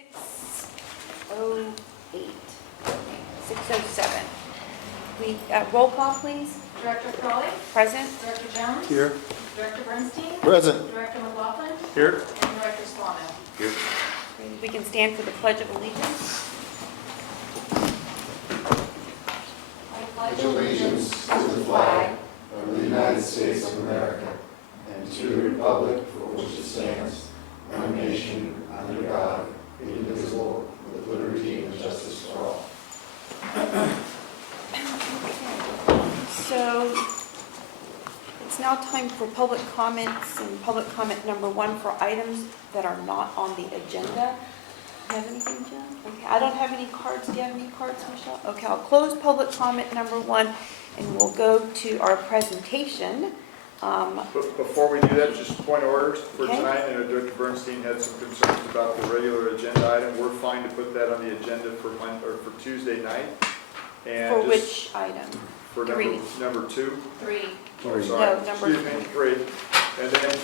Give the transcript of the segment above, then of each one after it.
6:08, 6:07. We, roll call, please. Director Crowley, Present. Director Jones, Here. Director Bernstein, Present. Director McLaughlin, Here. and Director Swano. Here. We can stand for the Pledge of Allegiance. Pledge allegiance to the flag of the United States of America and to the republic for which it stands, one nation, under God, indivisible, with liberty and justice for all. So it's now time for public comments, and public comment number 1 for items that are not on the agenda. Do you have anything, Jen? Okay, I don't have any cards. Do you have any cards, Michelle? Okay, I'll close public comment number 1, and we'll go to our presentation. But before we do that, just point of order for Okay. tonight. I know Director Bernstein had some concerns about the regular agenda item. We're fine to put that on the agenda for Tuesday night. And For just which item? for 3. number 2. 3. Oh, No, sorry. number Excuse me, 3. And then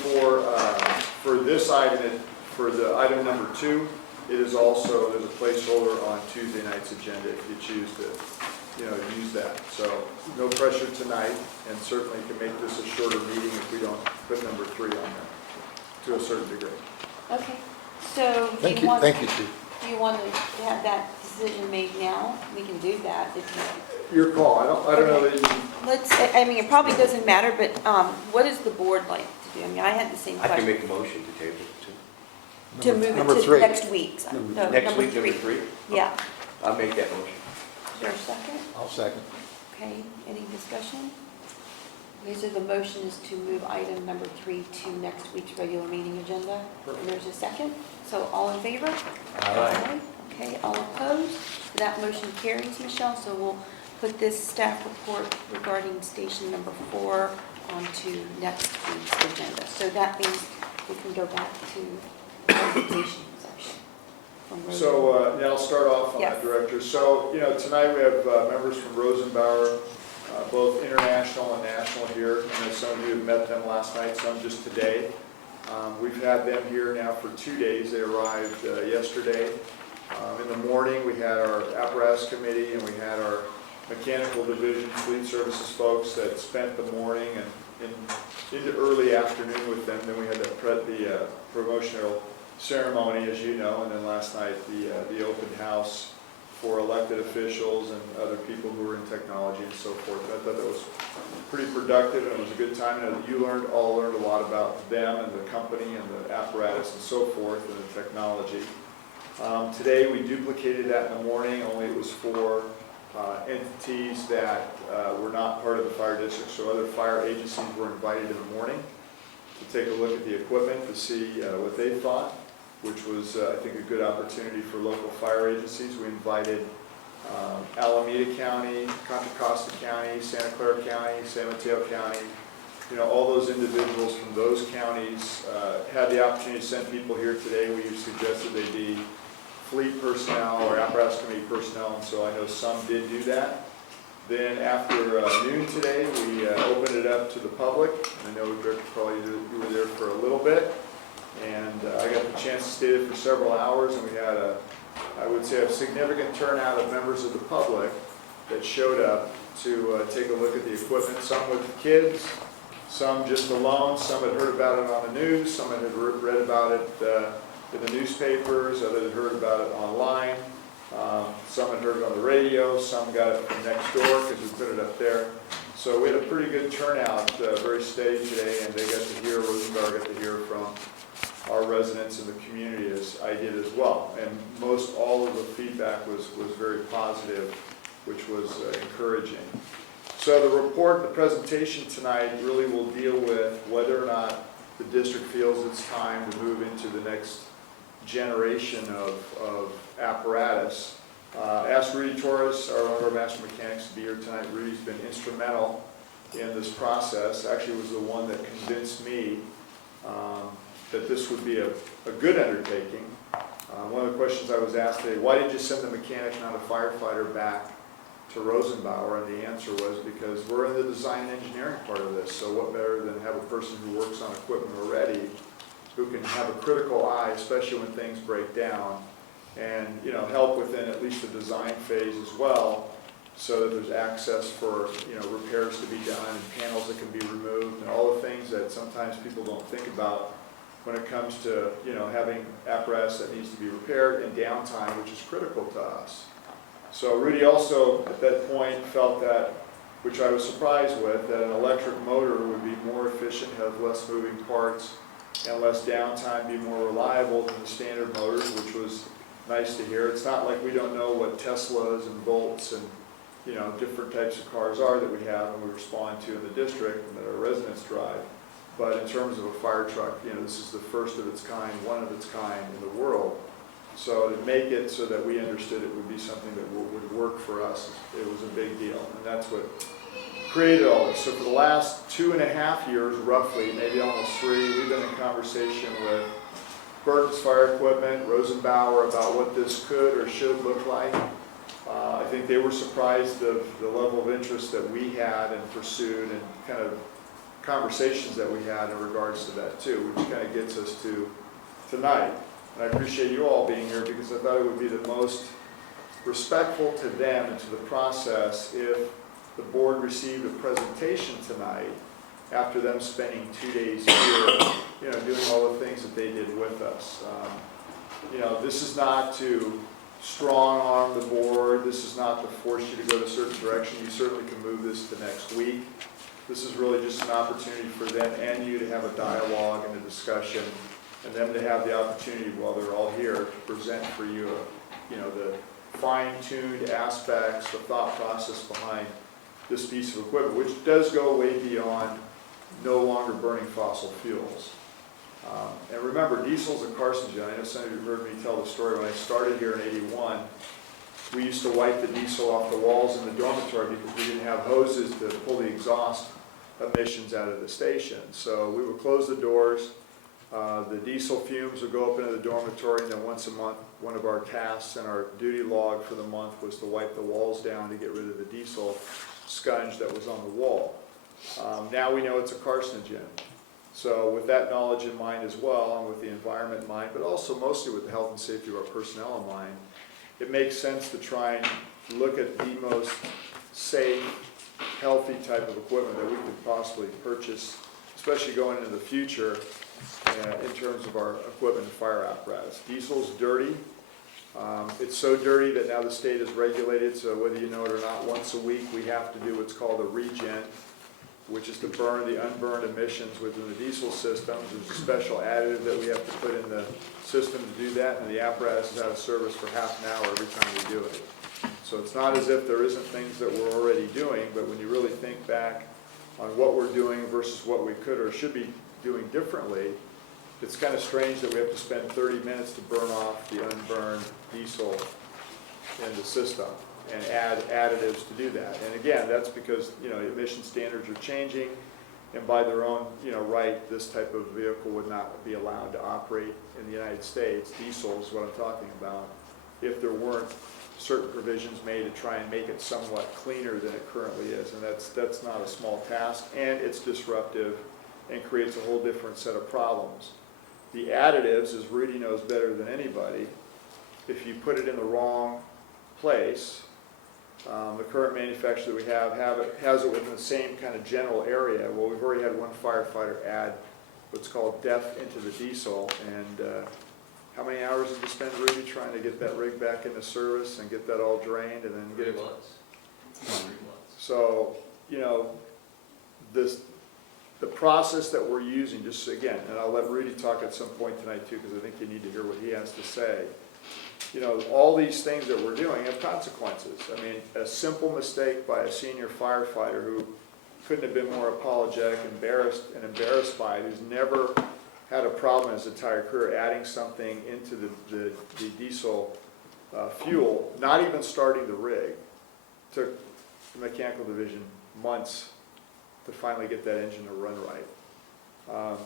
for this item, for the item number 2, it is also, there's a placeholder on Tuesday night's agenda if you choose to, use that. So no pressure tonight, and certainly can make this a shorter meeting if we don't put number 3 on there, to a certain degree. Okay, so do Thank you you, want, thank you, Chief. do you want to have that decision made now? We can do that if you... Your call. I don't know that you, Let's, I mean, it probably doesn't matter, but what does the board like to do? I mean, I had the same I can question. make a motion to table it To move Number it to 3. next week. No, too. Next week, number 3? Yeah. I'll make that motion. Is there a second? I'll second. Okay, any discussion? Okay, so the motion is to move item number 3 to next week's regular meeting agenda. And there's a second. So all in favor? Aye. Okay, all opposed? That motion carries, Michelle, so we'll put this staff report regarding station number 4 onto next week's agenda. So that means we can go back to the presentation section. from Rosie. so now I'll start off on Yes. that, Director. So, tonight we have members from Rosenbauer, both international and national here. I know some of you have met them last night, some just today. We've had them here now for 2 days. They arrived yesterday. In the morning, we had our Apparatus Committee and we had our Mechanical Division Fleet Services folks that spent the morning and into early afternoon with them. Then we had the promotional ceremony, as you know, and then last night the open house for elected officials and other people who are in technology and so forth. I thought that was pretty productive and it was a good time. I know that you all learned a lot about them and the company and the apparatus and so forth and the technology. Today we duplicated that in the morning, only it was for entities that were not part of the fire district. So other fire agencies were invited in the morning to take a look at the equipment to see what they thought, which was, I think, a good opportunity for local fire agencies. We invited Alameda County, Contra Costa County, Santa Clara County, San Mateo County. All those individuals from those counties had the opportunity to send people here today. We suggested they be fleet personnel or Apparatus Committee personnel, and so I know some did do that. Then after noon today, we opened it up to the public. I know, Director, probably you were there for a little bit, and I got the chance to stay there for several hours, and we had I would say, a significant turnout of members of the public that showed up to take a look at the equipment, some with kids, some just alone, some had heard about it on the news, some had read about it in the newspapers, others had heard about it online, some had heard it on the radio, some got it from next door because we put it up there. So we had a pretty good turnout, very steady today, and they got to hear, Rosenbauer got to hear from our residents in the community, as I did as well. And most all of the feedback was very positive, which was encouraging. So the report, the presentation tonight really will deal with whether or not the district feels it's time to move into the next generation of apparatus. Asked Rudy Torres, one of our master mechanics, to be here tonight. Rudy's been instrumental in this process. Actually was the one that convinced me that this would be a good undertaking. One of the questions I was asked today, why did you send the mechanic, not a firefighter, back to Rosenbauer? And the answer was because we're in the design and engineering part of this, so what better than have a person who works on equipment already, who can have a critical eye, especially when things break down, and, you know, help within at least the design phase as well, so that there's access for, you know, repairs to be done and panels that can be removed and all the things that sometimes people don't think about when it comes to, you know, having apparatus that needs to be repaired and downtime, which is critical to us. So Rudy also at that point felt that, which I was surprised with, that an electric motor would be more efficient, have less moving parts, and less downtime, be more reliable than the standard motors, which was nice to hear. It's not like we don't know what Teslas and Volts and, you know, different types of cars are that we have and we respond to in the district and that our residents drive. But in terms of a fire truck, you know, this is the first of its kind, one of its kind in the world. So to make it so that we understood it would be something that would work for us, it was a big deal. And that's what created all this. So for the last 2.5 years, roughly, maybe almost 3, we've been in conversation with Burton's Fire Equipment, Rosenbauer, about what this could or should look like. I think they were surprised of the level of interest that we had and pursued and kind of conversations that we had in regards to that too, which kind of gets us to tonight. And I appreciate you all being here because I thought it would be the most respectful to them and to the process if the board received a presentation tonight after them spending 2 days here, you know, doing all the things that they did with us. You know, this is not to strong arm the board. This is not to force you to go to a certain direction. You certainly can move this to next week. This is really just an opportunity for them and you to have a dialogue and a discussion, and them to have the opportunity while they're all here to present for you, you know, the fine-tuned aspects, the thought process behind this piece of equipment, which does go way beyond no longer burning fossil fuels. And remember, diesel's a carcinogen. I know some of you heard me tell the story when I started here in '81. We used to wipe the diesel off the walls in the dormitory because we didn't have hoses to pull the exhaust emissions out of the station. So we would close the doors, the diesel fumes would go up into the dormitory, and then once a month, one of our tasks and our duty log for the month was to wipe the walls down to get rid of the diesel scunge that was on the wall. Now we know it's a carcinogen. So with that knowledge in mind as well, and with the environment in mind, but also mostly with the health and safety of our personnel in mind, it makes sense to try and look at the most safe, healthy type of equipment that we could possibly purchase, especially going into the future in terms of our equipment and fire apparatus. Diesel's dirty. It's so dirty that now the state is regulated, so whether you know it or not, once a week we have to do what's called a regen, which is to burn the unburned emissions within the diesel system. There's a special additive that we have to put in the system to do that, and the apparatus is out of service for half an hour every time we do it. So it's not as if there isn't things that we're already doing, but when you really think back on what we're doing versus what we could or should be doing differently, it's kind of strange that we have to spend 30 minutes to burn off the unburned diesel in the system and add additives to do that. And again, that's because, you know, emission standards are changing, and by their own, you know, right, this type of vehicle would not be allowed to operate in the United States. Diesel is what I'm talking about, if there weren't certain provisions made to try and make it somewhat cleaner than it currently is. And that's not a small task, and it's disruptive and creates a whole different set of problems. The additives, as Rudy knows better than anybody, if you put it in the wrong place, the current manufacturer that we has it within the same kind of general area. Well, we've already had one firefighter add what's called DEF into the diesel, and how many hours did you spend, Rudy, trying to get that rig back into service and get that all drained and then get it? 3 months. 3 months. So, you know, the process that we're using, just again, and I'll let Rudy talk at some point tonight too, because I think you need to hear what he has to say. You know, all these things that we're doing have consequences. I mean, a simple mistake by a senior firefighter who couldn't have been more apologetic, embarrassed by it, who's never had a problem in his entire career adding something into the diesel fuel, not even starting the rig. Took the mechanical division months to finally get that engine to run right.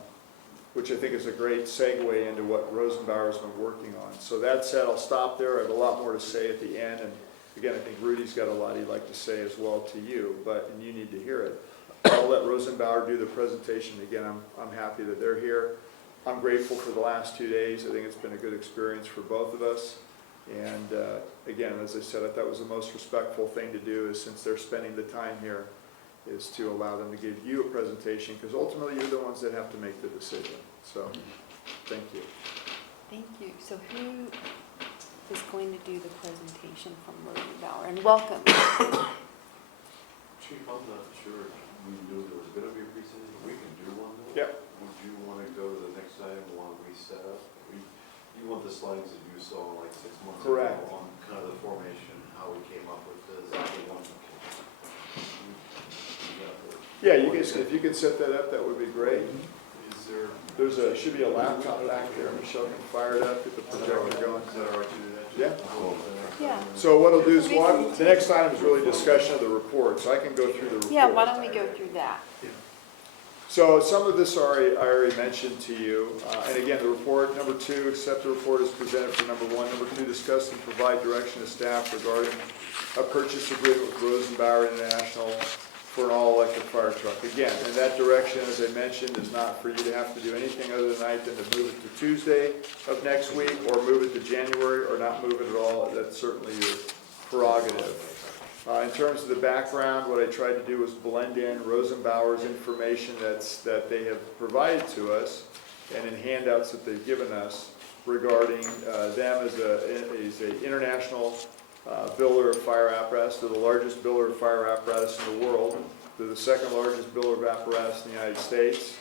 Which I think is a great segue into what Rosenbauer's been working on. So that said, I'll stop there. I have a lot more to say at the end, and again, I think Rudy's got a lot he'd like to say as well to you, and you need to hear it. I'll let Rosenbauer do the presentation. Again, I'm happy that they're here. I'm grateful for the last 2 days. I think it's been a good experience for both of us, And again, as I said, I thought it was the most respectful thing to do, is since they're spending the time here, is to allow them to give you a presentation, because ultimately you're the ones that have to make the decision. So, thank you. Thank you. So who is going to do the presentation from Rosenbauer? And welcome. Chief, I'm not sure we knew there was gonna be a presentation, we can do one though? Yep. Would you wanna go to the next item, the one we set up? You want the slides that you saw like 6 months ago? Correct. On kind of the formation, how we came up with the one. Yeah, you can, if you can set that up, that would be great. Is there? Should be a laptop back there. Michelle can fire it up, get the projector going. Is that all right to do that? Yeah. Yeah. So what I'll do is, the next item is really discussion of the report, so I can go through the report. Yeah, why don't we go through that? So some of this I already mentioned to you. And again, the report, number 2, accept the report as presented for number 1. Number 2, discuss and provide direction to staff regarding a purchase agreement with Rosenbauer International for an all-electric fire truck. Again, and that direction, as I mentioned, is not for you to have to do anything other than to move it to Tuesday of next week, or move it to January, or not move it at all. That's certainly your prerogative. In terms of the background, what I tried to do was blend in Rosenbauer's information that they have provided to us, and in handouts that they've given us regarding them as an international builder of fire apparatus. They're the largest builder of fire apparatus in the world. They're the second largest builder of apparatus in the United States.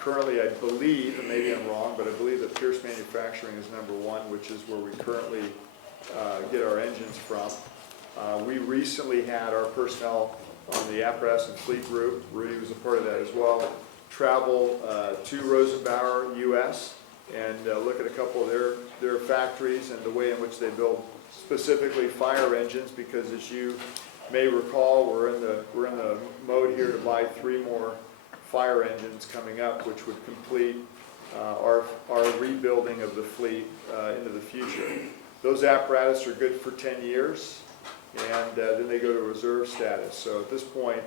Currently, I believe, and maybe I'm wrong, but I believe that Pierce Manufacturing is number 1, which is where we currently get our engines from. We recently had our personnel on the Apparatus and Fleet Group, Rudy was a part of that as well, travel to Rosenbauer, U.S., and look at a couple of their factories and the way in which they build specifically fire engines, because as you may recall, we're in the mode here to buy 3 more fire engines coming up, which would complete our rebuilding of the fleet into the future. Those apparatus are good for 10 years. And then they go to reserve status. So at this point,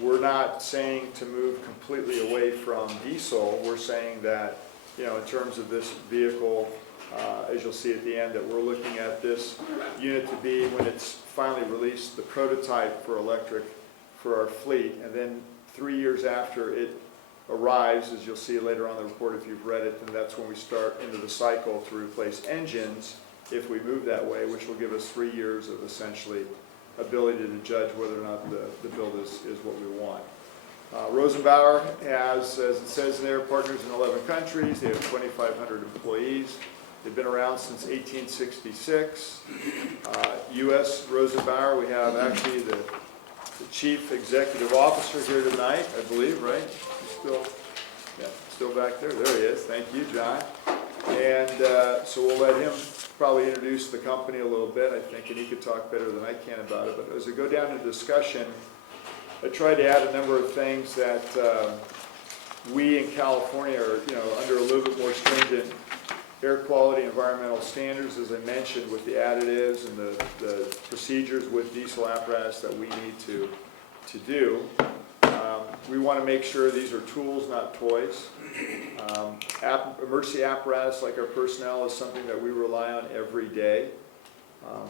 we're not saying to move completely away from diesel. We're saying that, in terms of this vehicle, as you'll see at the end, that we're looking at this unit to be, when it's finally released, the prototype for electric for our fleet. And then 3 years after it arrives, as you'll see later on in the report if you've read it, then that's when we start into the cycle to replace engines, if we move that way, which will give us 3 years of essentially ability to judge whether or not the build is what we want. Rosenbauer has, as it says in there, partners in 11 countries. They have 2,500 employees. They've been around since 1866. U.S. Rosenbauer, we have actually the chief executive officer here tonight, I believe, right? Still back there. There he is. Thank you, John. And so we'll let him probably introduce the company a little bit, I think, and he could talk better than I can about it. But as I go down to discussion, I tried to add a number of things that we in California are, under a little bit more stringent air quality environmental standards, as I mentioned, with the additives and the procedures with diesel apparatus that we need to do. We want to make sure these are tools, not toys. Emergency apparatus, like our personnel, is something that we rely on every day.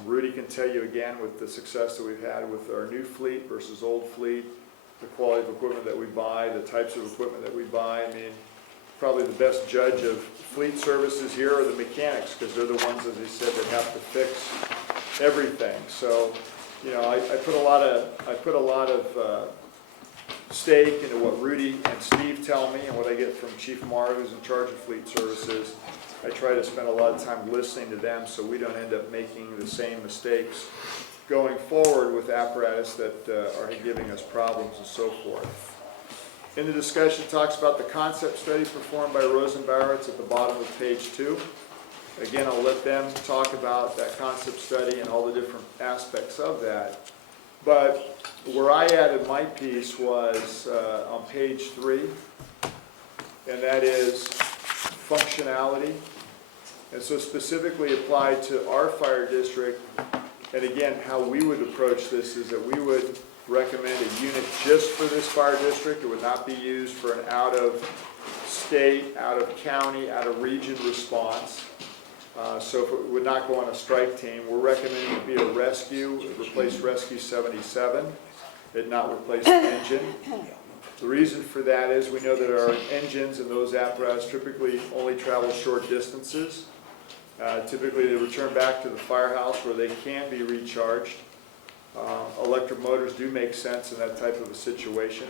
Rudy can tell you again, with the success that we've had with our new fleet versus old fleet, the quality of equipment that we buy, the types of equipment that we buy. I mean, probably the best judge of fleet services here are the mechanics, because they're the ones, as he said, that have to fix everything. So, I put a lot of stake into what Rudy and Steve tell me and what I get from Chief Mara, who's in charge of fleet services. I try to spend a lot of time listening to them so we don't end up making the same mistakes going forward with apparatus that are giving us problems and so forth. In the discussion, it talks about the concept study performed by Rosenbauer. It's at the bottom of page 2. Again, I'll let them talk about that concept study and all the different aspects of that. But where I added my piece was on page 3, and that is functionality. And so specifically applied to our fire district, and again, how we would approach this is that we would recommend a unit just for this fire district. It would not be used for an out-of-state, out-of-county, out-of-region response. So if it would not go on a strike team, we're recommending it be a rescue, replace Rescue 77, it not replace the engine. The reason for that is we know that our engines and those apparatus typically only travel short distances. Typically they return back to the firehouse where they can be recharged. Electric motors do make sense in that type of a situation.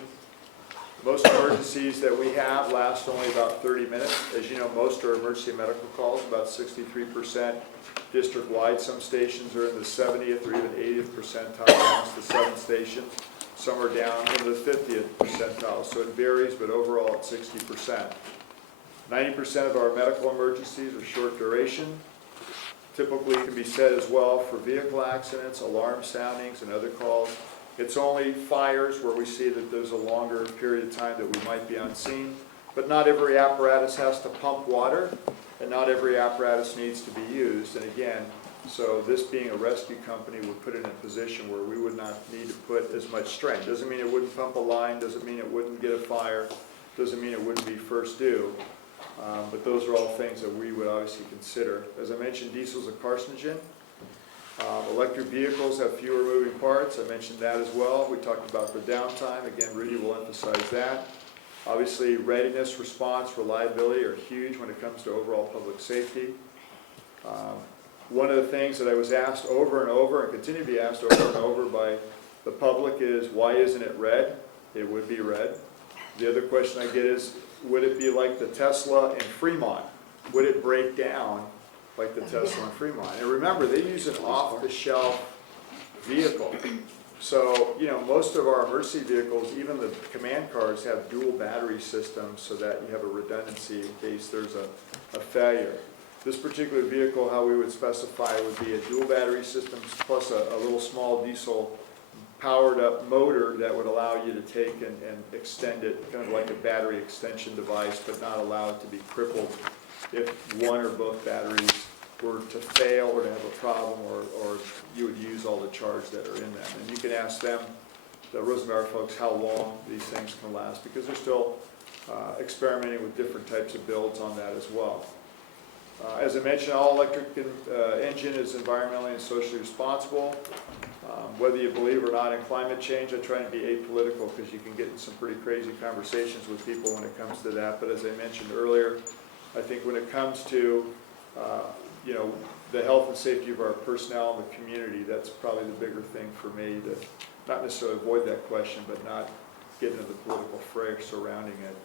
Most emergencies that we have last only about 30 minutes. As you know, most are emergency medical calls, about 63% district-wide. Some stations are in the 70th or even 80th percentile amongst the 7 stations. Some are down in the 50th percentile, so it varies, but overall it's 60%. 90% of our medical emergencies are short duration. Typically can be said as well for vehicle accidents, alarm soundings, and other calls. It's only fires where we see that there's a longer period of time that we might be on scene. But not every apparatus has to pump water, and not every apparatus needs to be used. And again, so this being a rescue company would put it in a position where we would not need to put as much strength. Doesn't mean it wouldn't pump a line, doesn't mean it wouldn't get a fire, doesn't mean it wouldn't be first due. But those are all things that we would obviously consider. As I mentioned, diesel's a carcinogen. Electric vehicles have fewer moving parts. I mentioned that as well. We talked about the downtime. Again, Rudy will emphasize that. Obviously, readiness, response, reliability are huge when it comes to overall public safety. One of the things that I was asked over and over, and continue to be asked over and over by the public is, why isn't it red? It would be red. The other question I get is, would it be like the Tesla in Fremont? Would it break down like the Tesla in Fremont? And remember, they use an off-the-shelf vehicle. So, you know, most of our emergency vehicles, even the command cars, have dual battery systems so that you have a redundancy in case there's a failure. This particular vehicle, how we would specify, would be a dual battery system plus a little small diesel powered up motor that would allow you to take and extend it, kind of like a battery extension device, but not allow it to be crippled if one or both batteries were to fail or to have a problem, or you would use all the charge that are in them. And you can ask them, the Rosenbauer folks, how long these things can last, because they're still experimenting with different types of builds on that as well. As I mentioned, all electric engine is environmentally and socially responsible. Whether you believe or not in climate change, I try to be apolitical because you can get in some pretty crazy conversations with people when it comes to that. But as I mentioned earlier, I think when it comes to you know, the health and safety of our personnel and the community, that's probably the bigger thing for me, to not necessarily avoid that question, but not get into the political fray surrounding it.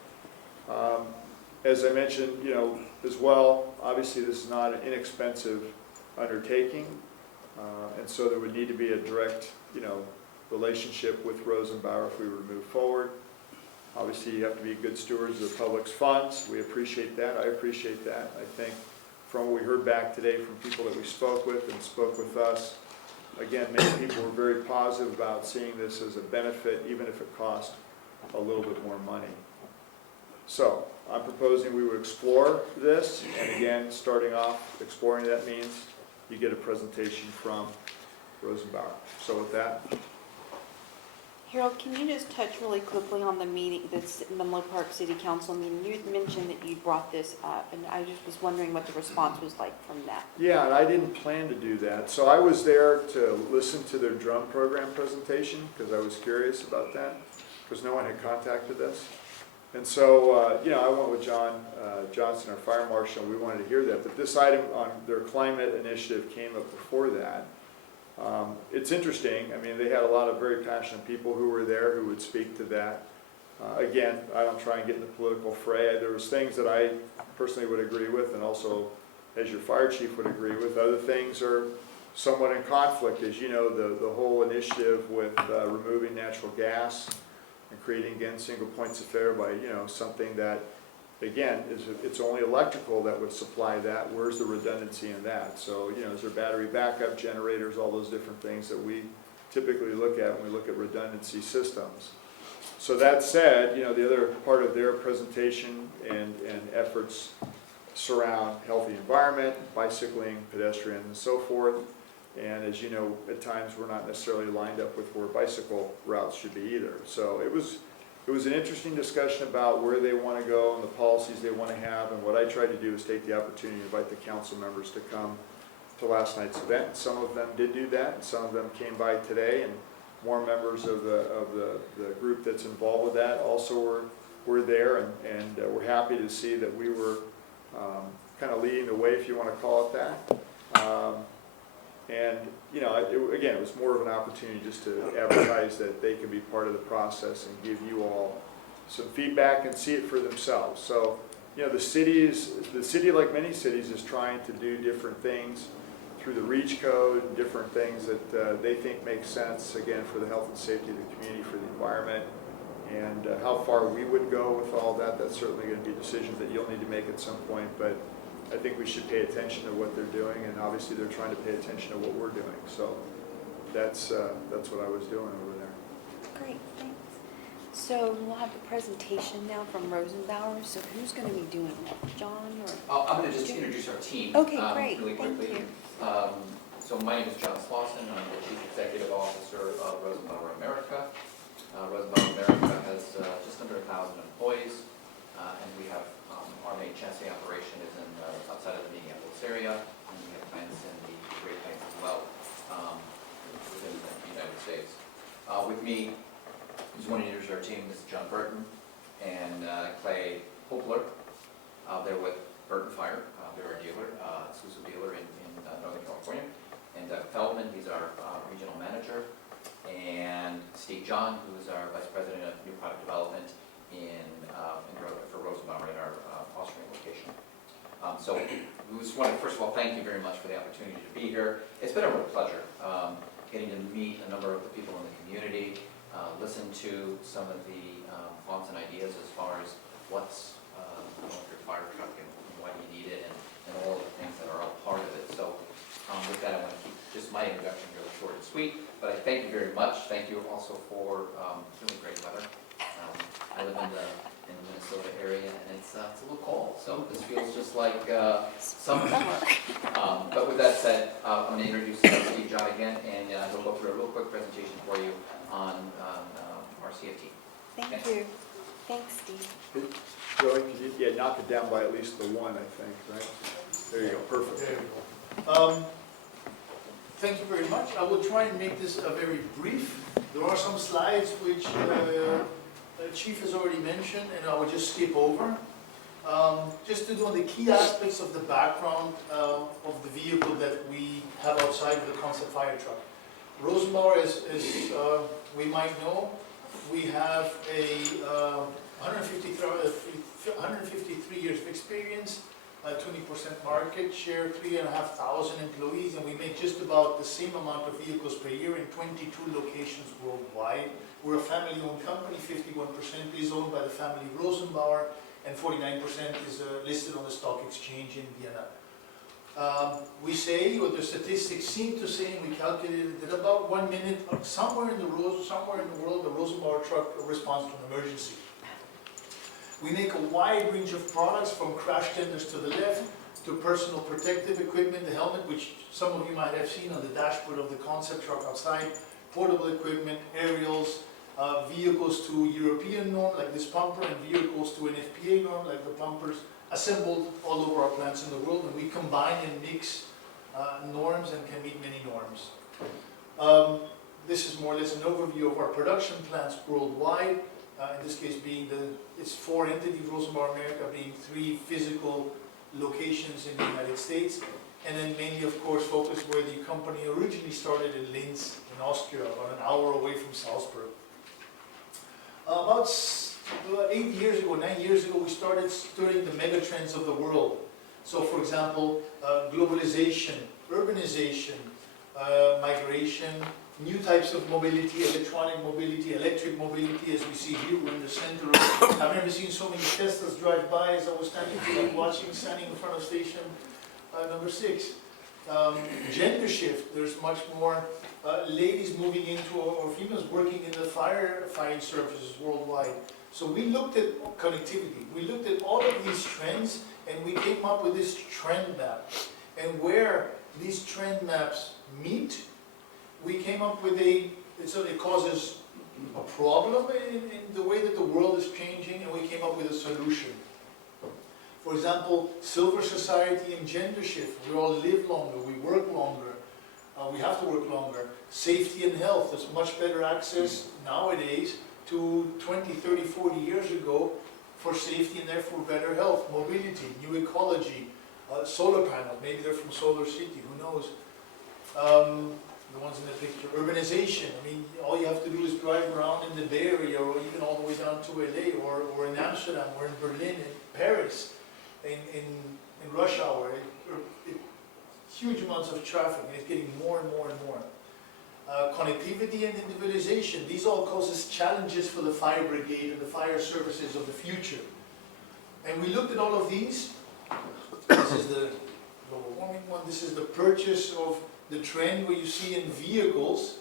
As I mentioned, you know, as well, obviously this is not an inexpensive undertaking, and so there would need to be a direct, you know, relationship with Rosenbauer if we were to move forward. Obviously, you have to be good stewards of the public's funds. We appreciate that. I appreciate that. I think from what we heard back today from people that we spoke with and spoke with us, again, many people were very positive about seeing this as a benefit, even if it cost a little bit more money. So I'm proposing we would explore this, and again, starting off exploring, that means you get a presentation from Rosenbauer. So with that, Harold, can you just touch really quickly on the meeting, the Menlo Park City Council meeting? You mentioned that you brought this up, and I just was wondering what the response was like from that. yeah, and I didn't plan to do that. So I was there to listen to their drone program presentation because I was curious about that, because no one had contacted us. And so, you know, I went with John Johnson, our fire marshal, and we wanted to hear that. But this item on their climate initiative came up before that. It's interesting. I mean, they had a lot of very passionate people who were there who would speak to that. Again, I don't try and get in the political fray. There was things that I personally would agree with, and also, as your fire chief would agree with. Other things are somewhat in conflict. As you know, the whole initiative with removing natural gas and creating, again, single points of failure by, you know, something that, again, it's only electrical that would supply that. Where's the redundancy in that? So, you know, is there battery backup generators, all those different things that we typically look at when we look at redundancy systems. So that said, you know, the other part of their presentation and efforts surround healthy environment, bicycling, pedestrians, and so forth. And as you know, at times we're not necessarily lined up with where bicycle routes should be either. So it was it was an interesting discussion about where they want to go and the policies they want to have, and what I tried to do is take the opportunity to invite the council members to come to last night's event. Some of them did do that, and some of them came by today, and more members of the group that's involved with that also were there, and we're happy to see that we were kind of leading the way, if you want to call it that. And, you know, again, it was more of an opportunity just to advertise that they can be part of the process and give you all some feedback and see it for themselves. So, you know, the city, like many cities, is trying to do different things through the REACH code, and different things that they think make sense, again, for the health and safety of the community, for the environment. And how far we would go with all that, that's certainly going to be decisions that you'll need to make at some point. But I think we should pay attention to what they're doing, and obviously they're trying to pay attention to what we're doing. So that's what I was doing over there. Great, thanks. So we'll have the presentation now from Rosenbauer. So who's going to be doing that? John or? I'm going to just introduce our team. Okay, great. Really Thank quickly. you. So my name is John Slauson. I'm the Chief Executive Officer of Rosenbauer America. Rosenbauer America has just under 1,000 employees, and we have our main chassis operation is in outside of the Minneapolis area, and we have plants in the Great Plains as well within the United States. With me, who's one of the leaders of our team, is John Burton and Clay Hopler. They're with Burton Fire. They're our dealer, exclusive dealer in Northern California. And Doug Feldman, he's our regional manager. And Steve John, who is our Vice President of New Product Development for Rosenbauer in our Austrian location. So we just want to, first of all, thank you very much for the opportunity to be here. It's been a real pleasure getting to meet a number of the people in the community, listen to some of the thoughts and ideas as far as what's your fire truck and why you need it, and all of the things that are all part of it. So with that, I want to keep just my introduction really short and sweet, but I thank you very much. Thank you also for really great weather. I live in the Minnesota area, and it's a little cold, so this feels just like summer. But with that said, I'm going to introduce Steve John again, and he'll go through a real quick presentation for you on our CFT. Thank you. Thanks, Steve. Joey, could you knock it down by at least the one, I think, right? There you go, perfect. There we go. Thank you very much. I will try and make this very brief. There are some slides which the Chief has already mentioned, and I will just skip over. Just to do the key aspects of the background of the vehicle that we have outside of the concept fire truck. Rosenbauer, as we might know, we have a 153 years of experience, 20% market share, 3,500 employees, and we make just about the same amount of vehicles per year in 22 locations worldwide. We're a family-owned company. 51% is owned by the family Rosenbauer, and 49% is listed on the stock exchange in Vienna. We say, or the statistics seem to say, and we calculated that about 1 minute, somewhere in the world, the Rosenbauer truck responds to an emergency. We make a wide range of products, from crash tenders to the left, to personal protective equipment, the helmet, which some of you might have seen on the dashboard of the concept truck outside, portable equipment, aerials, vehicles to European norm, like this pumper, and vehicles to an FPA norm, like the pumpers, assembled all over our plants in the world, and we combine and mix norms and can meet many norms. This is more or less an overview of our production plants worldwide. In this case being it's 4 entities, Rosenbauer America being 3 physical locations in the United States, and then mainly, of course, focused where the company originally started in Linz, in Austria, about an hour away from Salzburg. About 9 years ago, we started studying the mega trends of the world. So, for example, globalization, urbanization, migration, new types of mobility, electronic mobility, electric mobility, as we see here. We're in the center of it. I've never seen so many Teslas drive by as I was standing in front of station number 6. Gender shift, there's much more ladies moving into, or females working in the firefighting services worldwide. So we looked at connectivity, we looked at all of these trends, and we came up with this trend map. And where these trend maps meet, we came up with it causes a problem in the way that the world is changing, and we came up with a solution. For example, silver society and gender shift. We all live longer, we work longer, we have to work longer. Safety and health, there's much better access nowadays to 20, 30, 40 years ago for safety and therefore better health. Mobility, new ecology, solar panel, maybe they're from Solar City, who knows. The ones in the picture. Urbanization, I mean, all you have to do is drive around in the Bay Area or even all the way down to LA or in Amsterdam or in Berlin, in Paris, in rush hour. Huge amounts of traffic, and it's getting more and more and more. Connectivity and individualization, these all causes challenges for the fire brigade and the fire services of the future. And we looked at all of these. This is the global warming one. This is the purchase of the trend where you see in vehicles,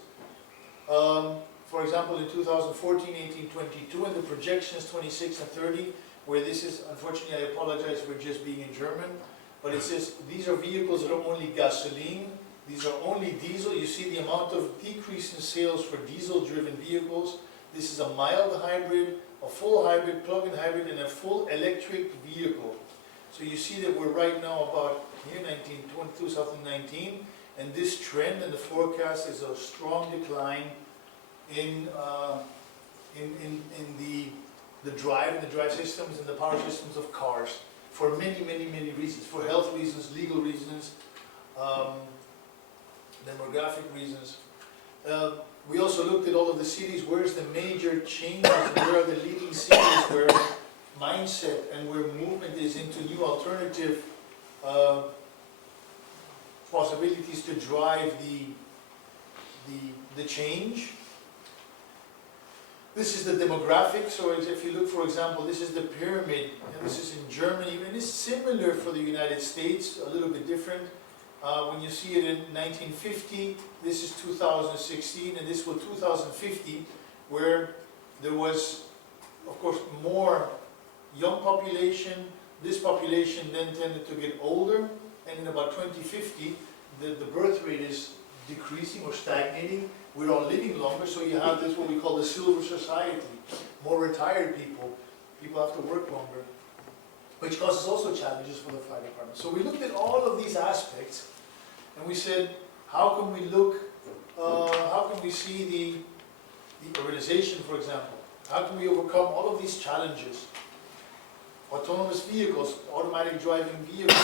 for example, in 2014, 18, 22, and the projections 26 and 30, where this is, unfortunately, I apologize for just being in German, but it says these are vehicles that are only gasoline, these are only diesel. You see the amount of decrease in sales for diesel-driven vehicles. This is a mild hybrid, a full hybrid, plug-in hybrid, and a full electric vehicle. So you see that we're right now about year 2019, and this trend and the forecast is a strong decline in the drive systems and the power systems of cars for many, many, many reasons. For health reasons, legal reasons, demographic reasons. We also looked at all of the cities. Where's the major changes? Where are the leading cities where mindset and where movement is into new alternative possibilities to drive the change. This is the demographics. So if you look, for example, this is the pyramid, and this is in Germany, and it's similar for the United States, a little bit different. When you see it in 1950, this is 2016, and this was 2050, where there was, of course, more young population. This population then tended to get older, and in about 2050, the birth rate is decreasing or stagnating. We're all living longer, so you have this, what we call the silver society. More retired people. People have to work longer, which causes also challenges for the fire department. So we looked at all of these aspects, and we said, how can we look, how can we see the urbanization, for example? How can we overcome all of these challenges? Autonomous vehicles, automatic driving vehicles,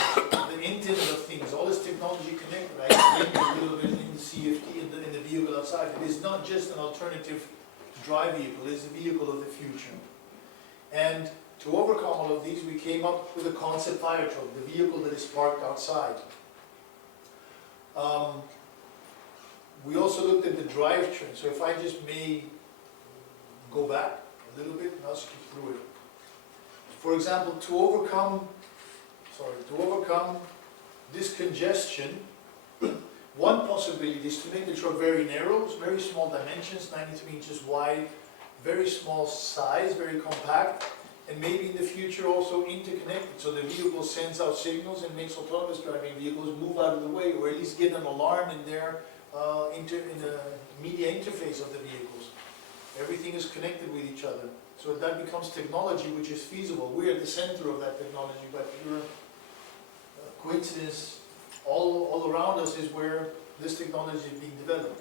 the Internet of Things, all this technology connected. I explained a little bit in the CFT, in the vehicle outside. It is not just an alternative drive vehicle, it is the vehicle of the future. And to overcome all of these, we came up with a concept fire truck, the vehicle that is parked outside. We also looked at the drivetrain. So if I just may go back a little bit, and I'll skip through it. For example, to overcome this congestion, one possibility is to make the truck very narrow, very small dimensions, 93 inches wide, very small size, very compact, and maybe in the future also interconnected, so the vehicle sends out signals and makes autonomous driving vehicles move out of the way, or at least get an alarm in their in the media interface of the vehicles. Everything is connected with each other. So that becomes technology which is feasible. We're at the center of that technology, but pure coincidence all around us is where this technology is being developed.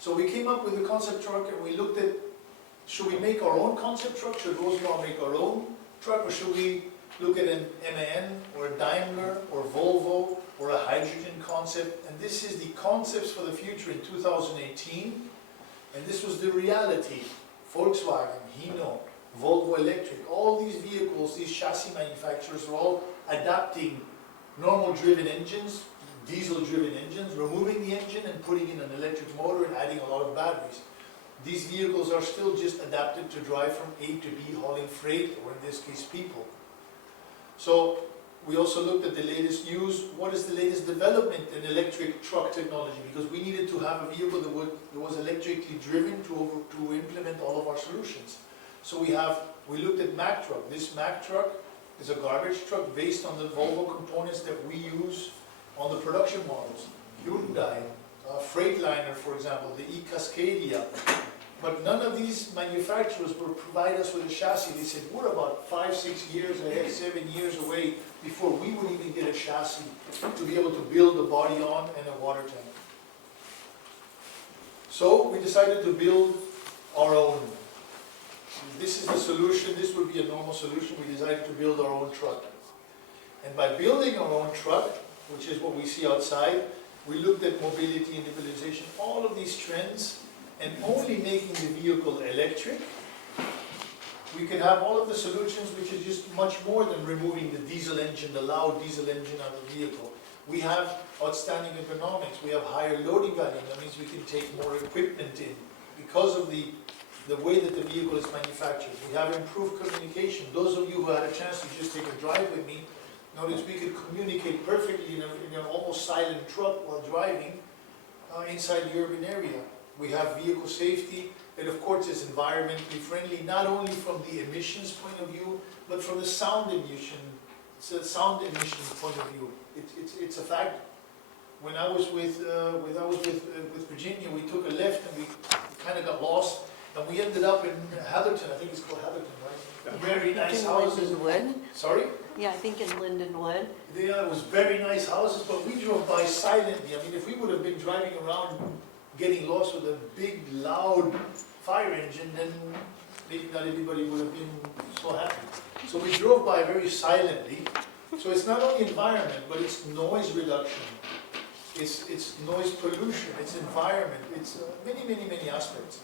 So we came up with the concept truck, and we looked at, should we make our own concept truck? Should Rosenbauer make our own truck? Or should we look at an MAN or a Daimler or Volvo or a hydrogen concept? And this is the concepts for the future in 2018. And this was the reality. Volkswagen, Hino, Volvo Electric, all these vehicles, these chassis manufacturers are all adapting normal driven engines, diesel driven engines, removing the engine and putting in an electric motor and adding a lot of batteries. These vehicles are still just adapted to drive from A to B, hauling freight, or in this case people. So we also looked at the latest news. What is the latest development in electric truck technology? Because we needed to have a vehicle that was electrically driven to implement all of our solutions. So we looked at Mack truck. This Mack truck is a garbage truck based on the Volvo components that we use on the production models. Hyundai, Freightliner, for example, the E-Cascadia. But none of these manufacturers will provide us with a chassis. They said, we're about 5, 6 years ahead, 7 years away before we would even get a chassis to be able to build a body on and a water tank. So we decided to build our own. This is the solution. This would be a normal solution. We decided to build our own truck. And by building our own truck, which is what we see outside, we looked at mobility, individualization, all of these trends, and only making the vehicle electric, we can have all of the solutions, which is just much more than removing the diesel engine, the loud diesel engine out of the vehicle. We have outstanding ergonomics, we have higher loading value, that means we can take more equipment in because of the way that the vehicle is manufactured. We have improved communication. Those of you who had a chance to just take a drive with me, notice we could communicate perfectly in an almost silent truck while driving inside the urban area. We have vehicle safety, and of course it's environmentally friendly, not only from the emissions point of view, but from the sound emissions point of view. It's a fact. When I was with Virginia, we took a left and we kind of got lost, and we ended up in Heatherton. I think it's called Heatherton, right? Very nice houses. Lindenwood. Sorry? Yeah, I think in Lindenwood. Yeah, it was very nice houses, but we drove by silently. I mean, if we would have been driving around getting lost with a big, loud fire engine, then maybe not everybody would have been so happy. So we drove by very silently. So it's not only environment, but it's noise reduction. It's noise pollution, it's environment, it's many aspects.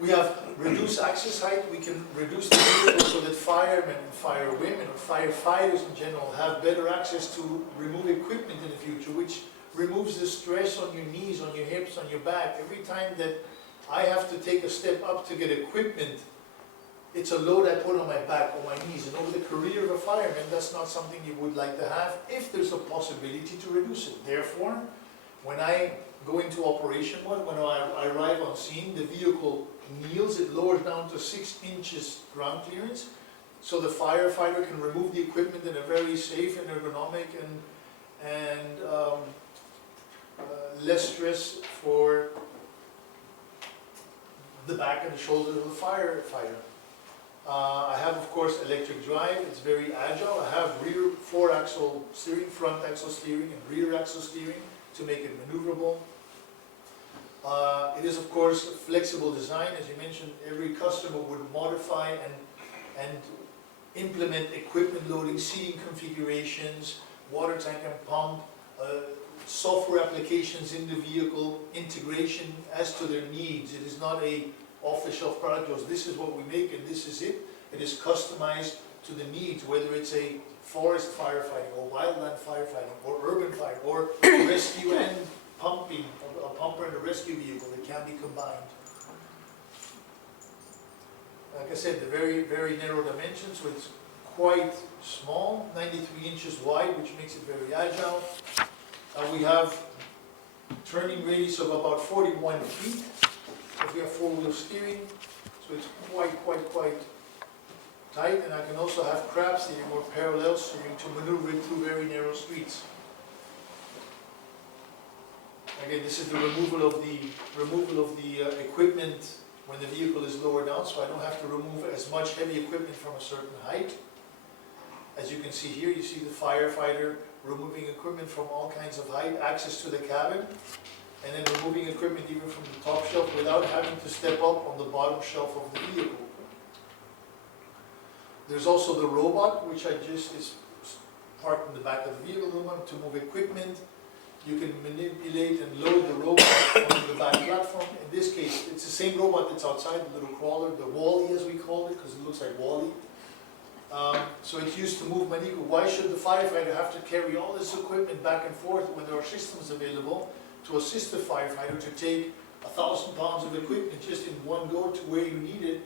We have reduced access height. We can reduce the vehicle so that firemen and firewomen or firefighters in general have better access to remove equipment in the future, which removes the stress on your knees, on your hips, on your back. Every time that I have to take a step up to get equipment, it's a load I put on my back or my knees. And over the career of a fireman, that's not something you would like to have if there's a possibility to reduce it. Therefore, when I go into operation mode, when I arrive on scene, the vehicle kneels, it lowers down to 6 inches ground clearance, so the firefighter can remove the equipment in a very safe and ergonomic and less stress for the back and the shoulders of the firefighter. I have, of course, electric drive. It's very agile. I have rear 4-axle steering, front axle steering, and rear axle steering to make it maneuverable. It is, of course, a flexible design. As you mentioned, every customer would modify and implement equipment loading, seating configurations, water tank and pump, software applications in the vehicle, integration as to their needs. It is not a off-the-shelf product. This is what we make and this is it. It is customized to the needs, whether it's a forest firefighting or wildland firefighting or urban fire or rescue and pumping, a pumper and a rescue vehicle that can be combined. Like I said, the very narrow dimensions, so it's quite small, 93 inches wide, which makes it very agile. We have turning radius of about 41 feet. If we have 4-wheel steering, so it's quite tight, and I can also have crab steering or parallel steering to maneuver it through very narrow streets. Again, this is the removal of the equipment when the vehicle is lower down, so I don't have to remove as much heavy equipment from a certain height. As you can see here, you see the firefighter removing equipment from all kinds of height, access to the cabin, and then removing equipment even from the top shelf without having to step up on the bottom shelf of the vehicle. There's also the robot, which is parked in the back of the vehicle to move equipment. You can manipulate and load the robot on the back platform. In this case, it's the same robot that's outside, the little crawler, the Wall-E as we call it, because it looks like Wall-E. So it's used to move money. Why should the firefighter have to carry all this equipment back and forth when there are systems available to assist the firefighter to take 1,000 pounds of equipment just in one go to where you need it,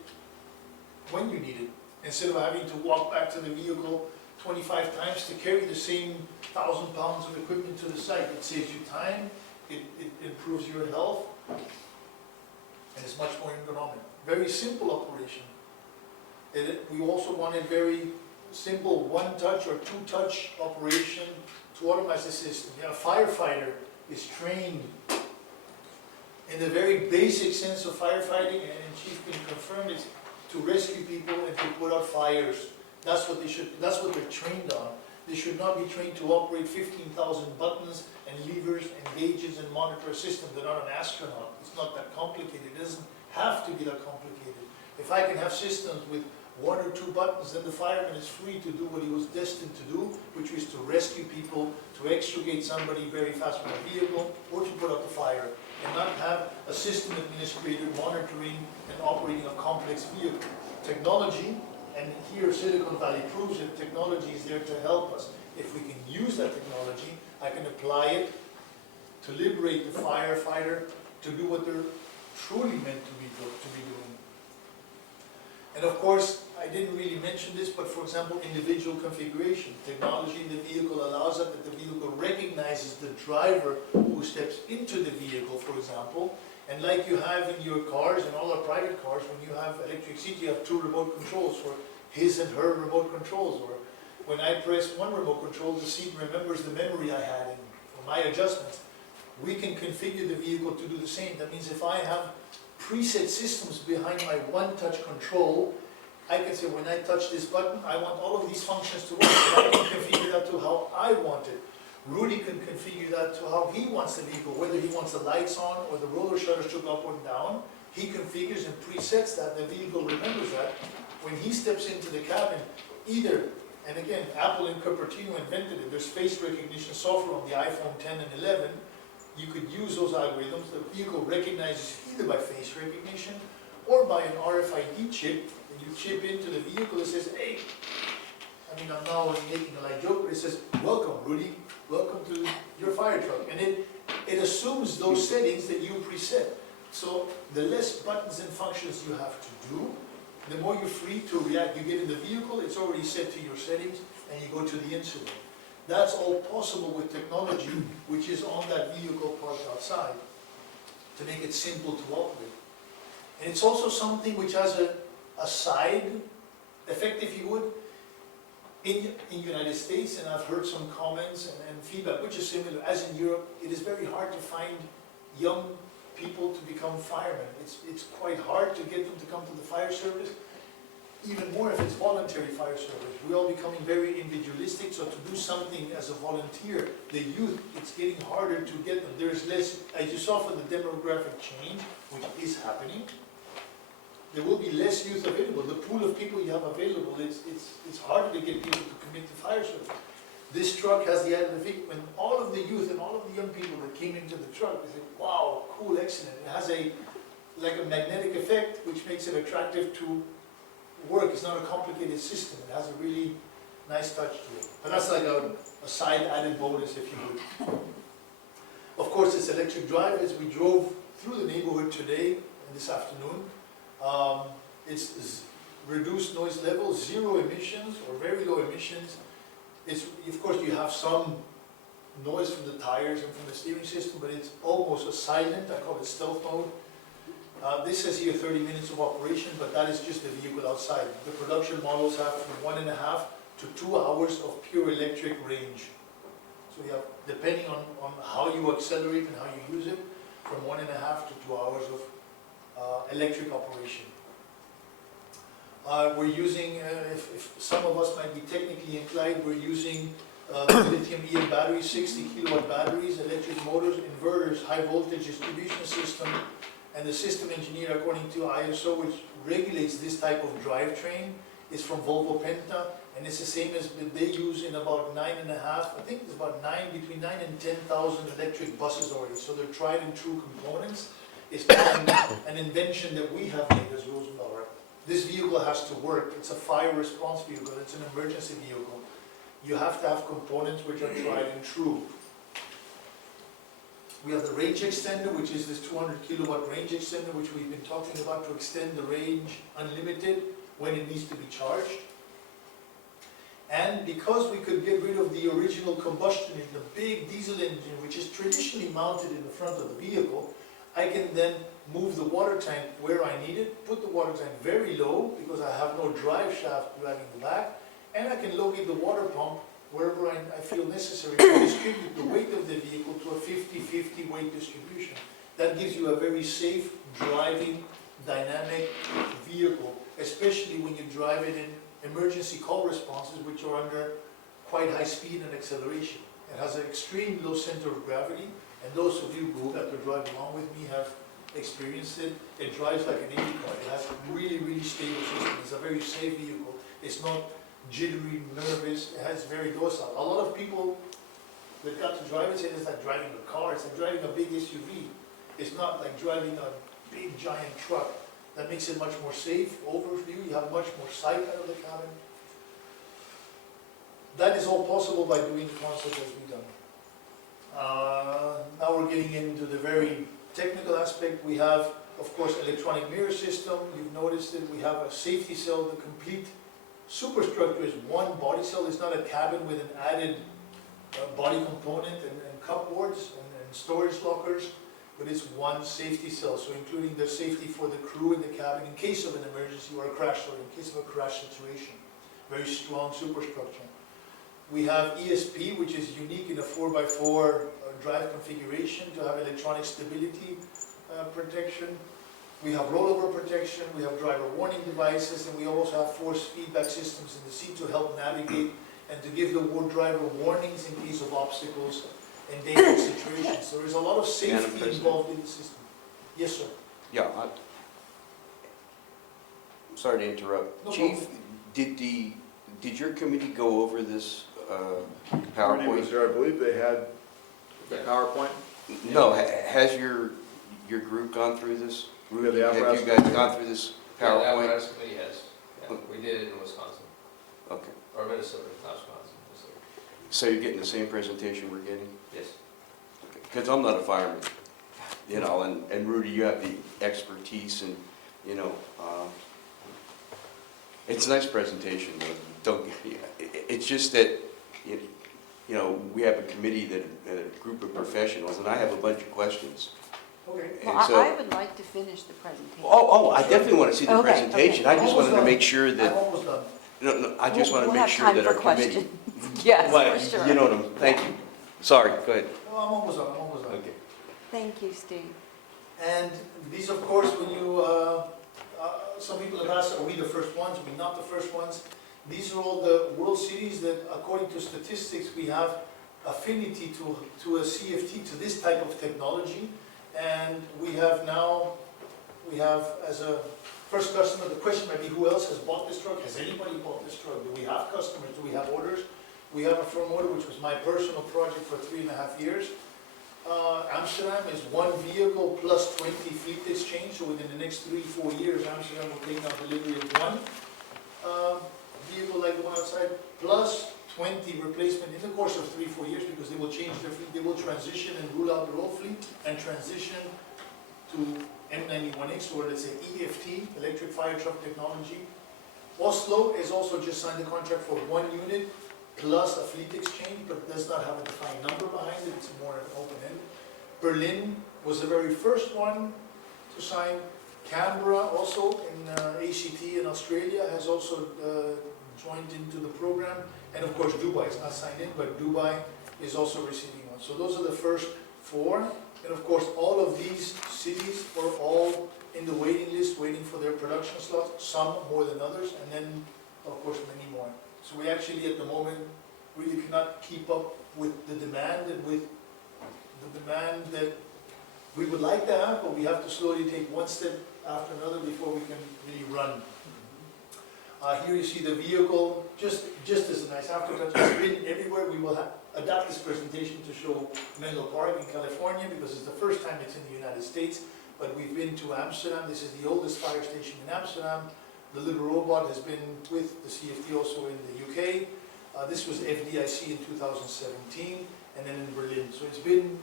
when you need it, instead of having to walk back to the vehicle 25 times to carry the same 1,000 pounds of equipment to the site. It saves you time, it improves your health, and it's much more ergonomic. Very simple operation. We also wanted very simple one-touch or two-touch operation to automate the system. A firefighter is trained in the very basic sense of firefighting, and Chief can confirm it, to rescue people and to put out fires. That's what they're trained on. They should not be trained to operate 15,000 buttons and levers and gauges and monitor a system. They're not an astronaut. It's not that complicated. It doesn't have to be that complicated. If I can have systems with 1 or 2 buttons, then the fireman is free to do what he was destined to do, which is to rescue people, to extricate somebody very fast from a vehicle, or to put out the fire, and not have a system administrator monitoring and operating a complex vehicle. Technology, and here Silicon Valley proves it, technology is there to help us. If we can use that technology, I can apply it to liberate the firefighter to do what they're truly meant to be doing. And of course, I didn't really mention this, but for example, individual configuration. Technology in the vehicle allows that the vehicle recognizes the driver who steps into the vehicle, for example. And like you have in your cars and all our private cars, when you have electric seats, you have 2 remote controls for his and her remote controls. Or when I press one remote control, the seat remembers the memory I had in for my adjustments. We can configure the vehicle to do the same. That means if I have preset systems behind my one-touch control, I can say when I touch this button, I want all of these functions to work. And I can configure that to how I want it. Rudy can configure that to how he wants the vehicle, whether he wants the lights on or the roller shutters to go up or down. He configures and presets that. The vehicle remembers that. When he steps into the cabin, either, and again, Apple and Cupertino invented it. There's face recognition software on the iPhone 10 and 11. You could use those algorithms. The vehicle recognizes either by face recognition or by an RFID chip. And you chip into the vehicle, it says, hey, I mean, I'm now making a light joke, but it says, welcome, Rudy, welcome to your fire truck. And it assumes those settings that you preset. So the less buttons and functions you have to do, the more you're free to react. You get in the vehicle, it's already set to your settings, and you go to the instrument. That's all possible with technology, which is on that vehicle parked outside, to make it simple to operate. And it's also something which has a side effect, if you would, in the United States, and I've heard some comments and feedback, which is similar. As in Europe, it is very hard to find young people to become firemen. It's quite hard to get them to come to the fire service, even more if it's voluntary fire service. We're all becoming very individualistic, so to do something as a volunteer, the youth, it's getting harder to get them. There's less, as you saw for the demographic change, which is happening, there will be less youth available. The pool of people you have available, it's harder to get people to commit to fire service. This truck has the added effect, when all of the youth and all of the young people that came into the truck, they said, wow, cool, excellent. It has like a magnetic effect, which makes it attractive to work. It's not a complicated system. It has a really nice touch to it. But that's like a side added bonus, if you would. Of course, it's electric drive. As we drove through the neighborhood today and this afternoon, it's reduced noise level, 0 emissions or very low emissions. Of course, you have some noise from the tires and from the steering system, but it's almost a silent, I call it stealth mode. This says here 30 minutes of operation, but that is just the vehicle outside. The production models have from 1.5 to 2 hours of pure electric range. So you have, depending on how you accelerate and how you use it, from 1.5 to 2 hours of electric operation. We're using, if some of us might be technically inclined, we're using lithium-ion batteries, 60 kilowatt batteries, electric motors, inverters, high voltage distribution system, and the system engineer, according to ISO, which regulates this type of drivetrain, is from Volvo Penta, and it's the same as they use in about 9.5, I think it's about between 9 and 10,000 electric buses already. So they're tried and true components. It's not an invention that we have made as Rosenbauer. This vehicle has to work. It's a fire response vehicle. It's an emergency vehicle. You have to have components which are tried and true. We have the range extender, which is this 200 kilowatt range extender, which we've been talking about to extend the range unlimited when it needs to be charged. And because we could get rid of the original combustion engine, the big diesel engine, which is traditionally mounted in the front of the vehicle, I can then move the water tank where I need it, put the water tank very low because I have no drive shaft driving the back, and I can locate the water pump wherever I feel necessary to distribute the weight of the vehicle to a 50-50 weight distribution. That gives you a very safe driving, dynamic vehicle, especially when you drive it in emergency call responses, which are under quite high speed and acceleration. It has an extreme low center of gravity, and those of you who got to drive along with me have experienced it. It drives like an Indy car. It has a really, really stable system. It's a very safe vehicle. It's not jittery, nervous. It has very docile. A lot of people that got to drive it say it's like driving a car. It's like driving a big SUV. It's not like driving a big, giant truck. That makes it much more safe. Overview, you have much more sight out of the cabin. That is all possible by doing the concept as we've done. Now we're getting into the very technical aspect. We have, of course, electronic mirror system. You've noticed that we have a safety cell. The complete superstructure is one body cell. It's not a cabin with an added body component and cupboards and storage lockers, but it's one safety cell. So including the safety for the crew in the cabin in case of an emergency or a crash, or in case of a crash situation. Very strong superstructure. We have ESP, which is unique in a 4x4 drive configuration to have electronic stability protection. We have rollover protection, we have driver warning devices, and we also have force feedback systems in the seat to help navigate and to give the driver warnings in case of obstacles and dangerous situations. So there's a lot of safety involved in the system. Yes, sir. Yeah, I'm sorry to interrupt. No Chief, did your committee go over this Rudy was PowerPoint? there, I believe they had the PowerPoint. No, has your group gone through this? Yeah, the Have Apparatus you guys Committee. gone through this Yeah, the PowerPoint? Apparatus Committee has, yeah, we did it in Wisconsin, Okay, or Minnesota, not Wisconsin, Minnesota. so you're getting the same presentation we're getting? Yes. Because I'm not a fireman, you know, and Rudy, you have the expertise and, you know, it's a nice presentation, though. It's just that, you know, we have a committee a group of professionals, and I have a bunch of questions. Okay. Well, And so- I would like to finish the presentation. Oh, I definitely want to see the Okay, presentation. okay. I just wanted to make sure I'm that, almost done. no, I just want to We'll make have sure time that for our committee. questions. Yes, Well, for sure. you know what I'm, thank you. Sorry, go ahead. No, I'm almost done, I'm almost done. Okay. Thank you, Steve. And these, of course, when you, some people have asked, are we the first ones? Are we not the first ones? These are all the world cities that, according to statistics, we have affinity to a CFT, to this type of technology. And we have now, as a first customer, the question might be, who else has bought this truck? Has anybody bought this truck? Do we have customers? Do we have orders? We have a firm order, which was my personal project for 3.5 years. Amsterdam is one vehicle plus 20 fleet exchange, so within the next 3-4 years, Amsterdam will take now delivery of one vehicle like the one outside, plus 20 replacement in the course of 3-4 years, because they will change their fleet, they will transition and rule out their old fleet and transition to M91X, or let's say EFT, electric fire truck technology. Oslo has also just signed a contract for one unit plus a fleet exchange, but does not have a defined number behind it, it's more an open end. Berlin was the very first one to sign. Canberra also in ACT in Australia has also joined into the program. And of course Dubai is not signed in, but Dubai is also receiving one. So those are the first 4. And of course all of these cities are all in the waiting list, waiting for their production slots, some more than others, and then of course many more. So we actually at the moment really cannot keep up with the demand and with the demand that we would like to have, but we have to slowly take one step after another before we can really run. Here you see the vehicle, just as a nice afterthought. It's been everywhere. We will adapt this presentation to show Menlo Park in California, because it's the first time it's in the United States, but we've been to Amsterdam. This is the oldest fire station in Amsterdam. The little robot has been with the CFD also in the UK. This was FDIC in 2017, and then in Berlin. So it's been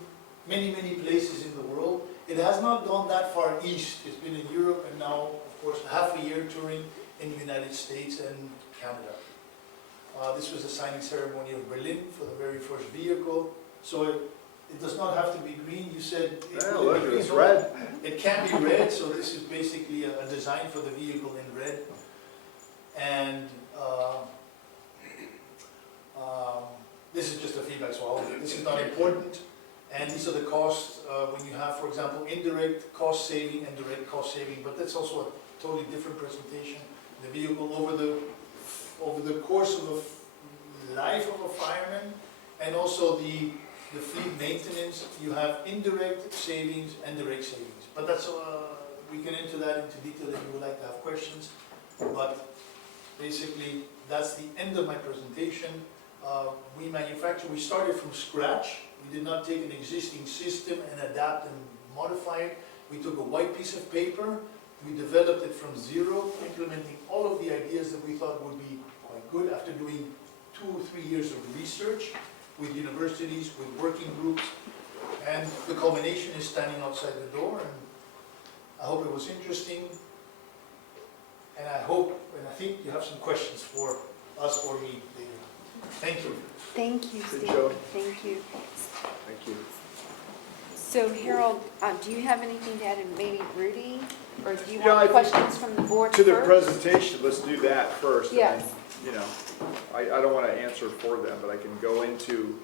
many, many places in the world. It has not gone that far east. It's been in Europe, and now, of course, half a year touring in the United States and Canada. This was the signing ceremony of Berlin for the very first vehicle. So it does not have to be green. You said Yeah, look, it's red. It can be red, so this is basically a design for the vehicle in red. And This is just a feedback, so this is not important. And these are the costs, when you have, for example, indirect cost saving and direct cost saving, but that's also a totally different presentation. The vehicle over the course of a life of a fireman, and also the fleet maintenance, you have indirect savings and direct savings. But that's, we get into that into detail if you would like to have questions. But basically, that's the end of my presentation. We started from scratch. We did not take an existing system and adapt and modify it. We took a white piece of paper, we developed it from zero, implementing all of the ideas that we thought would be quite good after doing 2 or 3 years of research with universities, with working groups, and the culmination is standing outside the door. And I hope it was interesting, and I think you have some questions for us or me later. Thank you. Thank you, Good Steve. job. Thank you. Thank you. So Harold, do you have anything to add, and maybe Rudy? Or do you Yeah, I want think questions from the board To first? the presentation, let's do that first. and then, Yes. You know, I don't want to answer for them, but I can go into,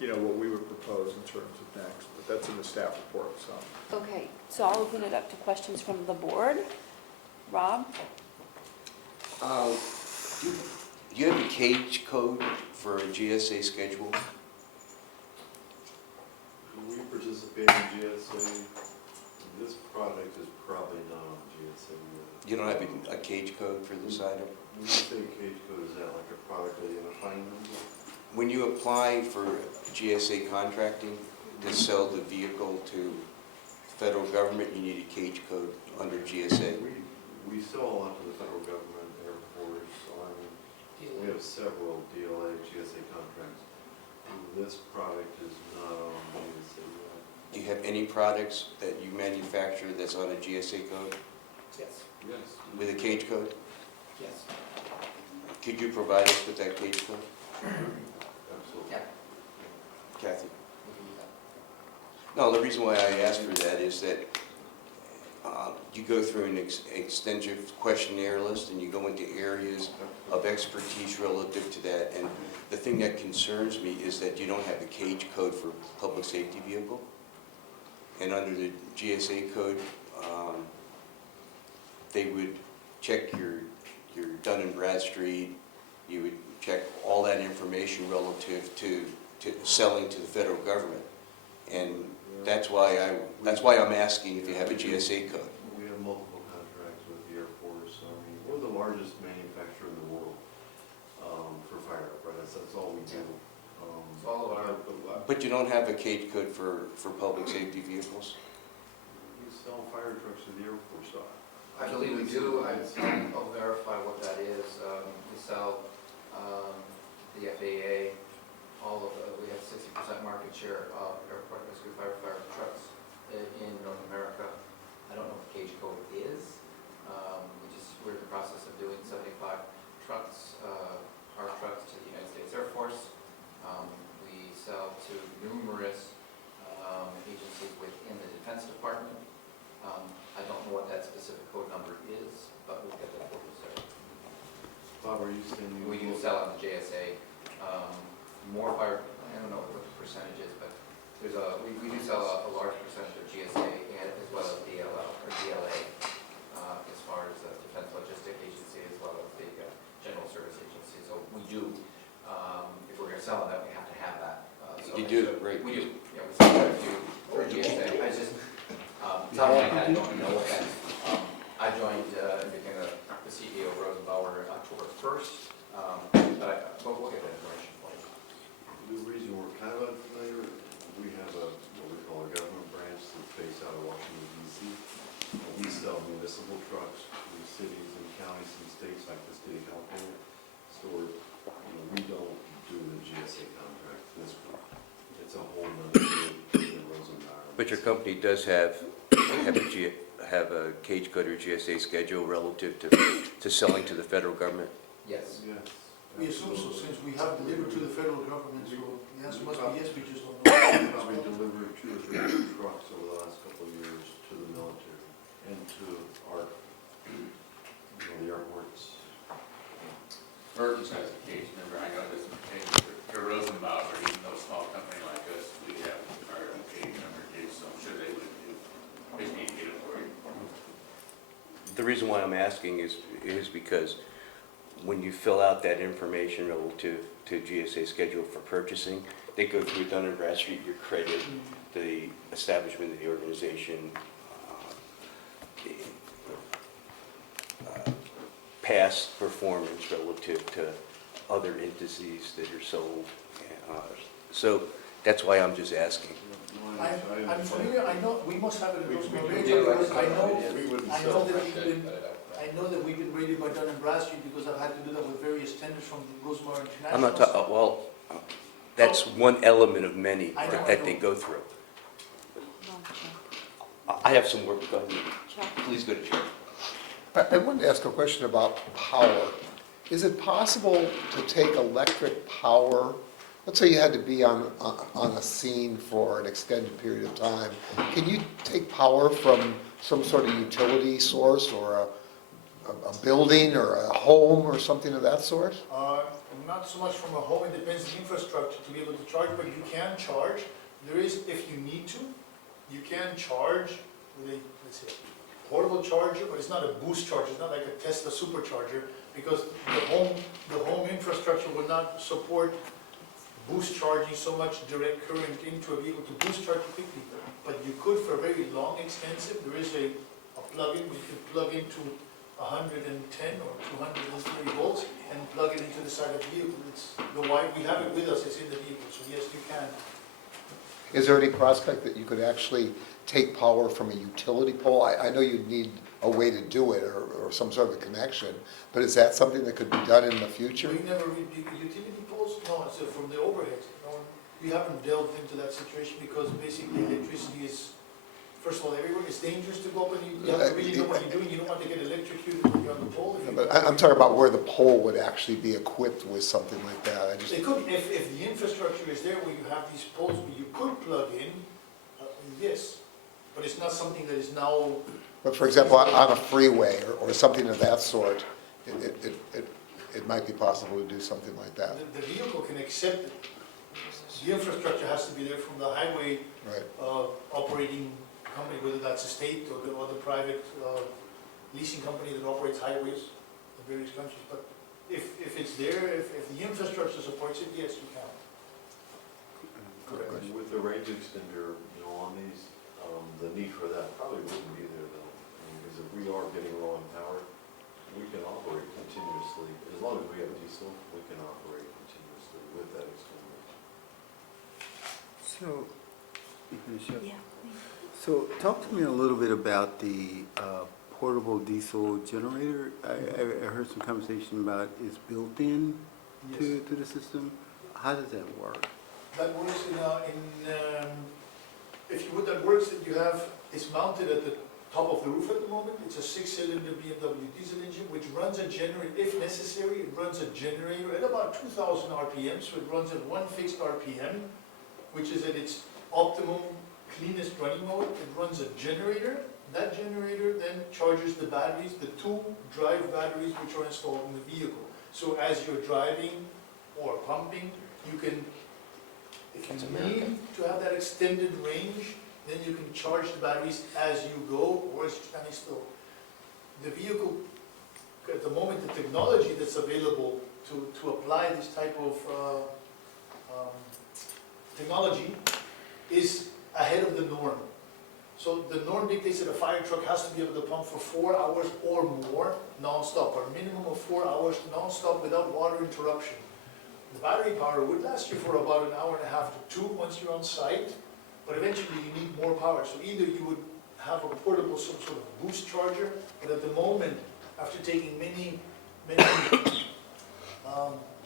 you know, what we would propose in terms of next. But that's in the staff report, so. Okay, so I'll open it up to questions from the board. Rob? Do you have a cage code for a GSA schedule? We participate in GSA. This product is probably not on GSA yet. You don't have a cage code for this item? When you say cage code, is that like a product identifying number? When you apply for GSA contracting to sell the vehicle to federal government, you need a cage code under GSA. We sell a lot to the federal government, Air Force, Army. We have several DLA, GSA contracts. This product is not on GSA yet. Do you have any products that you manufacture that's on a GSA code Yes. Yes. with a cage code? Yes. Could you provide us with that cage code, Absolutely. Yeah. Kathy? We can do that. No, the reason why I asked for that is that you go through an extensive questionnaire list and you go into areas of expertise relative to that. And the thing that concerns me is that you don't have a cage code for public safety vehicle. And under the GSA code, they would check your Dun & Bradstreet, you would check all that information relative to selling to the federal government. And that's why I'm asking if you have a GSA code. We have multiple contracts with the Air Force, Army. We're the largest manufacturer in the world for fire apparatus. That's all we do. So all of our, But you don't have a cage code for public safety vehicles? We sell fire trucks to the Air Force. I believe we do. I'll verify what that is. We sell the FAA, we have 60% market share of airport rescue firefighter trucks in North America. I don't know what the cage code is. We're in the process of doing 75 trucks, our trucks to the United States Air Force. We sell to numerous agencies within the Defense Department. I don't know what that specific code number is, but we'll get that for you, sir. Bob, are you saying you... We do sell on the JSA, more fire, I don't know what the percentage is, but we do sell a large percentage of GSA and as well as DLL or DLA, as far as the Defense Logistic Agency as well as the General Service Agency. So we do, if we're going to sell that, we have to have that. So You do, right? We do, yeah, we sell quite a few for GSA. I just, top of my head, I don't know what that is. I joined and became the CEO of Rosenbauer October 1st, but we'll get that information for you. The reason we're kind of unfamiliar, we have what we call a government branch that's based out of Washington, D.C. We sell municipal trucks to cities and counties and states like the state of California. So we don't do the GSA contract. It's a whole nother thing than Rosenbauer. But your company does have a cage code or GSA schedule relative to selling to the federal government? Yes. Yes. We assume so, since we have delivered to the federal government, so the answer must be yes, we just don't know. We delivered 2 or 3 trucks over the last couple of years to the military and to our, the airports. Emergency has a cage number, I know there's a cage for for Rosenbauer, even though a small company like us, we have our own page number too, so I'm sure they would do, they need to get it for you. The reason why I'm asking is because when you fill out that information relative to GSA schedule for purchasing, they go through Dun & Bradstreet, your credit, the establishment of the organization, past performance relative to other entities that are sold. So that's why I'm just asking. I'm familiar, I know, we must have it in those We pages, do. because I know, We wouldn't I sell know that it. we've been, I know that we've been rated by Dun & Bradstreet because I've had to do that with various tenders from Rosemar International. I'm not talking, well, that's one element of many I know, I that they know. go through. Wrong check. I have some work to go ahead. Check. Please go to Chair. I wanted to ask a question about power. Is it possible to take electric power, let's say you had to be on a scene for an extended period of time, can you take power from some sort of utility source or a building or a home or something of that sort? Not so much from a home, it depends on the infrastructure to be able to charge, but you can charge. There is, if you need to, you can charge with a, let's say, portable charger, but it's not a boost charger, it's not like a Tesla supercharger, because the home infrastructure will not support boost charging so much direct current into a vehicle to boost charge quickly. But you could, for a very long extensive, there is a plug-in, you can plug into 110 or 230 volts and plug it into the side of the vehicle. It's the wire, we have it with us, it's in the vehicle, so yes, you can. Is there any prospect that you could actually take power from a utility pole? I know you'd need a way to do it or some sort of a connection, but is that something that could be done in the future? We never, utility poles, no, it's from the overhead. No, we haven't delved into that situation because basically electricity is, first of all, everywhere. It's dangerous to go up and you have to really know what you're doing. You don't want to get electrocuted when you're on the pole. If you But I'm talking about where the pole would actually be equipped with something like that. I just, It could, if the infrastructure is there where you have these poles where you could plug in, yes, but it's not something that is now, but for example, on a freeway or something of that sort, it might be possible to do something like that. the vehicle can accept it. The infrastructure has to be there from the highway Right. operating company, whether that's a state or the private leasing company that operates highways in various countries. But if it's there, if the infrastructure supports it, yes, you can. Correct. With the range extender, on these, the need for that probably wouldn't be there though. Because if we are getting low on power, we can operate continuously. As long as we have diesel, we can operate continuously with that extender. So, you finish up? Yeah. So talk to me a little bit about the portable diesel generator. I heard some conversation about it's built in to the system. How does that work? That works if you would, that works that you have, it's mounted at the top of the roof at the moment. It's a 6-cylinder BMW diesel engine which runs a generator, if necessary, it runs a generator at about 2,000 RPM, so it runs at one fixed RPM, which is at its optimum cleanest running mode. It runs a generator. That generator then charges the batteries, the two drive batteries which are installed in the vehicle. So as you're driving or pumping, you can, if you need to have that extended range, then you can charge the batteries as you go or as you're standing still. The vehicle, at the moment, the technology that's available to apply this type of technology is ahead of the norm. So the norm dictates that a fire truck has to be able to pump for 4 hours or more non-stop, or a minimum of 4 hours non-stop without water interruption. The battery power would last you for about an hour and a half to 2 once you're on site, but eventually you need more power. So either you would have a portable, some sort of boost charger, but at the moment, after taking many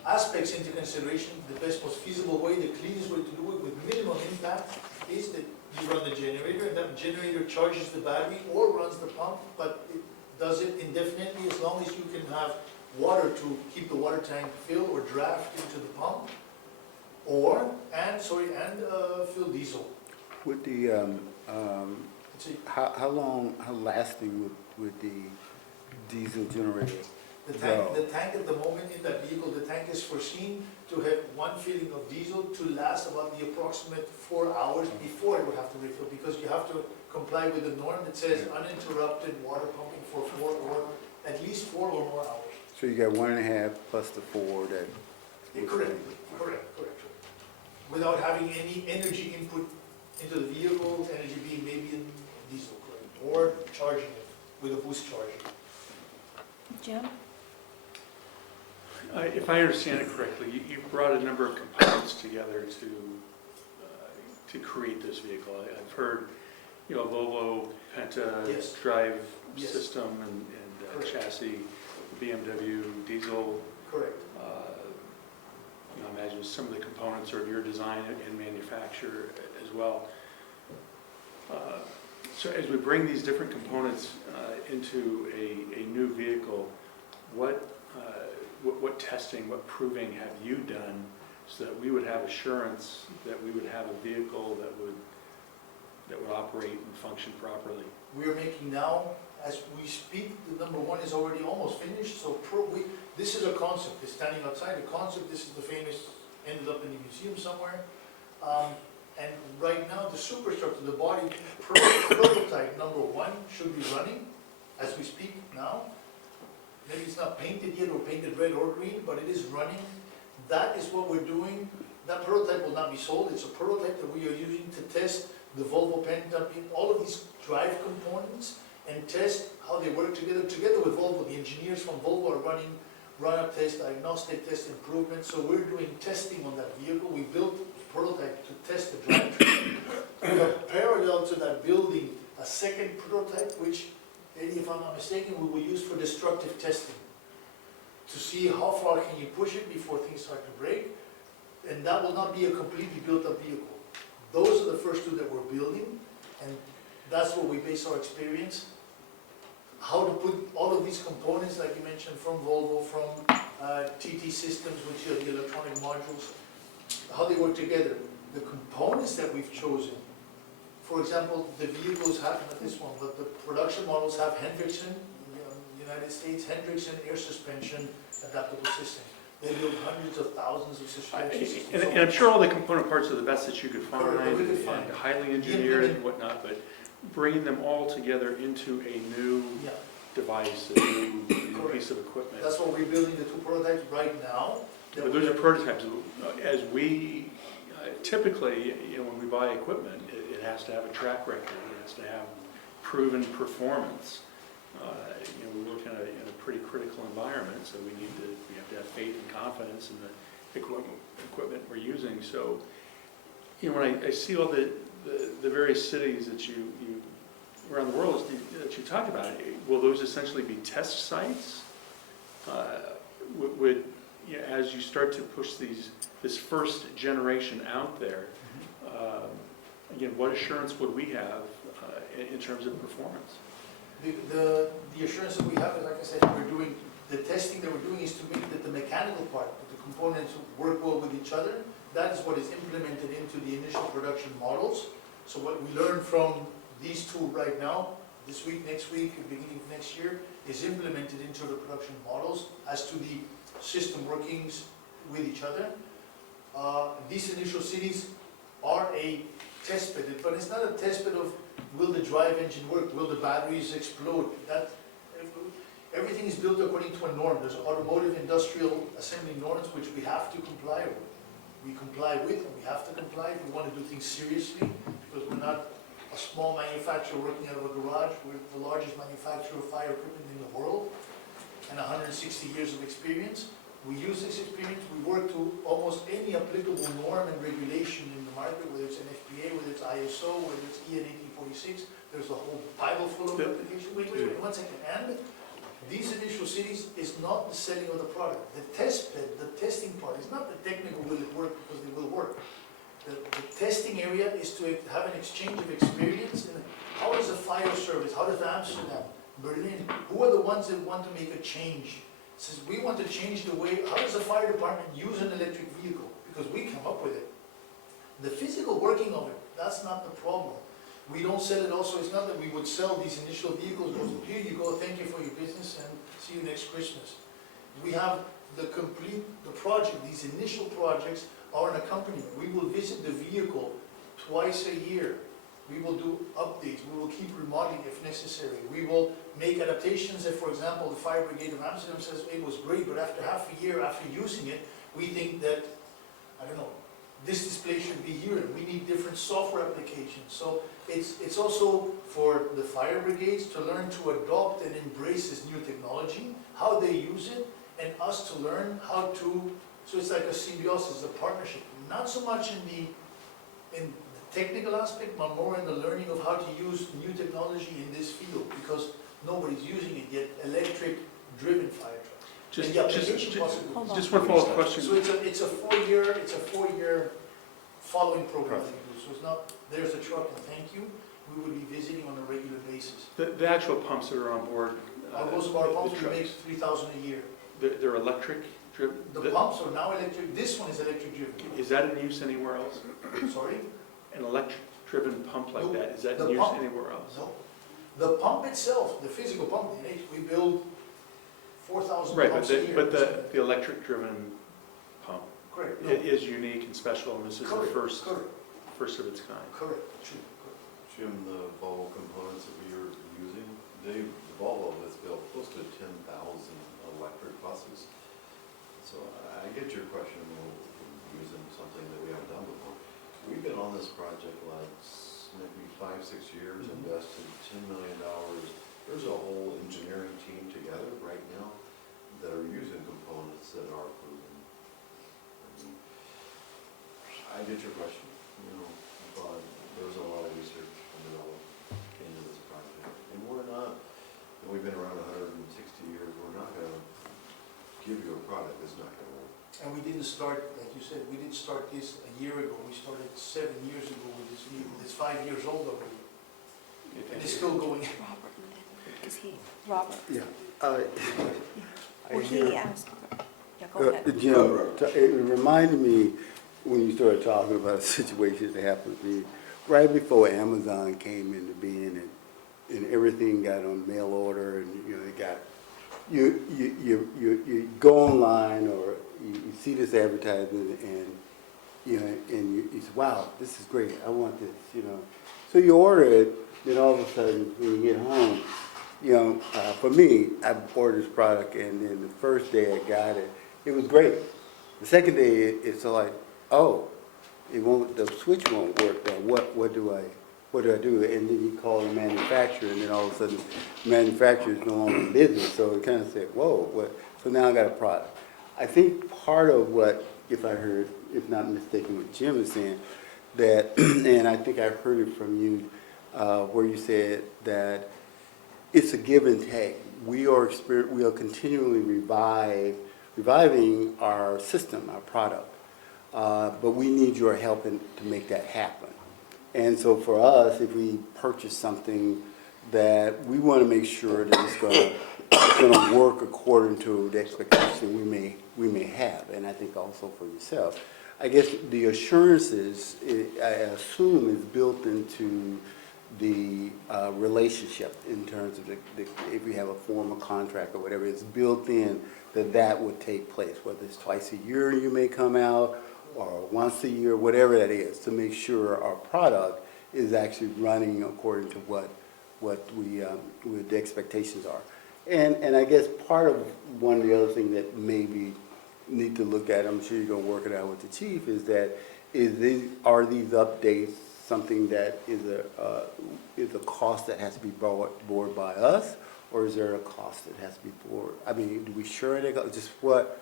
aspects into consideration, the best, most feasible way, the cleanest way to do it with minimum impact is that you run the generator, and that generator charges the battery or runs the pump, but it does it indefinitely as long as you can have water to keep the water tank filled or draft into the pump, and fill diesel. With the, how lasting would the diesel generator The tank at the moment in that vehicle, the tank is foreseen to have one filling of diesel to last about the approximate 4 hours before it would have to refill, because you have to comply with the norm that says uninterrupted water pumping for 4 or at least 4 or more hours. So you got 1.5 plus the 4 that. Correct. Without having any energy input into the vehicle, energy being maybe in diesel, correct? Or charging it with a boost charger. Jim? If I understand it correctly, you brought a number of components together to create this vehicle. I've heard, Volvo Penta Yes. drive Yes. system and Correct. chassis, BMW diesel. Correct. I imagine some of the components are of your design and manufacture as well. So as we bring these different components into a new vehicle, what testing, what proving have you done so that we would have assurance that we would have a vehicle that would operate and function properly? We are making now, as we speak, the number 1 is already almost finished, so this is a concept, it's standing outside, the concept, this is the famous, ended up in the museum somewhere. And right now, the superstructure, the body prototype number 1 should be running as we speak now. Maybe it's not painted yet or painted red or green, but it is running. That is what we're doing. That prototype will not be sold. It's a prototype that we are using to test the Volvo Penta, all of these drive components, and test how they work together with Volvo. The engineers from Volvo are running run-up test, diagnostic test, improvement. So we're doing testing on that vehicle. We built a prototype to test the drivetrain. We are parallel to that building a second prototype, which, if I'm not mistaken, we will use for destructive testing to see how far can you push it before things start to break. And that will not be a completely built-up vehicle. Those are the first 2 that we're building, and that's what we base our experience. How to put all of these components, like you mentioned, from Volvo, from TT Systems, which are the electronic modules, how they work together. The components that we've chosen, for example, the vehicles have, not this one, but the production models have Hendrickson, United States, Hendrickson air suspension adaptable system. They build hundreds of thousands of suspension systems. And I'm sure all the component parts are the best that you could find, Correct, that we could find. and highly engineered and whatnot, but bringing them all together into a new Yeah, device, a new piece of equipment. that's what we're building the 2 prototypes right now. But those are prototypes. As we typically, when we buy equipment, it has to have a track record. It has to have proven performance. We work in a pretty critical environment, so we have to have faith and confidence in the equipment we're using. So, when I see all the various cities that you around the world that you talk about, will those essentially be test sites? As you start to push this first generation out there, again, what assurance would we have in terms of performance? The assurance that we have is, like I said, the testing that we're doing is to make that the mechanical part, that the components work well with each other. That is what is implemented into the initial production models. So what we learn from these 2 right now, this week, next week, beginning of next year, is implemented into the production models as to the system workings with each other. These initial cities are a test bed, but it's not a test bed of will the drive engine work, will the batteries explode. Everything is built according to a norm. There's automotive industrial assembly norms which we have to comply with. We comply with, and we have to comply if we want to do things seriously, because we're not a small manufacturer working out of a garage. We're the largest manufacturer of fire equipment in the world, and 160 years of experience. We use this experience, we work to almost any applicable norm and regulation in the market, whether it's an FPA, whether it's ISO, whether it's EN 1846. There's a whole Bible full of applications. Wait, 1 second. And these initial cities is not the selling of the product. The test bed, the testing part, is not the technical will it work, because it will work. The testing area is to have an exchange of experience. And how does a fire service, how does Amsterdam, Berlin, who are the ones that want to make a change? Says we want to change the way, how does the fire department use an electric vehicle? Because we come up with it. The physical working of it, that's not the problem. We don't sell it also, it's not that we would sell these initial vehicles, here you go, thank you for your business, and see you next Christmas. We have the project, these initial projects are an accompaniment. We will visit the vehicle twice a year. We will do updates, we will keep remodeling if necessary. We will make adaptations if, for example, the Fire Brigade of Amsterdam says it was great, but after half a year after using it, we think that, I don't know, this display should be here, and we need different software applications. So it's also for the fire brigades to learn to adopt and embrace this new technology, how they use it, and us to learn how to, so it's like a symbiosis, a partnership. Not so much in the technical aspect, but more in the learning of how to use new technology in this field, because nobody's using it yet, electric-driven fire trucks. And the application possibility. Hold on. Just one follow-up question. So it's a four-year following program that we do. So it's not, there's a truck and thank you. We will be visiting on a regular basis. The actual pumps that are on board. Most of our the pumps, we trucks, make 3,000 a year. They're electric driven? The pumps are now electric, this one is electric driven. Is that in use anywhere else? Sorry? An electric driven pump like No, that, is that the in use pump- anywhere else? No. The pump itself, the physical pump, we build 4,000 Right, pumps a year. but the electric driven pump Correct. No. is unique and special, and this is the Correct, first correct, of its kind. correct, true. Jim, the Volvo components that we are using, the Volvo has built close to 10,000 electric buses. So I get your question, we're using something that we haven't done before. We've been on this project like maybe 5-6 years, invested $10 million. There's a whole engineering team together right now that are using components that are proven. I get your question, but there's a lot of research and development into this project. And we've been around 160 years, we're not gonna give you a product that's not gonna work. And we didn't start, like you said, we didn't start this a year ago. We started 7 years ago with this vehicle. It's 5 years old already. And it's still going. Robert, is he, Robert? Yeah. Well, he asked, yeah, go ahead. Jim, it reminded me when you started talking about a situation that happened to me right before Amazon came into being and everything got on mail order and it got you go online or you see this advertisement and you say, wow, this is great, I want this, So you order it, then all of a sudden when you get home, for me, I ordered this product and then the first day I got it, it was great. The second day it's like, oh, the switch won't work then. What do I do? And then you call the manufacturer, and then all of a sudden, the manufacturer is no longer in business. So it kind of said, whoa, what? So now I got a product. I think part of what, if not mistaken, what Jim is saying, that, and I think I heard it from you, where you said that it's a give and take. We are continually reviving our system, our product. But we need your help to make that happen. And so for us, if we purchase something that we want to make sure that it's going to work according to the expectation we may have, and I think also for yourself. I guess the assurances, I assume, is built into the relationship in terms of if we have a form of contract or whatever, it's built in that would take place, whether it's twice a year you may come out, or once a year, whatever that is, to make sure our product is actually running according to what the expectations are. And I guess part of one of the other things that maybe need to look at, I'm sure you're going to work it out with the chief, is that are these updates something that is a cost that has to be borne by us, or is there a cost that has to be borne? I mean, do we share it? Just what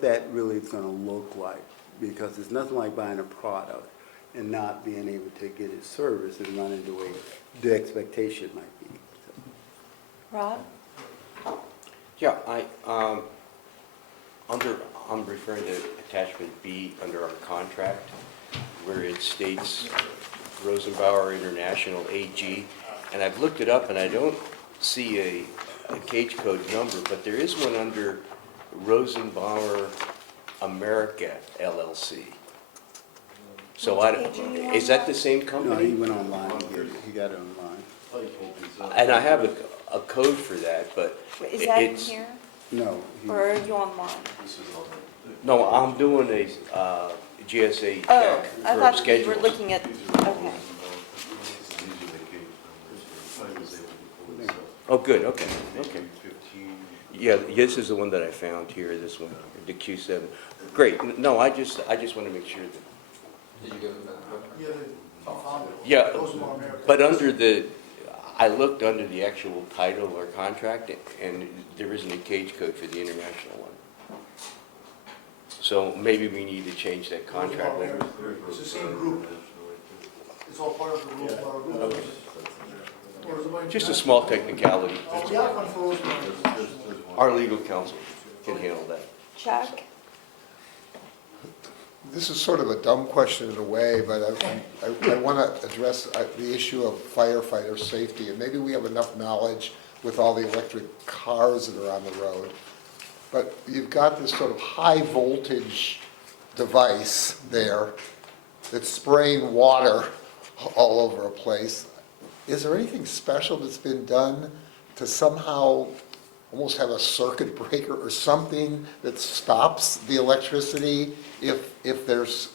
that really is going to look like? Because it's nothing like buying a product and not being able to get it serviced and run into the expectation might be. Rob? Yeah, I'm referring to attachment B under our contract, where it states Rosenbauer International AG, and I've looked it up and I don't see a cage code number, but there is one under Rosenbauer America LLC. So is that the same No, company? he went online. He got it online. And I have a code for that, but Is that in it's, here? No. Or are you online? This is on the. No, I'm doing a GSA check Oh, I for thought you schedule. were looking at, These are the okay. ones involved. These are the case numbers. I was able to pull this up. Oh, good, okay, okay. 15. Yeah, this is the one that I found here, this one, the Q7. Great, no, I just want to make sure that, Did you give them that? Yeah, the founder. Yeah, Rosenbauer America. but under the, I looked under the actual title or contract, and there isn't a cage code for the international one. So maybe we need to change that contract. It's the same group. It's all part of the Rosenbauer group. Or is it going to- Just a small technicality. Oh, we have one for Rosenbauer. Our legal counsel can handle that. Chuck? This is sort of a dumb question in a way, but I want to address the issue of firefighter safety. And maybe we have enough knowledge with all the electric cars that are on the road. But you've got this sort of high voltage device there that's spraying water all over a place. Is there anything special that's been done to somehow almost have a circuit breaker or something that stops the electricity if there's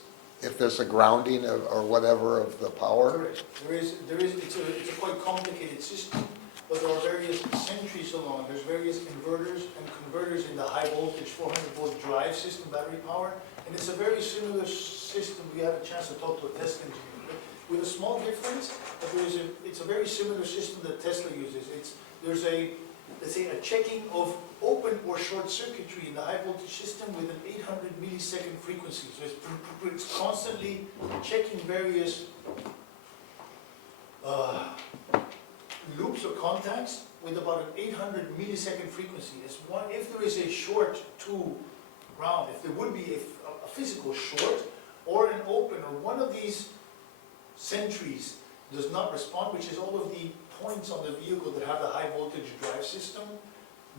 a grounding or whatever of the power? Correct. It's a quite complicated system, but there are various sentries along. There's various inverters and converters in the high voltage 400 volt drive system, battery power, and it's a very similar system. We had a chance to talk to a Tesla engineer with a small difference, but it's a very similar system that Tesla uses. There's let's say, a checking of open or short circuitry in the high voltage system with an 800 millisecond frequency. So it's constantly checking various loops or contacts with about an 800 millisecond frequency. If there is a short to ground, if there would be a physical short or an open, or one of these sentries does not respond, which is all of the points on the vehicle that have the high voltage drive system,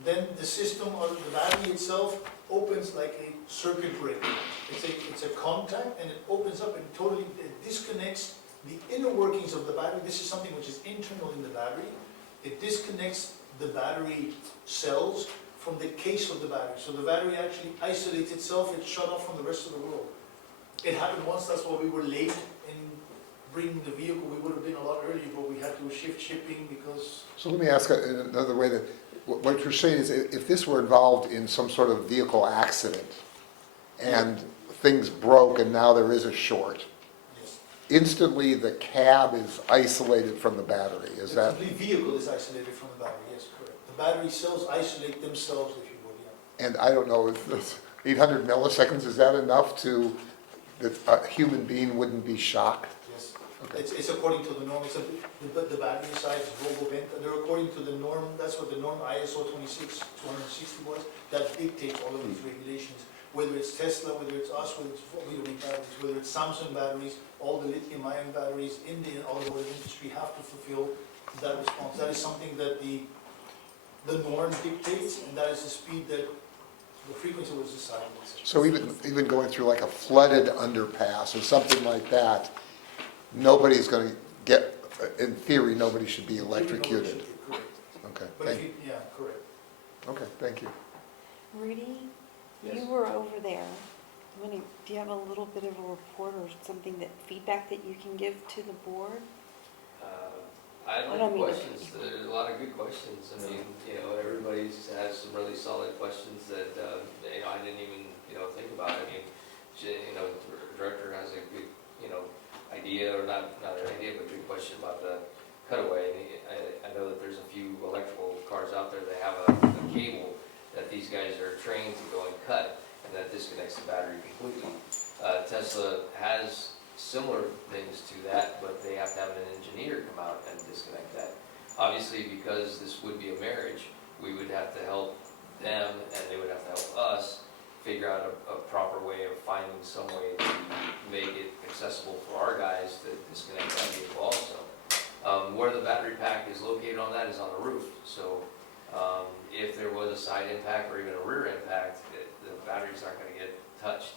then the system or the battery itself opens like a circuit breaker. It's a contact, and it opens up and totally disconnects the inner workings of the battery. This is something which is internal in the battery. It disconnects the battery cells from the case of the battery. So the battery actually isolates itself. It's shut off from the rest of the world. It happened once. That's why we were late in bringing the vehicle. We would have been a lot earlier, but we had to shift shipping because... So let me ask in another way, that what you're saying is, if this were involved in some sort of vehicle accident and things broke and now there is a short, Yes. instantly the cab is isolated from the battery, is The that? complete vehicle is isolated from the battery, yes, correct. The battery cells isolate themselves, if you would, yeah. And I don't know, if this 800 milliseconds, is that enough that a human being wouldn't be shocked? Yes. Okay. It's according to the norm. The battery size is global vent. They're according to the norm. That's what the norm ISO 26260 was. That dictates all of these regulations. Whether it's Tesla, whether it's us, whether it's batteries, whether it's Samsung batteries, all the lithium-ion batteries in the automotive industry have to fulfill that response. That is something that the norm dictates, and that is the speed that the frequency was decided. So even going through like a flooded underpass or something like that, nobody's going to get, in theory, nobody should be electrocuted. Correct. Okay, But if you, yeah, correct. okay, thank you. Rudy, Yes. you were over there. Do you have a little bit of a report or something feedback that you can give to the board? I I like don't the mean to- questions. There's a lot of good questions. I mean, everybody's has some really solid questions that, I didn't even, think about. I mean, the director has a good, idea, or not an idea, but a good question about the cutaway. And I know that there's a few electrical cars out there that have a cable that these guys are trained to go and cut, and that disconnects the battery completely. Tesla has similar things to that, but they have to have an engineer come out and disconnect that. Obviously, because this would be a marriage, we would have to help them, and they would have to help us figure out a proper way of finding some way to make it accessible for our guys to disconnect that vehicle also. Where the battery pack is located on that is on the roof, so if there was a side impact or even a rear impact, the battery's not going to get touched.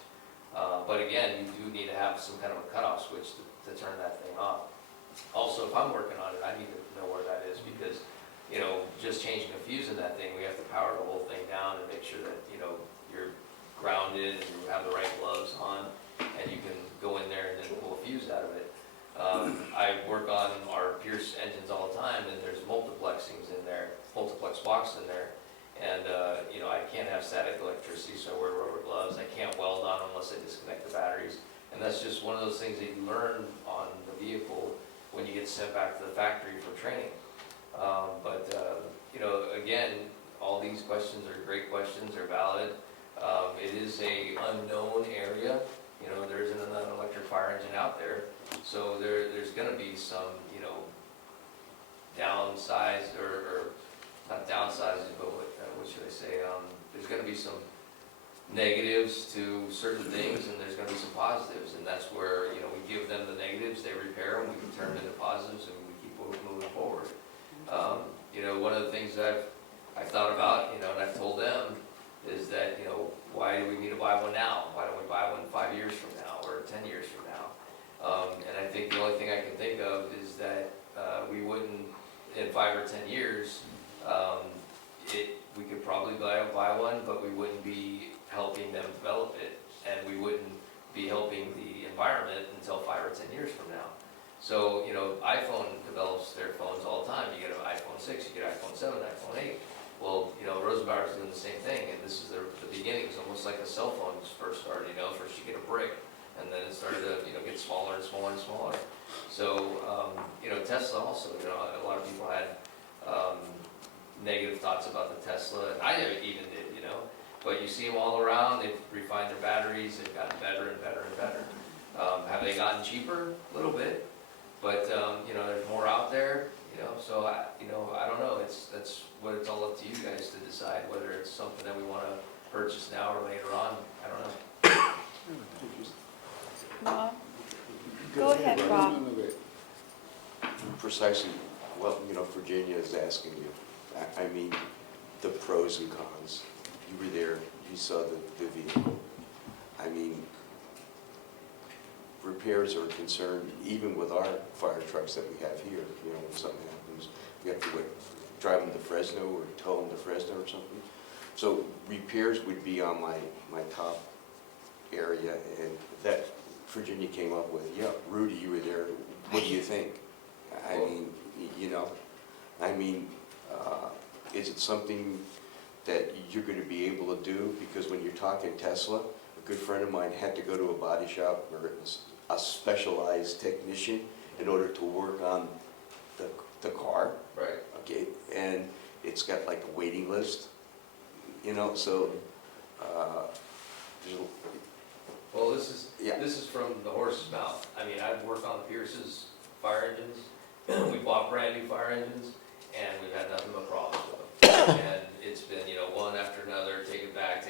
But again, you do need to have some kind of a cutoff switch to turn that thing off. Also, if I'm working on it, I need to know where that is, because just changing a fuse in that thing, we have to power the whole thing down and make sure that, you're grounded and you have the right gloves on, and you can go in there and then pull a fuse out of it. I work on our Pierce engines all the time, and there's multiplex box in there, and, I can't have static electricity, so I wear rubber gloves. I can't weld on them unless I disconnect the batteries, and that's just one of those things that you learn on the vehicle when you get sent back to the factory for training. Again, all these questions are great questions, they're valid. It is a unknown area, there isn't an electric fire engine out there, so there's gonna be some, downsized, or not downsized, but what should I say, there's gonna be some negatives to certain things, and there's gonna be some positives, and that's where, we give them the negatives, they repair them, we can turn them into positives, and we keep moving forward. One of the things I've thought about, and I've told them, is that, why do we need to buy one now? Why don't we buy one 5 years from now, or 10 years from now? And I think the only thing I can think of is that we wouldn't, in 5 or 10 years, we could probably buy one, but we wouldn't be helping them develop it, and we wouldn't be helping the environment until 5 or 10 years from now. So, iPhone develops their phones all the time. You get an iPhone 6, you get iPhone 7, iPhone 8. Well, Rosenbauer's doing the same thing, and this is the beginning. It's almost like a cell phone first started, first you get a brick, and then it started to, get smaller and smaller and smaller. So, Tesla also, a lot of people had negative thoughts about the Tesla, and I even did, but you see them all around, they've refined their batteries, they've gotten better and better and better. Have they gotten cheaper? A little bit, but, there's more out there, so I don't know, that's what it's all up to you guys to decide, whether it's something that we want to purchase now or later on, I don't know. Rob? Go ahead, Rob. Precisely what, Virginia is asking you. I mean, the pros and cons. You were there, you saw the vehicle. I mean, repairs are concerned, even with our fire trucks that we have here, when something happens, we have to drive them to Fresno or tow them to Fresno or something. So repairs would be on my top area, and that Virginia came up with, yeah, Rudy, you were there, what do you think? I mean, is it something that you're going to be able to do? Because when you're talking Tesla, a good friend of mine had to go to a body shop where it was a specialized technician in order to work on the car. Right. Okay, and it's got like a waiting list, so there's Well, this is from the horse's mouth. I mean, I've worked on Pierce's fire engines. We bought brand new fire engines, and we've had nothing but problems with them. And it's been, one after another, take it back,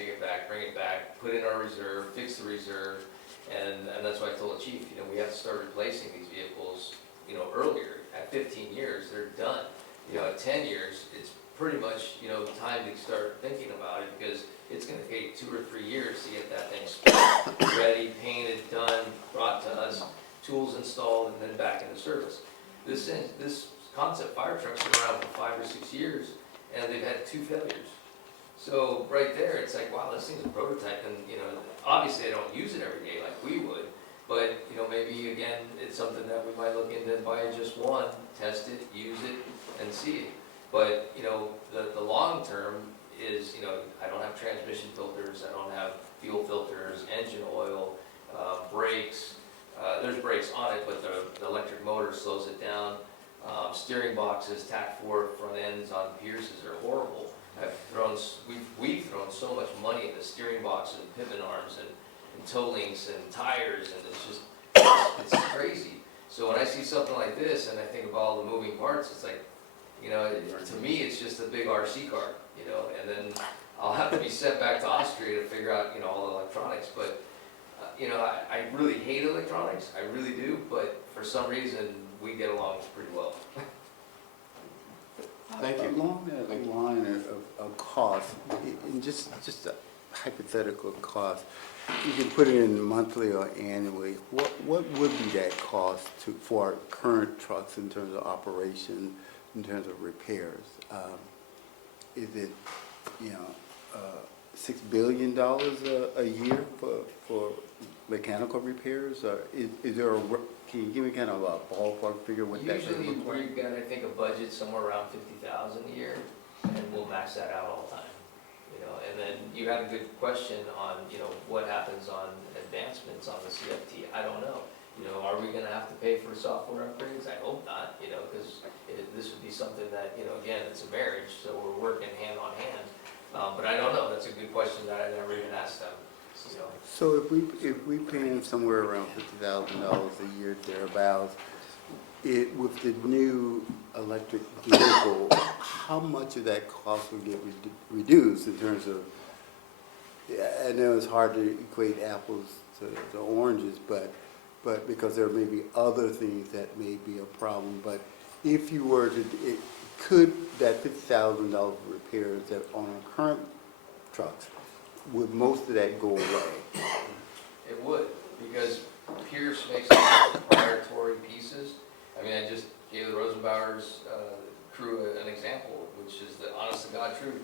bring it back, put in our reserve, fix the reserve. And that's why I told the chief, we have to start replacing these vehicles, earlier. At 15 years, they're done. At 10 years, it's pretty much, time to start thinking about it, because it's gonna take 2 or 3 years to get that thing spent, ready, painted, done, brought to us, tools installed, and then back into service. This concept fire truck's been around for 5 or 6 years, and they've had 2 failures. So right there, it's like, wow, this thing's a prototype, and obviously I don't use it every day like we would, but maybe again, it's something that we might look into and buy just one, test it, use it, and see. But the long term is, I don't have transmission filters, I don't have fuel filters, engine oil, brakes. There's brakes on it, but the electric motor slows it down. Steering boxes, TAC4 front ends on Pierces are horrible. We've thrown so much money into steering boxes and pivot arms and toe links and tires, and it's crazy. So when I see something like this and I think about all the moving parts, it's like, to me it's just a big RC car, and then I'll have to be sent back to Austria to figure out, all the electronics. But I really hate electronics, I really do, but for some reason we get along pretty well. Thank you. Along that line of cost, and just a hypothetical cost, you can put it in monthly or annually. What would be that cost for our current trucks in terms of operation, in terms of repairs? is it, $6 billion a year for mechanical repairs? Or is there can you give me kind of a ballpark figure what that would Usually, look like? we've got, I think, a budget somewhere around 50,000 a year, and we'll max that out all the time. And then you had a good question on, what happens on advancements on the CFT. I don't know. Are we gonna have to pay for software upgrades? I hope not, because this would be something that, again, it's a marriage, so we're working hand on hand. But I don't know. That's a good question that I never even asked them. So if we pay them somewhere around $50,000 a year thereabouts, with the new electric vehicle, how much of that cost would get reduced in terms of, I know it's hard to equate apples to oranges, but because there may be other things that may be a problem, but if you were to, could that $50,000 for repairs that on our current trucks, would most of that go away? It would, because Pierce makes the proprietary pieces. I mean, I just gave the Rosenbauer's crew an example, which is the honest to God truth.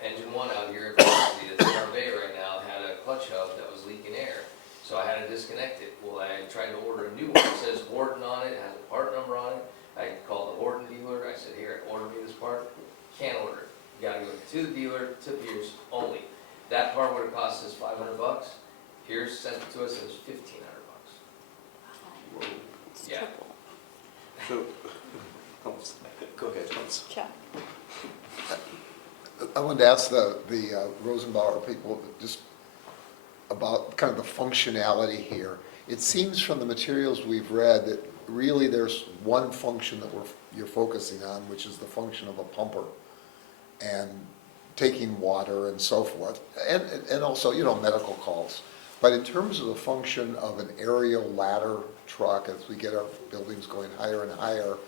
Engine 1 out here in Velocity that's in our bay right now had a clutch hub that was leaking air. So I had to disconnect it. Well, I tried to order a new one. It says Horton on it, it has a part number on it. I called the Horton dealer. I said, here, order me this part. Can't order it. You gotta go to the dealer, to Pierce only. That part would have cost us $500. Pierce sent it to us, it was $1,500. It's Yeah. triple. So, go ahead, Hans. Chuck? I wanted to ask the Rosenbauer people just about kind of the functionality here. It seems from the materials we've read that really there's one function that you're focusing on, which is the function of a pumper and taking water and so forth, and also, medical calls. But in terms of the function of an aerial ladder truck, as we get our buildings going higher and higher,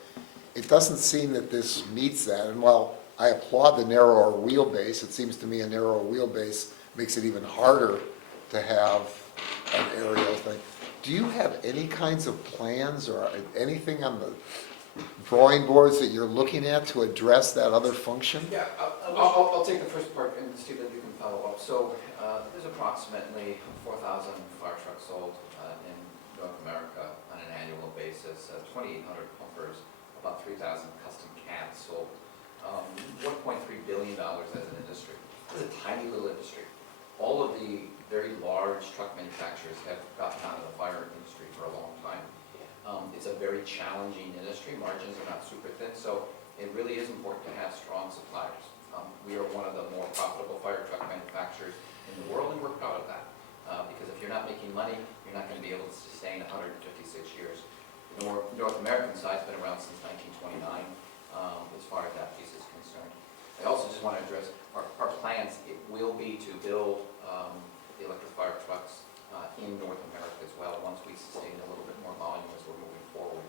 it doesn't seem that this meets that. And while I applaud the narrower wheelbase, it seems to me a narrower wheelbase makes it even harder to have an aerial thing. Do you have any kinds of plans or anything on the drawing boards that you're looking at to address that other function? Yeah, I'll take the first part, and Stephen, you can follow up. So there's approximately 4,000 fire trucks sold in North America on an annual basis, 2,800 pumpers, about 3,000 custom cabs sold, $1.3 billion as an industry. It's a tiny little industry. All of the very large truck manufacturers have gotten out of the fire industry for a long time. It's a very challenging industry. Margins are not super thin, so it really is important to have strong suppliers. We are one of the more profitable fire truck manufacturers in the world, and we're proud of that. Because if you're not making money, you're not going to be able to sustain 156 years. The North American side's been around since 1929, as far as that piece is concerned. I also just want to address our plans. It will be to build the electric fire trucks in North America as well, once we sustain a little bit more volume as we're moving forward.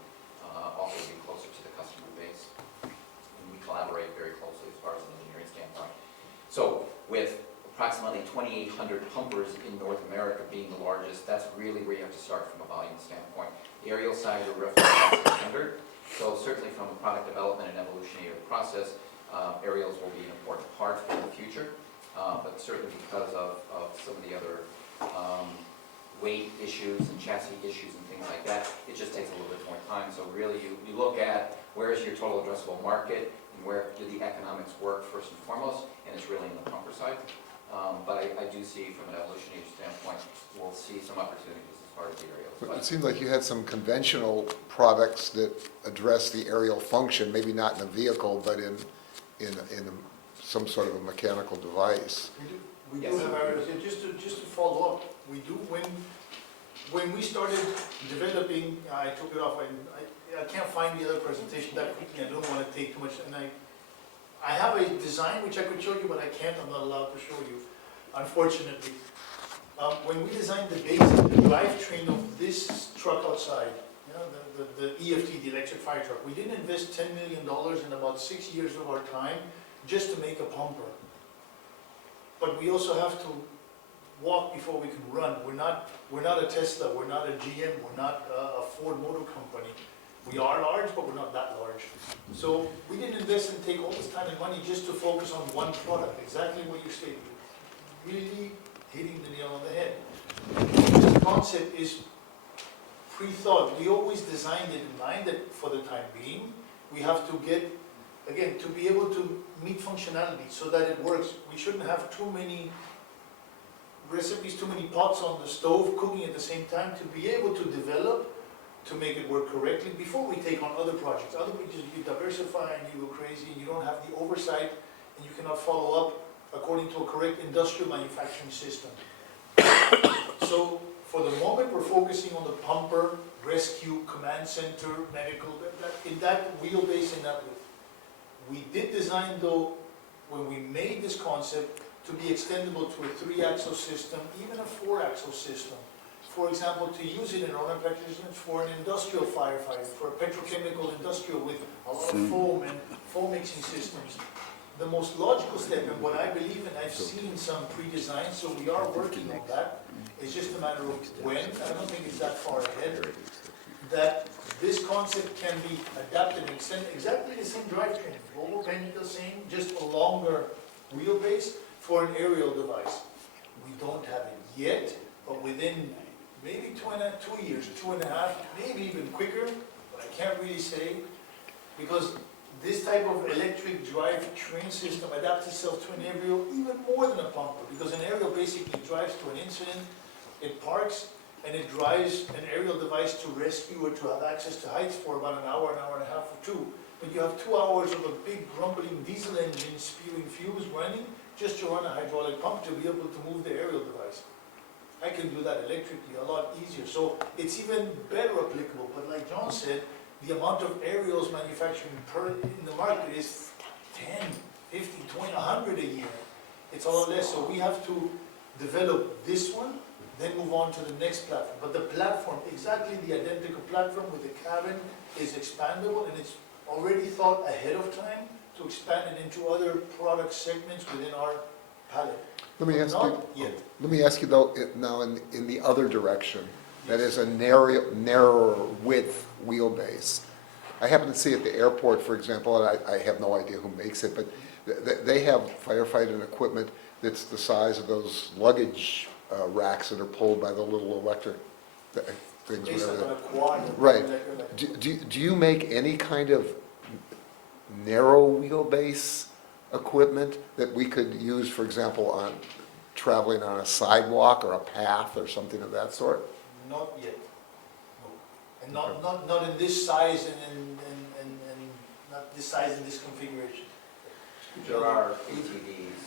Also be closer to the customer base. And we collaborate very closely as far as an engineering standpoint. So with approximately 2,800 pumpers in North America being the largest, that's really where you have to start from a volume standpoint. The aerial side are roughly about 600. So certainly from a product development and evolutionary process, aerials will be an important part in the future. But certainly because of some of the other weight issues and chassis issues and things like that, it just takes a little bit more time. So really you look at where is your total addressable market and where do the economics work first and foremost, and it's really in the pumper side. But I do see from an evolutionary standpoint, we'll see some opportunities as far as the aerials. But it seems like you had some conventional products that address the aerial function, maybe not in a vehicle, but in some sort of a mechanical device. We do have areas, and just to follow up, we do, when we started developing, I took it off, I can't find the other presentation that quickly, I don't want to take too much, and I have a design which I could show you, but I can't, I'm not allowed to show you, unfortunately. When we designed the basic, the drivetrain of this truck outside, the EFT, the electric fire truck, we didn't invest $10 million in about 6 years of our time just to make a pumper. But we also have to walk before we can run. We're not a Tesla, we're not a GM, we're not a Ford Motor Company. We are large, but we're not that large. So we didn't invest and take all this time and money just to focus on one product, exactly what you stated. Really hitting the nail on the head. This concept is pre-thought. We always designed it in mind that for the time being, we have to get, again, to be able to meet functionality so that it works. We shouldn't have too many recipes, too many pots on the stove cooking at the same time to be able to develop, to make it work correctly before we take on other projects. Otherwise, you diversify and you go crazy and you don't have the oversight and you cannot follow up according to a correct industrial manufacturing system. So for the moment, we're focusing on the pumper, rescue, command center, medical, in that wheelbase and that width. We did design though, when we made this concept, to be extendable to a 3-axle system, even a 4-axle system. For example, to use it in our applications for an industrial firefighter, for a petrochemical industrial with a lot of foam and foam mixing systems. The most logical step, and what I believe, and I've seen some pre-design, so we are working on that, it's just a matter of when, I don't think it's that far ahead, that this concept can be adapted and extended, exactly the same drivetrain, Volvo painted the same, just a longer wheelbase for an aerial device. We don't have it yet, but within maybe 2 years, 2.5, maybe even quicker, but I can't really say, because this type of electric drive train system adapts itself to an aerial even more than a pumper, because an aerial basically drives to an incident, it parks, and it drives an aerial device to rescue or to have access to heights for about an hour and a half or two. But you have 2 hours of a big grumbling diesel engine spewing fumes running just to run a hydraulic pump to be able to move the aerial device. I can do that electrically a lot easier, so it's even better applicable. But like John said, the amount of aerials manufactured in the market is 10, 50, 20, 100 a year. It's a lot less, so we have to develop this one, then move on to the next platform. But the platform, exactly the identical platform with the cabin, is expandable, and it's already thought ahead of time to expand it into other product segments within our palette. Let me ask you, Not yet. let me ask you though, now in the other direction, that is a narrower width wheelbase. I happen to see at the airport, for example, and I have no idea who makes it, but they have firefighting equipment that's the size of those luggage racks that are pulled by the little electric things, Based whatever. on a quad. Right. Do you make any kind of narrow wheelbase equipment that we could use, for example, on traveling on a sidewalk or a path or something of that sort? Not yet, no. And not in this size and not this size and this configuration. There are ATVs,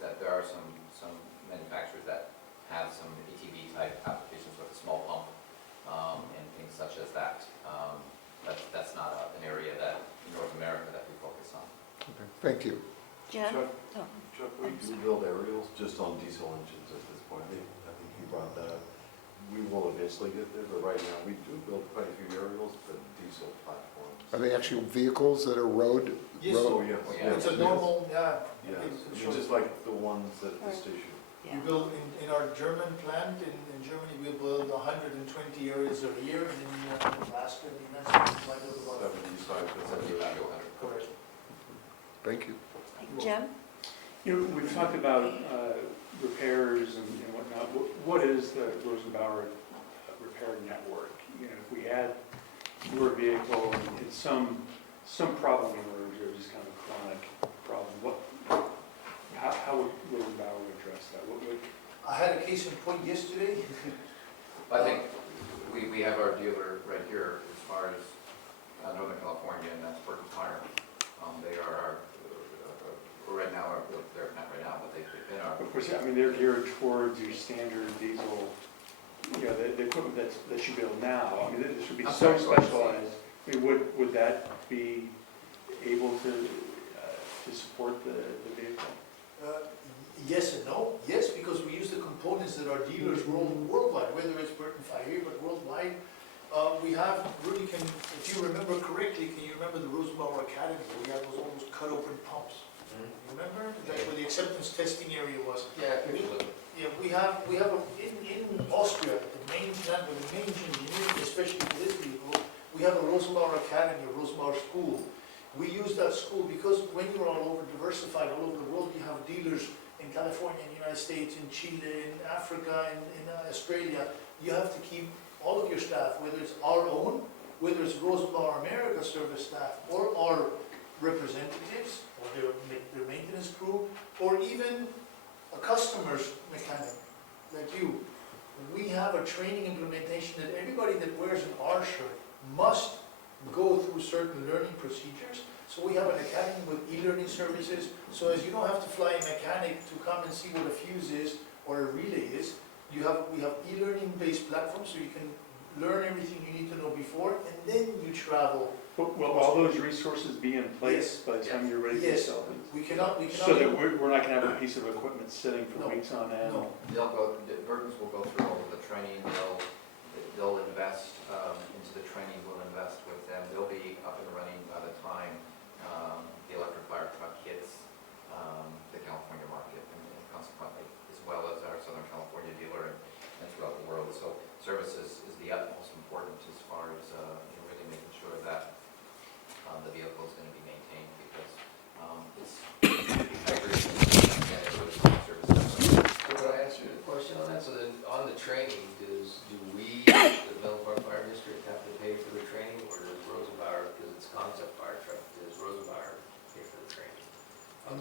that there are some manufacturers that have some ATV type applications with a small pump, and things such as that. That's not an area that, in North America, that we focus on. Okay, thank you. Jim? Chuck, Oh, Chuck, we do build aerials just on diesel engines at this point. I think you brought that up. We will eventually get there, but right now, we do build quite a few aerials, but diesel platforms. Are they actual vehicles that are road? Yes, Oh, yes. Yeah. it's a normal, Yes, it's it's just like the ones at the station. yeah. We build in our German plant in Germany, we build 120 areas a year, and in Alaska, the United States, we build about 75%. correct. Thank you. Jim? You know, we've talked about repairs and whatnot. What is the Rosenbauer repair network? You know, if we had your vehicle and some problem emerged, or just kind of a chronic problem, how would Rosenbauer address that? What would? I had a case in point yesterday. I think we have our dealer right here as far as Northern California, and that's Burton Fire. They are right now, they're not right now, but they've been our. Of course, I mean, they're geared towards your standard diesel, you know, the equipment that you build now. I mean, this would be I'm so sorry, specialized. I mean, would that be able to support the vehicle? Yes and no. Yes, because we use the components that our dealers roll worldwide, whether it's Burton Fire here, but worldwide. We have really, if you remember correctly, can you remember the Rosenbauer Academy? We had those almost cut open pumps. Remember? That's where the acceptance testing area was. Yeah, Yeah, we have in Austria, the main plant with the main engineering, especially for this vehicle, we We have a Rosenbauer Academy, a Rosenbauer School. We use that school because when you're all over diversified, all over the world, you have dealers in California, in the United States, in Chile, in Africa, in Australia. You have to keep all of your staff, whether it's our own, whether it's Rosenbauer America service staff, or our representatives, or their maintenance crew, or even a customer's mechanic, like you. We have a training implementation that everybody that wears an R shirt must go through certain learning procedures. So we have an academy with e-learning services, so as you don't have to fly a mechanic to come and see what a fuse is or a relay is, we have e-learning based platforms, so you can learn everything you need to know before, and then you travel. Will all those resources be in place by the time you're ready to Yes. sell them? We cannot. So that we're not gonna have a piece of equipment sitting for No. weeks on end? No. Burton's will go through all of the training, they'll invest into the training, we'll invest with them. They'll be up and running by the time the electric fire truck hits the California market, and consequently, as well as our Southern California dealer and throughout the world. So services is the utmost important as far as really making sure that the vehicle is going to be maintained, because it's, I agree with you, it was service. So could I ask you a question on that? So then, on the training, do we, the Menlo Park Fire District, have to pay for the training, or does Rosenbauer, because it's concept fire truck, does Rosenbauer pay for the training? In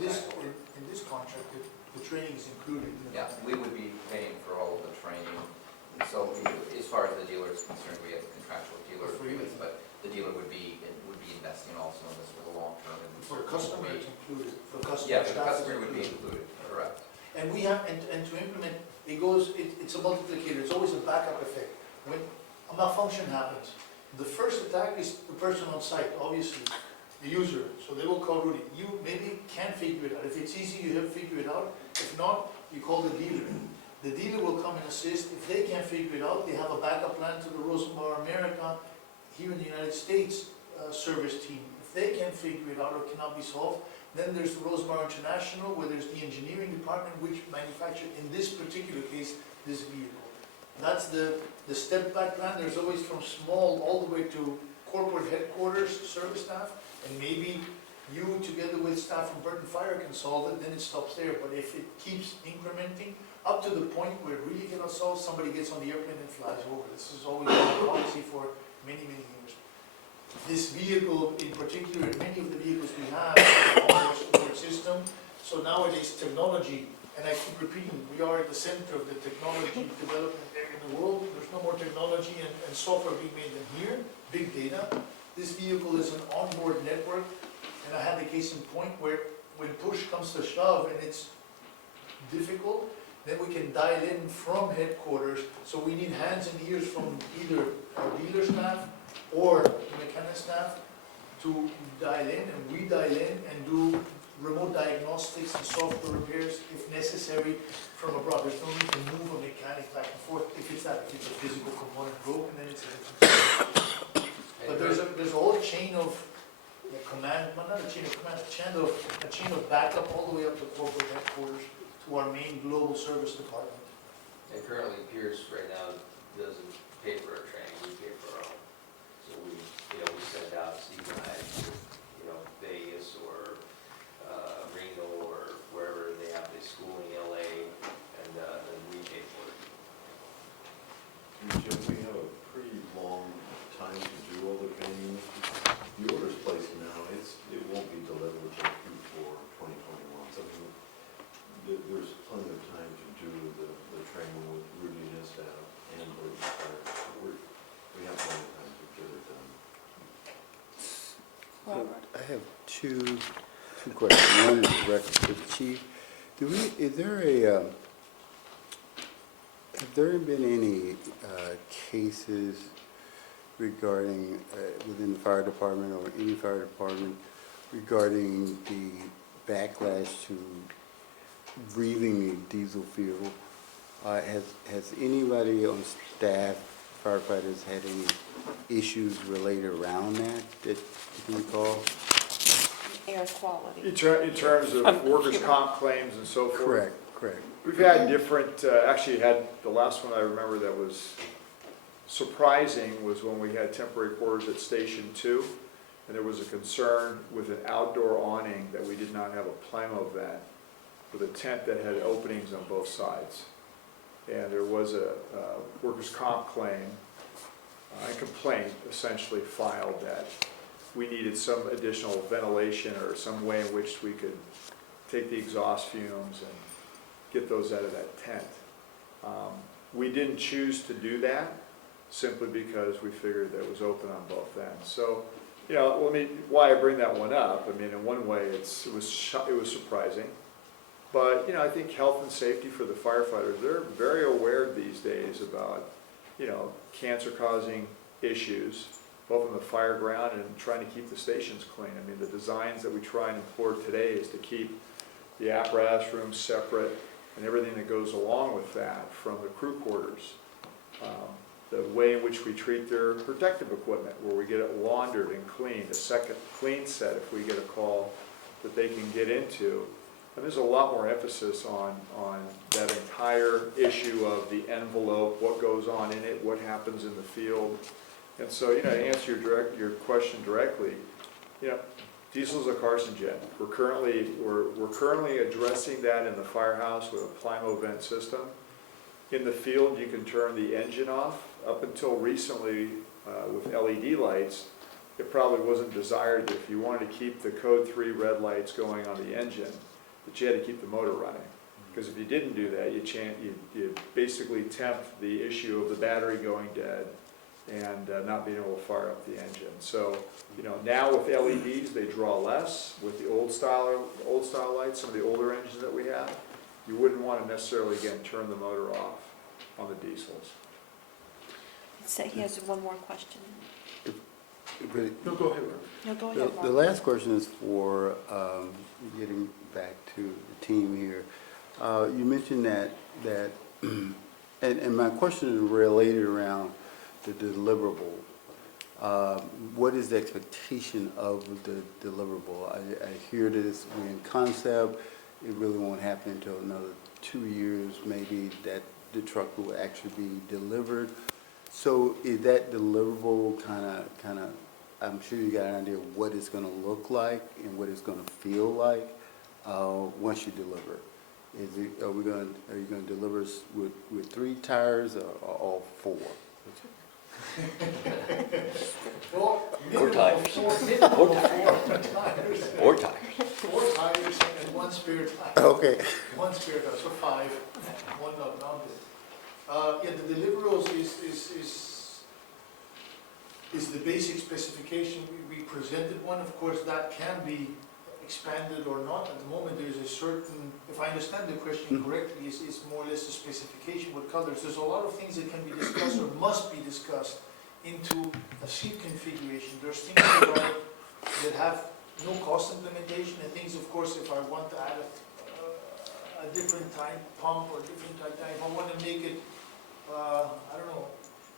this contract, the training is included. Yeah, we would be paying for all of the training. So as far as the dealer is concerned, we have contractual dealer agreements, but the dealer would be investing also in this for the long term. And For customer, it's included. For customer, Yeah, the staff, it's customer would be included. included, correct. And we have, and to implement, it's a multiplicator, it's always a backup effect. When a malfunction happens, the first attack is the person on site, obviously, the user, so they will call Rudy. You maybe can't figure it out. If it's easy, you have figured it out. If not, you call the dealer. The dealer will come and assist. If they can't figure it out, they have a backup plan to the Rosenbauer America here in the United States service team. If they can't figure it out or cannot be solved, then there's the Rosenbauer International, where there's the engineering department which manufactured, in this particular case, this vehicle. That's the step back plan. There's always from small all the way to corporate headquarters, service staff, and maybe you together with staff from Burton Fire can solve it, then it stops there. But if it keeps incrementing up to the point where it really cannot solve, somebody gets on the airplane and flies over. This is always been a policy for many, many years. This vehicle in particular, and many of the vehicles we have, have a support system. So nowadays technology, and I keep repeating, we are at the center of the technology development area in the world. There's no more technology and software being made than here, big data. This vehicle is an onboard network, and I had the case in point where when push comes to shove and it's difficult, then we can dial in from headquarters. So we need hands and ears from either our dealer staff or the mechanic staff to dial in, and we dial in and do remote diagnostics and software repairs if necessary from abroad. There's no need to move a mechanic back and forth if it's a physical component broken, then it's a different. But there's a whole chain of command, well, not a chain of command, a chain of backup all the way up to corporate headquarters to our main global service department. And currently Pierce right now doesn't pay for our training, we pay for our own. So we send out Steve and I to, Vegas or Reno or wherever they have the school in LA, and then we pay for it. Jim, we have a pretty long time to do all the training. The order's placed now, it won't be delivered until Q4 2021. So there's plenty of time to do the training with Rudy and his staff and Burton Fire. We have plenty of time to get it done. So I have two questions. One is directed to the chief. Have there been any cases regarding, within the fire department or any fire department, regarding the backlash to breathing the diesel fuel? Has anybody on staff, firefighters, had any issues related around that you can recall? Air quality. In terms of workers' comp claims and so forth? Correct. We've had different, actually had the last one I remember that was surprising was when we had temporary quarters at Station 2, and there was a concern with an outdoor awning that we did not have a Plimo vent with a tent that had openings on both sides. And there was a workers' comp claim, a complaint essentially filed that we needed some additional ventilation or some way in which we could take the exhaust fumes and get those out of that tent. We didn't choose to do that simply because we figured that it was open on both ends. So, you know, why I bring that one up, I mean, in one way it was surprising. But, you know, I think health and safety for the firefighters, they're very aware these days about, you know, cancer-causing issues, both on the fire ground and trying to keep the stations clean. I mean, the designs that we try and employ today is to keep the apparatus rooms separate and everything that goes along with that from the crew quarters. The way in which we treat their protective equipment, where we get it laundered and cleaned, a second clean set if we get a call that they can get into. And there's a lot more emphasis on that entire issue of the envelope, what goes on in it, what happens in the field. And so, you know, to answer your question directly, you know, diesel's a carcinogen. We're currently addressing that in the firehouse with a Plimo vent system. In the field, you can turn the engine off. Up until recently, with LED lights, it probably wasn't desired that if you wanted to keep the code 3 red lights going on the engine, that you had to keep the motor running. Because if you didn't do that, you basically tempt the issue of the battery going dead and not being able to fire up the engine. So, you know, now with LEDs, they draw less. With the old style lights, some of the older engines that we have, you wouldn't want to necessarily, again, turn the motor off on the diesels. So he has one more question. No, go ahead, Ron. No, go ahead, Mark. The last question is for getting back to the team here. You mentioned that and my question is related around the deliverable. What is the expectation of the deliverable? I hear that it's in concept. It really won't happen until another 2 years, maybe, that the truck will actually be delivered. So is that deliverable kind of, I'm sure you got an idea of what it's going to look like and what it's going to feel like once you deliver. Are you going to deliver us with 3 tires or all 4? Well, Or tires. Four tires. Or tires. 4 tires and 1 spare tire. Okay. 1 spare tire, so 5, 1 not mounted. Yeah, the deliverables is the basic specification. We presented one. Of course, that can be expanded or not. At the moment, there's a certain, if I understand the question correctly, it's more or less a specification with colors. There's a lot of things that can be discussed or must be discussed into a seat configuration. There's things that have no cost implementation, and things, of course, if I want to add a different type pump or different type, if I want to make it, I don't know,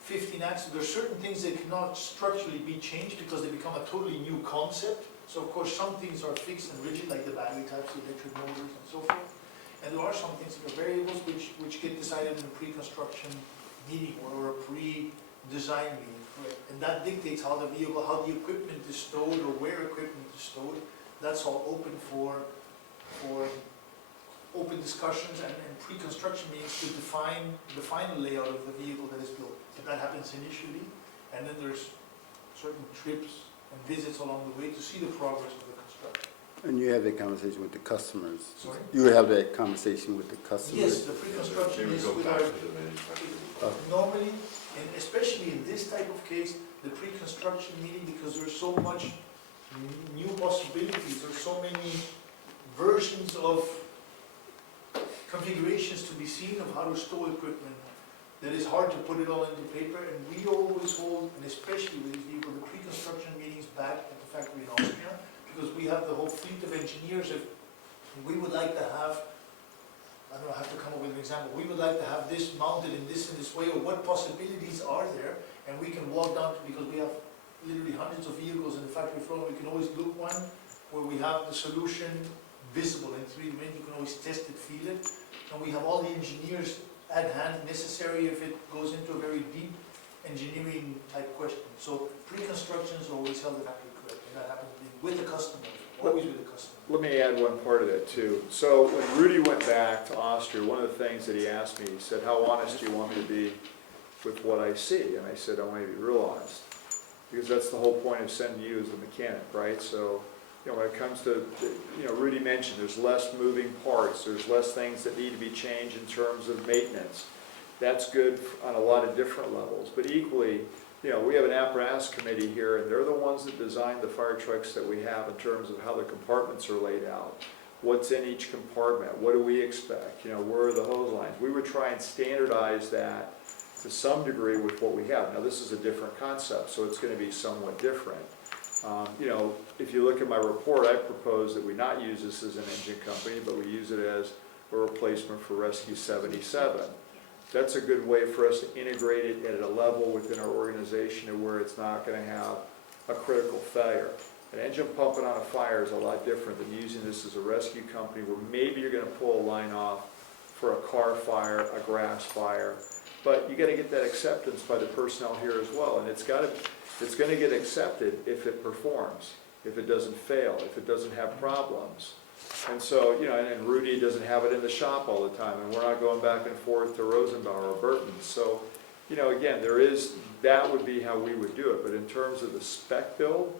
15 axles, there's certain things that cannot structurally be changed because they become a totally new concept. So of course some things are fixed and rigid, like the battery types, the electric motors and so forth. And there are some things that are variables which get decided in a pre-construction meeting or a pre-design meeting, correct? And that dictates how the vehicle, how the equipment is stowed or where equipment is stowed. That's all open for open discussions and pre-construction meetings to define the final layout of the vehicle that is built. So that happens initially, and then there's certain trips and visits along the way to see the progress of the construction. And you have that conversation with the customers? Sorry? You have that conversation with the customers? Yes, the pre-construction is with our, normally, and especially in this type of case, the pre-construction meeting, because there's so much new possibilities, there's so many versions of configurations to be seen of how to store equipment, that it's hard to put it all into paper, and we always hold, and especially with these vehicles, the pre-construction meetings back at the factory in Austria, because we have the whole fleet of engineers. If we would like to have, I don't know, I have to come up with an example, we would like to have this mounted in this way, or what possibilities are there, and we can walk down to, because we have literally hundreds of vehicles in the factory floor, we can always look one where we have the solution visible in 3D. You can always test it, feel it, and we have all the engineers at hand necessary if it goes into a very deep engineering type questions. So pre-construction is always held at factory correct, and that happens with the customer, always with the customer. Let me add one part of that too. So when Rudy went back to Austria, one of the things that he asked me, he said, how honest do you want me to be with what I see? And I said, I want to be real honest. Because that's the whole point of sending you as the mechanic, right? So, you know, when it comes to, you know, Rudy mentioned there's less moving parts, there's less things that need to be changed in terms of maintenance. That's good on a lot of different levels. But equally, you know, we have an Apparatus Committee here, and they're the ones that designed the fire trucks that we have in terms of how the compartments are laid out. What's in each compartment? What do we expect? You know, where are the hose lines? We would try and standardize that to some degree with what we have. Now, this is a different concept, so it's going to be somewhat different. You know, if you look at my report, I propose that we not use this as an engine company, but we use it as a replacement for Rescue 77. That's a good way for us to integrate it at a level within our organization to where it's not going to have a critical failure. An engine pumping on a fire is a lot different than using this as a rescue company where maybe you're going to pull a line off for a car fire, a grass fire, but you got to get that acceptance by the personnel here as well, and it's going to get accepted if it performs, if it doesn't fail, if it doesn't have problems. And so, you know, and Rudy doesn't have it in the shop all the time, and we're not going back and forth to Rosenbauer or Burton. So, you know, again, that would be how we would do it. But in terms of the spec build,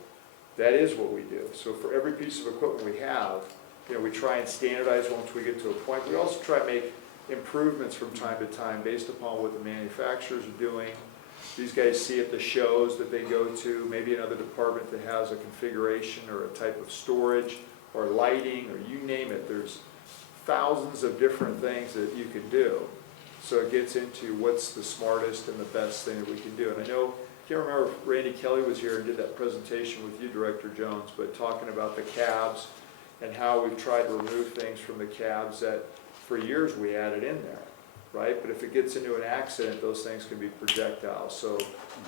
that is what we do. So for every piece of equipment we have, you know, we try and standardize once we get to a point. We also try to make improvements from time to time based upon what the manufacturers are doing. These guys see at the shows that they go to, maybe another department that has a configuration or a type of storage or lighting, or you name it. There's thousands of different things that you can do. So it gets into what's the smartest and the best thing that we can do. And I know, I can't remember if Randy Kelly was here and did that presentation with you, Director Jones, but talking about the cabs and how we've tried to remove things from the cabs that for years we added in there, right? But if it gets into an accident, those things can be projectiles. So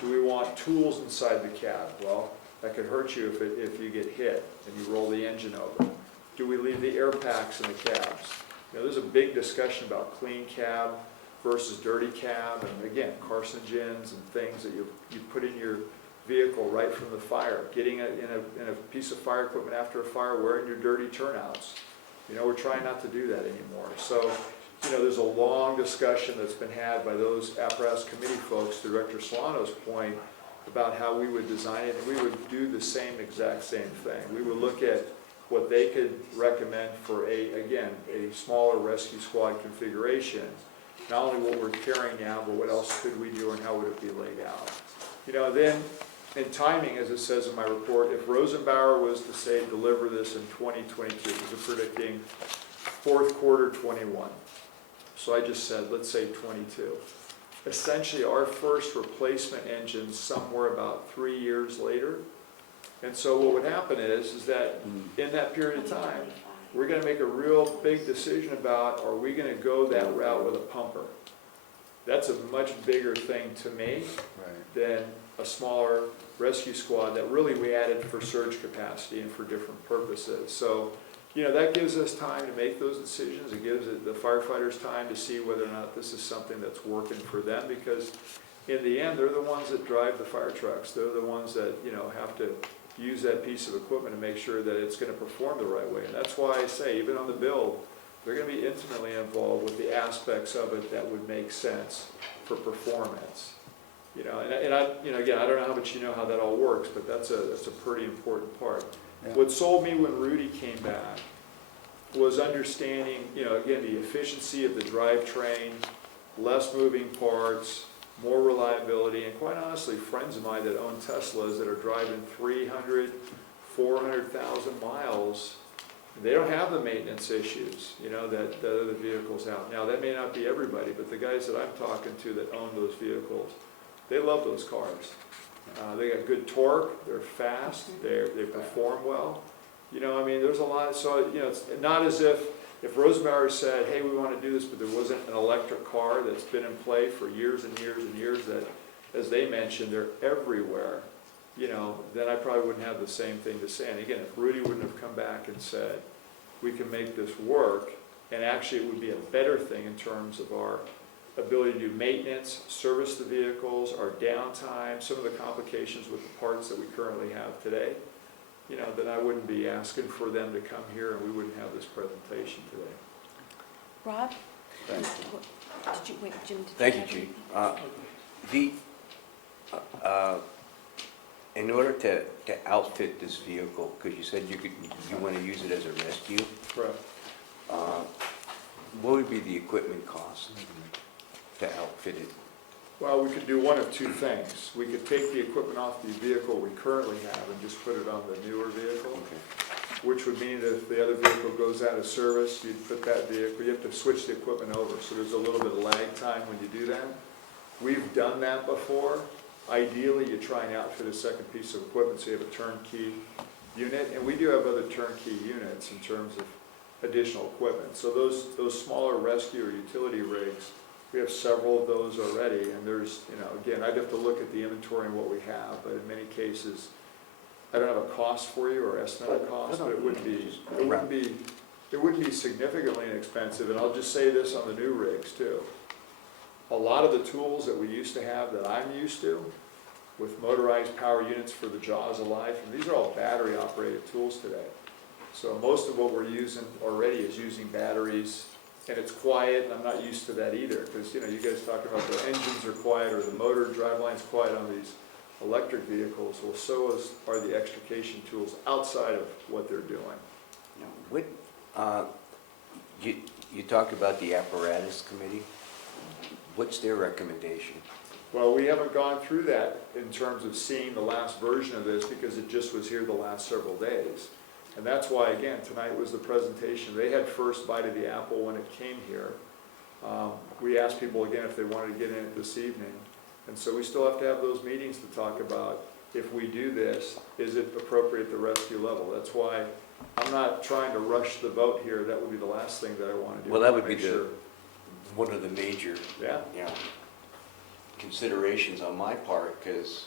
do we want tools inside the cab? Well, that could hurt you if you get hit and you roll the engine over. Do we leave the air packs in the cabs? You know, there's a big discussion about clean cab versus dirty cab, and again, carcinogens and things that you put in your vehicle right from the fire. Getting in a piece of fire equipment after a fire, wearing your dirty turnouts. You know, we're trying not to do that anymore. So, you know, there's a long discussion that's been had by those Apparatus Committee folks, to Director Solano's point, about how we would design it, and we would do the exact same thing. We would look at what they could recommend for again, a smaller rescue squad configuration. Not only what we're carrying now, but what else could we do and how would it be laid out? You know, then in timing, as it says in my report, if Rosenbauer was to say deliver this in 2022, we're predicting fourth quarter 21. So I just said, let's say 22. Essentially, our first replacement engine somewhere about 3 years later. And so what would happen is that in that period of time, we're going to make a real big decision about, are we going to go that route with a pumper? That's a much bigger thing to me than a smaller rescue squad that really we added for surge capacity and for different purposes. So, you know, that gives us time to make those decisions. It gives the firefighters time to see whether or not this is something that's working for them, because in the end, they're the ones that drive the fire trucks. They're the ones that, you know, have to use that piece of equipment to make sure that it's going to perform the right way. And that's why I say, even on the build, they're going to be intimately involved with the aspects of it that would make sense for performance. You know, and I, you know, again, I don't know how much you know how that all works, but that's a pretty important part. Yeah. What sold me when Rudy came back was understanding, you know, again, the efficiency of the drivetrain, less moving parts, more reliability, and quite honestly, friends of mine that own Teslas that are driving 300, 400,000 miles, they don't have the maintenance issues, you know, that other vehicles have. Now, that may not be everybody, but the guys that I'm talking to that own those vehicles, they love those cars. They got good torque, they're fast, they perform well. You know, I mean, there's a lot, so, you know, it's not as if Rosenbauer said, hey, we want to do this, but there wasn't an electric car that's been in play for years and years and years that, as they mentioned, they're everywhere, you know, then I probably wouldn't have the same thing to say. And again, if Rudy wouldn't have come back and said, we can make this work, and actually it would be a better thing in terms of our ability to do maintenance, service the vehicles, our downtime, some of the complications with the parts that we currently have today, you know, then I wouldn't be asking for them to come here and we wouldn't have this presentation today. Rob? Thank Did you, wait, Jim, did you Thank you, have Chief. In order to outfit this vehicle, because you said you want to use it as a rescue, Correct. what would be the equipment cost to outfit it? Well, we could do one of two things. We could take the equipment off the vehicle we currently have and just put it on the newer vehicle, Okay. which would mean that if the other vehicle goes out of service, you'd put that vehicle, you have to switch the equipment over, so there's a little bit of lag time when you do that. We've done that before. Ideally, you try and outfit a second piece of equipment so you have a turnkey unit, and we do have other turnkey units in terms of additional equipment. So those smaller rescue or utility rigs, we have several of those already, and there's, you know, again, I'd have to look at the inventory and what we have, but in many cases, I don't have a cost for you or estimate cost, but it wouldn't be significantly inexpensive, and I'll just say this on the new rigs too. A lot of the tools that we used to have that I'm used to, with motorized power units for the jaws of life, and these are all battery operated tools today. So most of what we're using already is using batteries, and it's quiet, and I'm not used to that either, because, you know, you guys talking about the engines are quiet or the motor driveline's quiet on these electric vehicles. Well, so are the extrication tools outside of what they're doing. What, you talked about the Apparatus Committee. What's their recommendation? Well, we haven't gone through that in terms of seeing the last version of this because it just was here the last several days. And that's why, again, tonight was the presentation. They had first bite of the apple when it came here. We asked people again if they wanted to get in it this evening. And so we still have to have those meetings to talk about, if we do this, is it appropriate at the rescue level? That's why I'm not trying to rush the vote here. That would be the last thing that I want to do. Well, that would be Make sure. one of the major, Yeah. you know, considerations on my part, because,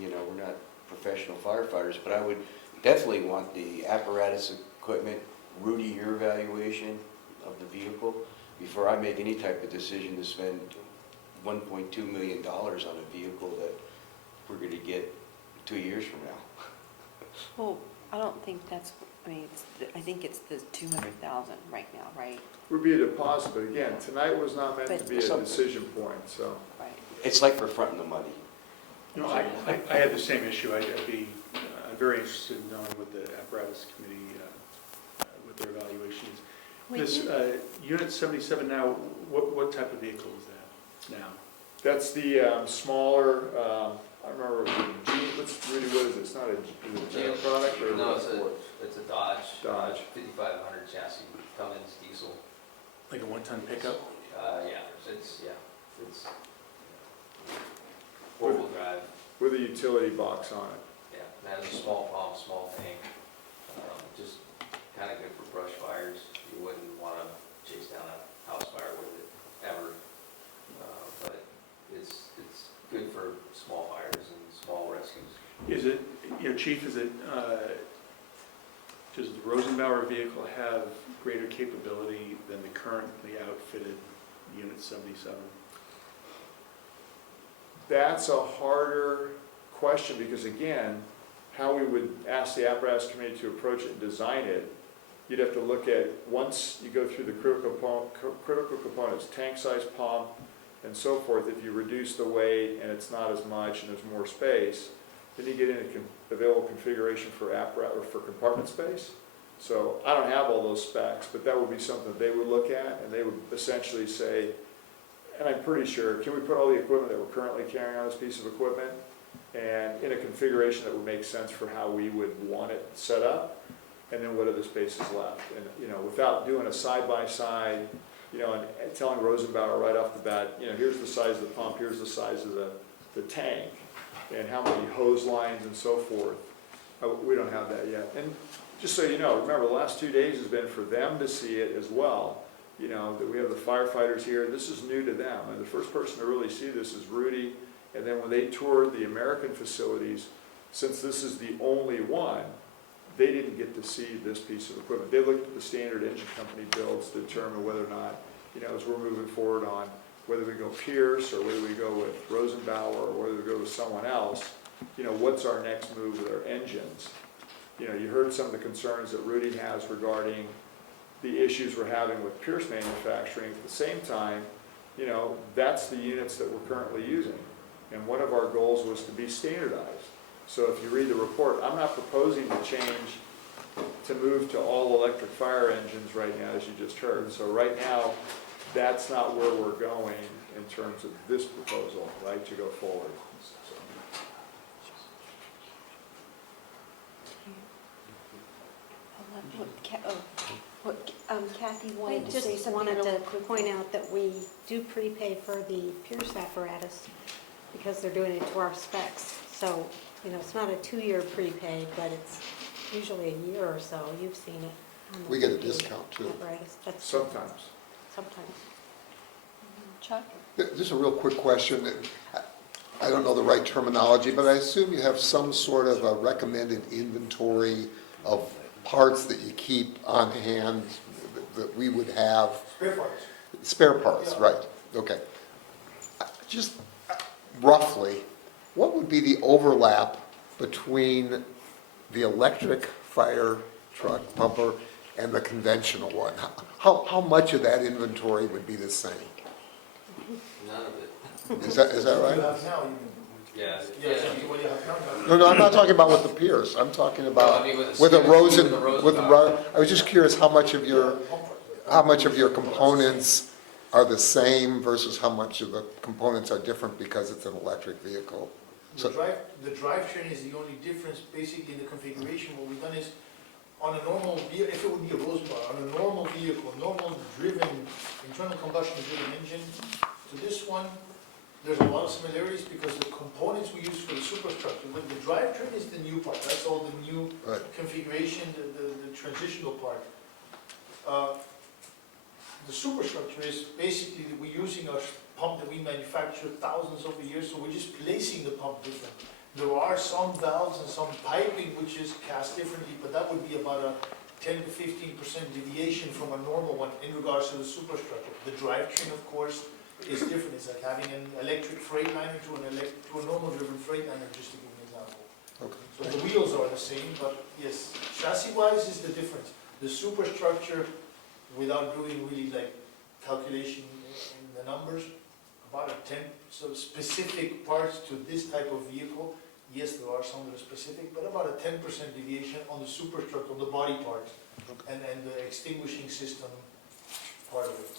you know, we're not professional firefighters, but I would definitely want the apparatus equipment, Rudy, your evaluation of the vehicle, before I make any type of decision to spend $1.2 million on a vehicle that we're going to get 2 years from now. Well, I don't think that's, I mean, I think it's the 200,000 right now, right? Would be a deposit, but again, tonight was not meant to be a But- decision point, so. Right. It's like we're fronting the money. You know, I had the same issue. I'd be very interested in knowing what the Apparatus Committee, what their evaluation is. We This did- Unit 77 now, what type of vehicle is that now? That's the smaller, I remember, it was a Jeep. What is it? It's not a Jeep product or? No, a Ford? it's a Dodge. Dodge. 5500 chassis, Cummins diesel. Like a one-ton pickup? Yeah, it's four-wheel drive. With a utility box on it. Yeah, it has a small pump, small tank, just kind of good for brush fires. You wouldn't want to chase down a house fire with it, ever. But it's good for small fires and small rescues. Is it, you know, Chief, does the Rosenbauer vehicle have greater capability than the currently outfitted Unit 77? That's a harder question because, again, how we would ask the Apparatus Committee to approach it and design it, you'd have to look at, once you go through the critical components, tank size, pump, and so forth, if you reduce the weight and it's not as much and there's more space, then you get into available configuration for compartment space. So I don't have all those specs, but that would be something they would look at, and they would essentially say, and I'm pretty sure, can we put all the equipment that we're currently carrying on this piece of equipment and in a configuration that would make sense for how we would want it set up, and then what are the spaces left? And, you know, without doing a side-by-side, you know, and telling Rosenbauer right off the bat, you know, here's the size of the pump, here's the size of the tank, and how many hose lines and so forth. We don't have that yet. And just so you know, remember, the last 2 days has been for them to see it as well. You know, that we have the firefighters here. This is new to them. And the first person to really see this is Rudy. And then when they toured the American facilities, since this is the only one, they didn't get to see this piece of equipment. They looked at the standard engine company builds to determine whether or not, you know, as we're moving forward on whether we go Pierce or whether we go with Rosenbauer or whether we go with someone else, what's our next move with our engines? You heard some of the concerns that Rudy has regarding the issues we're having with Pierce manufacturing. At the same time, that's the units that we're currently using. And one of our goals was to be standardized. So if you read the report, I'm not proposing to change to move to all electric fire engines right now, as you just heard. So right now, that's not where we're going in terms of this proposal, right, to go forward. Kathy I wanted to say just something wanted really to quick. point out that we do prepay for the Pierce apparatus because they're doing it to our specs. So, it's not a 2-year prepay, but it's usually a year or so. You've seen it. on the We get a prepaid discount too. Apparatus. That's Sometimes. Sometimes. Chuck? Just a real quick question. I don't know the right terminology, but I assume you have some sort of a recommended inventory of parts that you keep on hand that we would have. Spare parts. Spare parts, Yeah. right, okay. Just roughly, what would be the overlap between the electric fire truck pumper and the conventional one? How much of that inventory would be the same? None of it. Is that What you right? have now, you mean? Yeah. Yeah, so what you have now. No, I'm not talking about with the Pierce, I'm talking about I mean, with the with the Pierce, Rosen, with the with the, Rosenbauer. I was just curious how much of your components are the same versus how much of the components are different because it's an electric vehicle? The drivetrain is the only difference basically in the configuration. What we've done is, on a normal vehicle, if it would be a Rosenbauer, on a normal vehicle, normal driven, internal combustion driven engine, to this one, there's a lot of similarities because the components we use for the superstructure, but the drivetrain is the new part. That's all the new Right. configuration, the transitional part. The superstructure is basically that we're using a pump that we manufacture thousands over years, so we're just placing the pump different. There are some valves and some piping which is cast differently, but that would be about a 10 to 15% deviation from a normal one in regards to the superstructure. The drivetrain, of course, is different. It's like having an electric Freightliner to a normal driven Freightliner, just to give you an example. Okay. So the wheels are the same, but yes, chassis-wise is the difference. The superstructure, without doing really like calculation in the numbers, about a 10, so specific parts to this type of vehicle, yes, there are some that are specific, but about a 10% deviation on the superstructure, on the body part, and the extinguishing system part of it.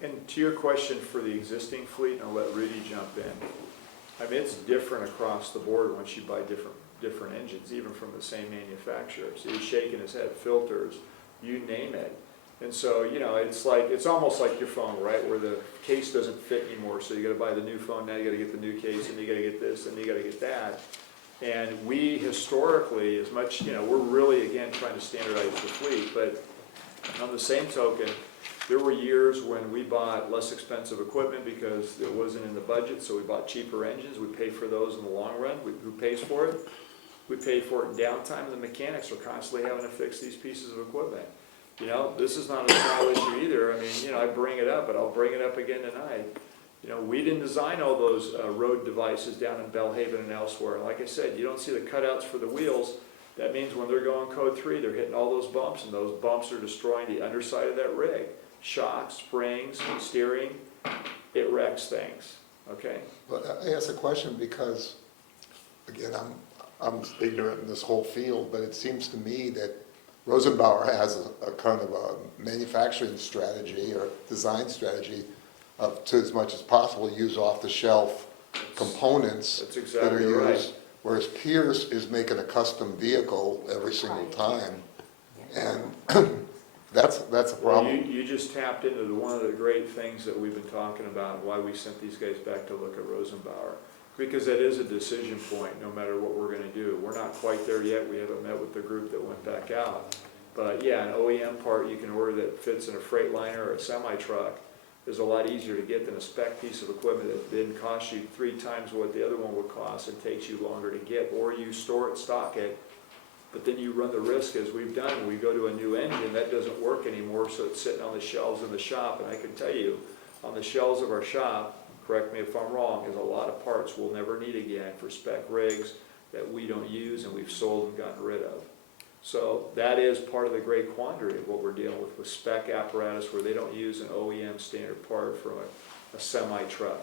And to your question for the existing fleet, and I'll let Rudy jump in. I mean, it's different across the board once you buy different engines, even from the same manufacturer. So he's shaking his head, filters, you name it. And so, it's almost like your phone, right? Where the case doesn't fit anymore, so you gotta buy the new phone, now you gotta get the new case, and you gotta get this, and you gotta get that. And we historically, as much, we're really, again, trying to standardize the fleet, but on the same token, there were years when we bought less expensive equipment because it wasn't in the budget, so we bought cheaper engines. We pay for those in the long run. Who pays for it? We pay for it in downtime, and the mechanics are constantly having to fix these pieces of equipment. This is not a small issue either. I mean, I bring it up, but I'll bring it up again tonight. We didn't design all those road devices down in Bellhaven and elsewhere. Like I said, you don't see the cutouts for the wheels. That means when they're going code 3, they're hitting all those bumps, and those bumps are destroying the underside of that rig. Shocks, springs, steering, it wrecks things, okay? But I ask a question because, again, I'm ignorant in this whole field, but it seems to me that Rosenbauer has a kind of a manufacturing strategy or design strategy of, to as much as possible, use off-the-shelf components That's that exactly are right. used, whereas Pierce is making a custom vehicle every single time, and that's a Well, problem. you just tapped into one of the great things that we've been talking about, and why we sent these guys back to look at Rosenbauer. Because that is a decision point, no matter what we're gonna do. We're not quite there yet, we haven't met with the group that went back out. But yeah, an OEM part you can order that fits in a Freightliner or a semi-truck is a lot easier to get than a spec piece of equipment that didn't cost you 3 times what the other one would cost and takes you longer to get. Or you store it, stock it, but then you run the risk, as we've done, when we go to a new engine, that doesn't work anymore, so it's sitting on the shelves in the shop. And I can tell you, on the shelves of our shop, correct me if I'm wrong, is a lot of parts we'll never need again for spec rigs that we don't use and we've sold and gotten rid of. So that is part of the great quandary of what we're dealing with spec apparatus where they don't use an OEM standard part from a semi-truck.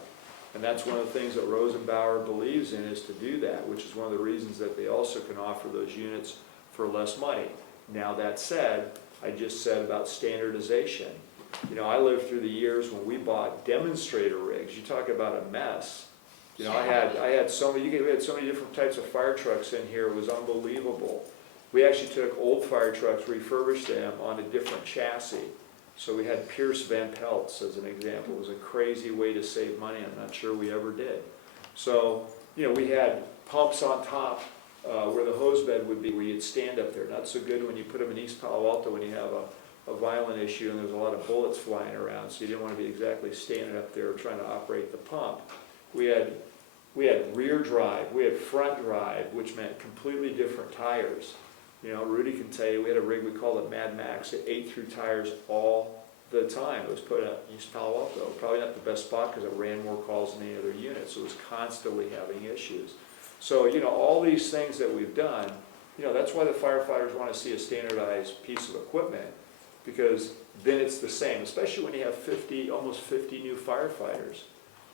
And that's one of the things that Rosenbauer believes in, is to do that, which is one of the reasons that they also can offer those units for less money. Now that said, I just said about standardization. You know, I lived through the years when we bought demonstrator rigs. You talk about a mess. You know, I had so many, we had so many different types of fire trucks in here, it was unbelievable. We actually took old fire trucks, refurbished them on a different chassis. So we had Pierce Van Pelts as an example. It was a crazy way to save money. I'm not sure we ever did. So, you know, we had pumps on top where the hose bed would be, where you'd stand up there. Not so good when you put them in East Palo Alto when you have a violent issue and there's a lot of bullets flying around, so you didn't want to be exactly standing up there trying to operate the pump. We had rear drive, we had front drive, which meant completely different tires. You know, Rudy can tell you, we had a rig, we called it Mad Max. It ate through tires all the time. It was put in East Palo Alto. Probably not the best spot because it ran more calls than any other unit, so it was constantly having issues. So, you know, all these things that we've done, you know, that's why the firefighters want to see a standardized piece of equipment, because then it's the same, especially when you have almost 50 new firefighters,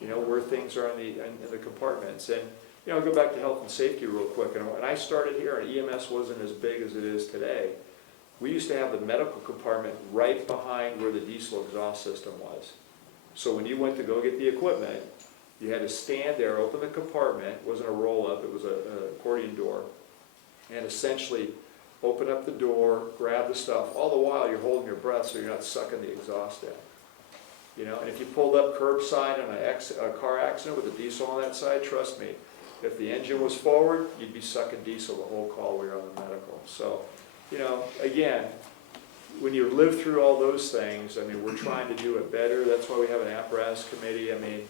you know, where things are in the compartments. And, you know, I'll go back to health and safety real quick. And when I started here, and EMS wasn't as big as it is today, we used to have the medical compartment right behind where the diesel exhaust system was. So when you went to go get the equipment, you had to stand there, open the compartment. It wasn't a roll-up, it was an accordion door, and essentially open up the door, grab the stuff. All the while you're holding your breath so you're not sucking the exhaust in. You know, and if you pulled up curbside on a car accident with a diesel on that side, trust me, if the engine was forward, you'd be sucking diesel the whole call we were on the medical. So, you know, again, when you live through all those things, I mean, we're trying to do it better. That's why we have an Apparatus Committee. I mean,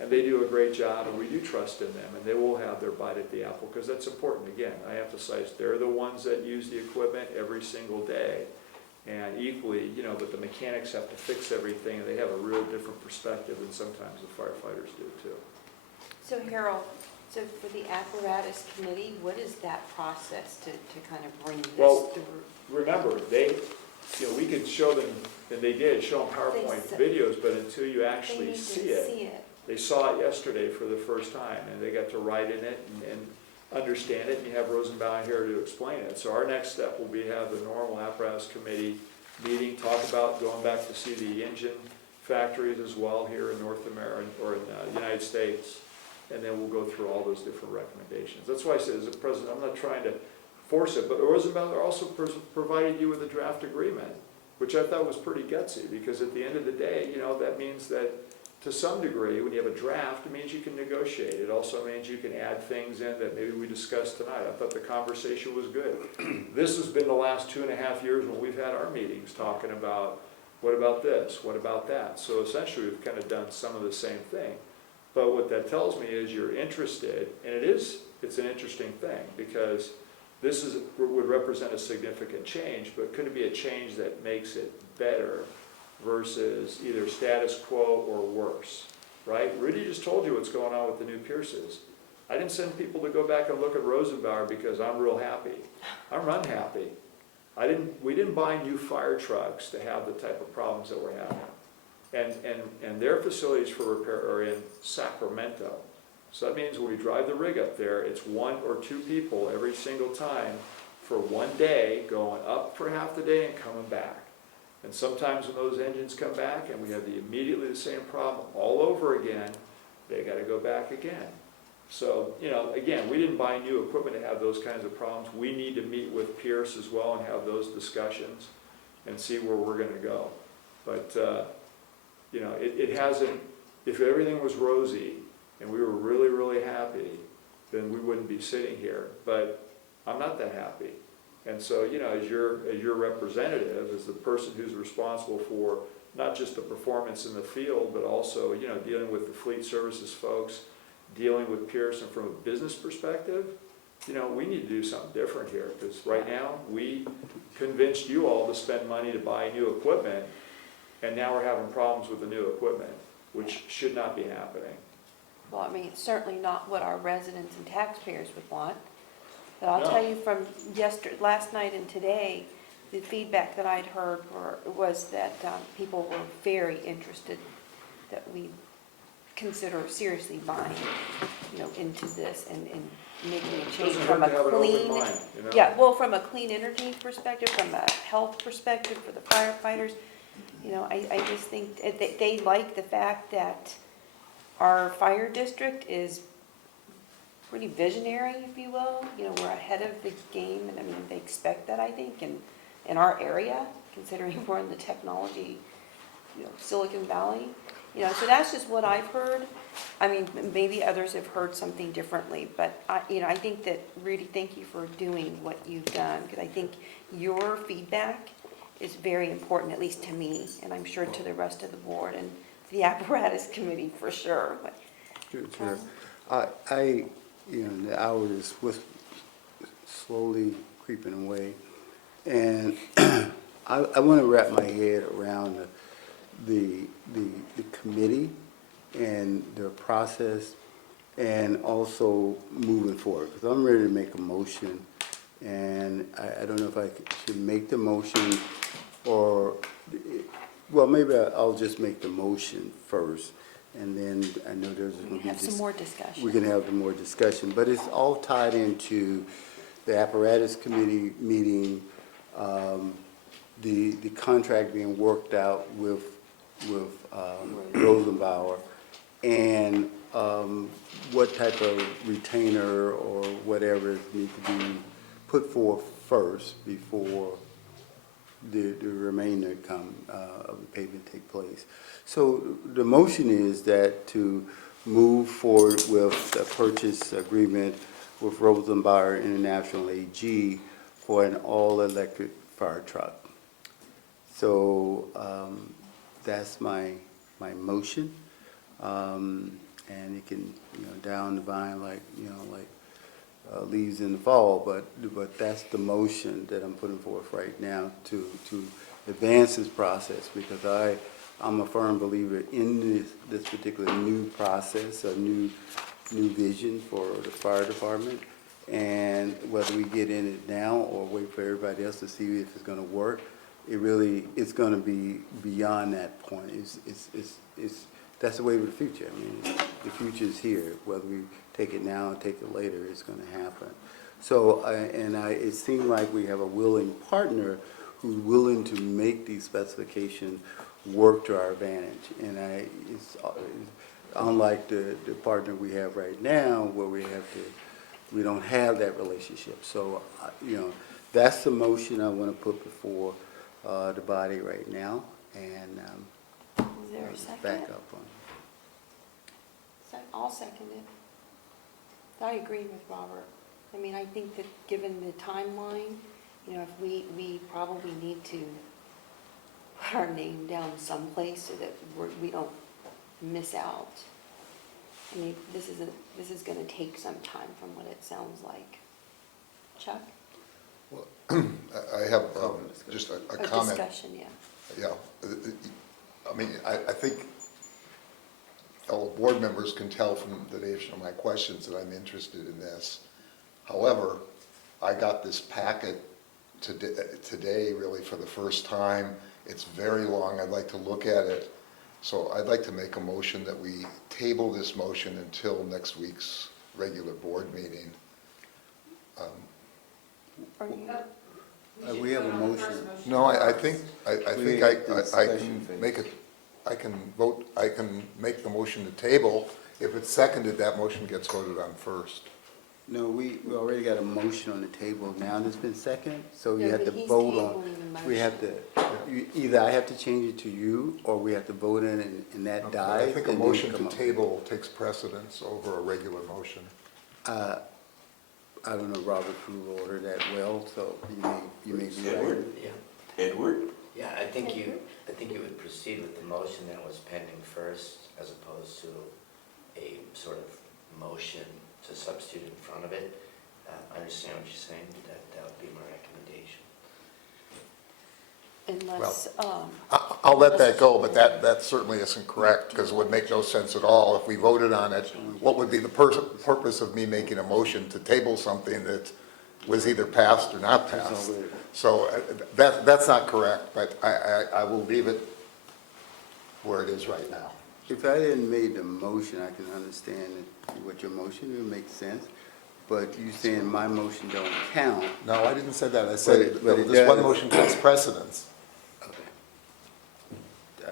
and they do a great job, and we do trust in them, and they will have their bite at the apple, because that's important. Again, I emphasize, they're the ones that use the equipment every single day. And equally, you know, but the mechanics have to fix everything, and they have a real different perspective than sometimes the firefighters do too. So Harold, so for the Apparatus Committee, what is that process to kind of bring this Well, through? remember, you know, we could show them, and they did, show them PowerPoint videos, but until you actually see it. They saw it yesterday for the first time, and they got to write in it and understand it, and you have Rosenbauer here to explain it. So our next step will be have the normal Apparatus Committee meeting, talk about going back to see the engine factories as well here in North America, or in the United States, and then we'll go through all those different recommendations. That's why I said, as a president, I'm not trying to force it, but Rosenbauer also provided you with a draft agreement, which I thought was pretty gutsy, because at the end of the day, you know, that means that to some degree, when you have a draft, it means you can negotiate. It also means you can add things in that maybe we discussed tonight. I thought the conversation was good. This has been the last 2.5 years when we've had our meetings talking about, what about this, what about that? So essentially, we've kind of done some of the same thing. But what that tells me is you're interested, and it's an interesting thing, because this would represent a significant change, but could it be a change that makes it better versus either status quo or worse, right? Rudy just told you what's going on with the new Pierces. I didn't send people to go back and look at Rosenbauer because I'm real happy. I'm unhappy. We didn't buy new fire trucks to have the type of problems that we're having. And their facilities for repair are in Sacramento. So that means when we drive the rig up there, it's 1 or 2 people every single time for 1 day going up for half the day and coming back. And sometimes when those engines come back and we have immediately the same problem all over again, they got to go back again. So, you know, again, we didn't buy new equipment to have those kinds of problems. We need to meet with Pierce as well and have those discussions and see where we're going to go. But, you know, it hasn't, if everything was rosy and we were really, really happy, then we wouldn't be sitting here. But I'm not that happy. And so, you know, as your representative, as the person who's responsible for not just the performance in the field, but also, you know, dealing with the fleet services folks, dealing with Pearson from a business perspective, you know, we need to do something different here, because right now we convinced you all to spend money to buy new equipment, and now we're having problems with the new equipment. which should not be happening. Well, I mean, it's certainly not what our residents and taxpayers would want. But I'll No. tell you from last night and today, the feedback that I'd heard was that people were very interested that we consider seriously buying, into this and making a change Doesn't from hurt a to have an open clean. mind, you know? Yeah, well, from a clean energy perspective, from a health perspective for the firefighters, I just think they like the fact that our fire district is pretty visionary, if you will. We're ahead of the game, and I mean, they expect that, I think, in our area, considering we're in the technology, Silicon Valley. So that's just what I've heard. I mean, maybe others have heard something differently, but I think that, Rudy, thank you for doing what you've done, because I think your feedback is very important, at least to me, and I'm sure to the rest of the board and the Apparatus Committee for sure. Sure. The hour is slowly creeping away, and I want to wrap my head around the committee and the process, and also moving forward, because I'm ready to make a motion, and I don't know if I should make the motion, or, well, maybe I'll just make the motion first, and then I know there's We going can to be have some more discussion. we can have the more discussion, but it's all tied into the Apparatus Committee meeting, the contract being worked out with Rosenbauer, and what type of retainer or whatever need to be put forth first before the remainder of the payment take place. So the motion is that to move forward with the purchase agreement with Rosenbauer International AG for an all-electric fire truck. So that's my motion, and it can down the vine like leaves in the fall, but that's the motion that I'm putting forth right now to advance this process, because I'm a firm believer in this particular new process, a new vision for the fire department, and whether we get in it now or wait for everybody else to see if it's going to work, it's going to be beyond that point. That's the way of the future. I mean, the future is here. Whether we take it now or take it later, it's going to happen. So, it seems like we have a willing partner who's willing to make these specifications work to our advantage. And it's unlike the partner we have right now, where we don't have that relationship. So, that's the motion I want to put before the body right now, and Is there a second? back up on. I'll second it. I agree with Robert. I mean, I think that given the timeline, if we probably need to put our name down someplace so that we don't miss out. I mean, this is going to take some time from what it sounds like. Chuck? Well, I have just a comment. Discussion, yeah. Yeah, I mean, I think fellow board members can tell from the nature of my questions that I'm interested in this. However, I got this packet today really for the first time. It's very long. I'd like to look at it. So I'd like to make a motion that we table this motion until next week's regular board meeting. We have a motion. No, I think I discussion can phase. make it, I can make the motion to table. If it's seconded, that motion gets voted on first. No, we already got a motion on the table now that's been seconded, so you No, have to but he's vote on. tabling the We have to, either I have to change it to you, or we have to vote in and that dies. I think a and then motion come to up. table takes precedence over a regular motion. I don't know Robert's rule order that well, so you may be right. Edward? Yeah. Edward? Yeah, I think you would proceed with the motion that was pending first, as opposed to a sort of motion to substitute in front of it. I understand what you're saying, that would be my recommendation. unless, I'll let that go, but that certainly isn't correct, because it would make no sense at all if we voted on it. What would be the purpose of me making a motion to table something that was either passed or not passed? So that's not correct, but I will leave it where it is right now. If I hadn't made the motion, I can understand what your motion, it makes sense. But you saying my motion don't count. No, I didn't say that. I said But it this one does. motion takes precedence. Okay.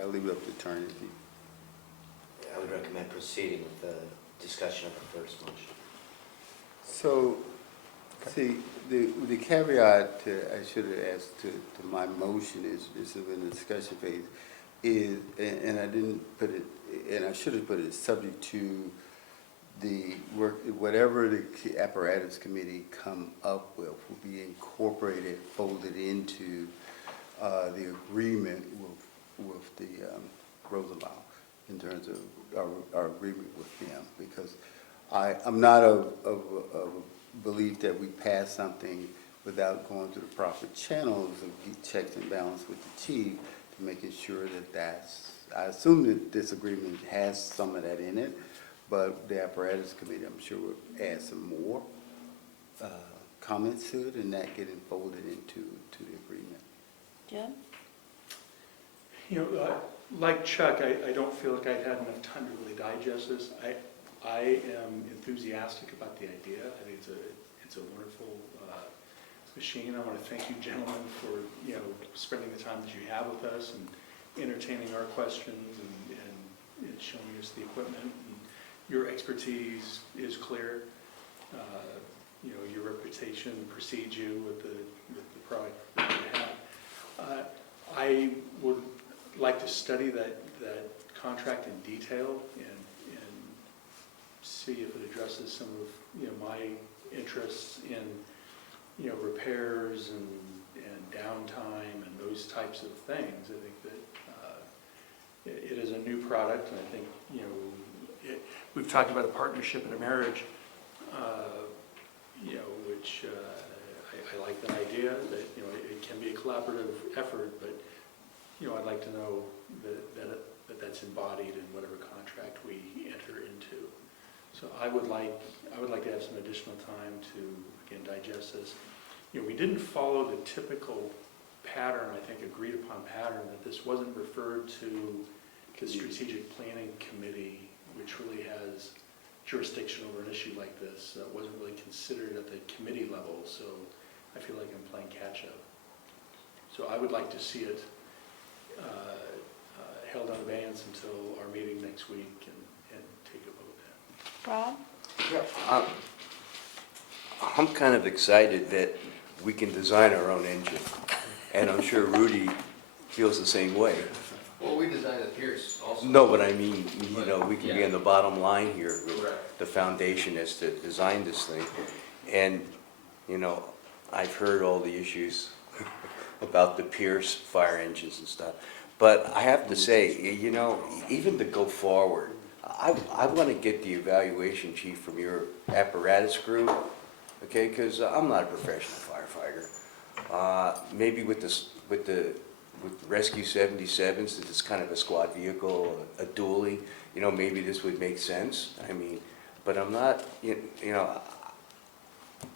I'll leave it up to attorney. I would recommend proceeding with the discussion of the first motion. So, see, the caveat I should have asked to my motion is in the discussion phase, is, and I didn't put it, and I should have put it subject to the work, whatever the Apparatus Committee come up with will be incorporated, folded into the agreement with the Rosenbaum in terms of our agreement with them, because I'm not of belief that we pass something without going through the proper channels of checks and balance with the chief to making sure that's, I assume that this agreement has some of that in it, but the Apparatus Committee, I'm sure, will add some more comments to it, and that getting folded into the agreement. Jim? You know, like Chuck, I don't feel like I've had enough time to really digest this. I am enthusiastic about the idea. I think it's a wonderful machine. I want to thank you, gentlemen, for spending the time that you have with us and entertaining our questions and showing us the equipment. And your expertise is clear. Your reputation precedes you with the product that you have. I would like to study that contract in detail and see if it addresses some of my interests in repairs and downtime and those types of things. I think that it is a new product, and I think we've talked about a partnership and a marriage, which I like that idea that it can be a collaborative effort, but I'd like to know that that's embodied in whatever contract we enter into. So I would like to have some additional time to again digest this. We didn't follow the typical pattern, I think agreed upon pattern, that this wasn't referred to the Strategic Planning Committee, which really has jurisdiction over an issue like this. It wasn't really considered at the committee level, so I feel like I'm playing catch up. So I would like to see it held on abeyance until our meeting next week and take a vote then. Rob? Yeah. I'm kind of excited that we can design our own engine, and I'm sure Rudy feels the same way. Well, we designed the Pierce also. No, but I mean, we can be on the bottom line here with Correct. the foundation as to design this thing. And, I've heard all the issues about the Pierce fire engines and stuff. But I have to say, even to go forward, I want to get the evaluation, Chief, from your apparatus group, okay? Because I'm not a professional firefighter. Maybe with the Rescue 77s, that it's kind of a squad vehicle, a dually, maybe this would make sense. I mean, but I'm not,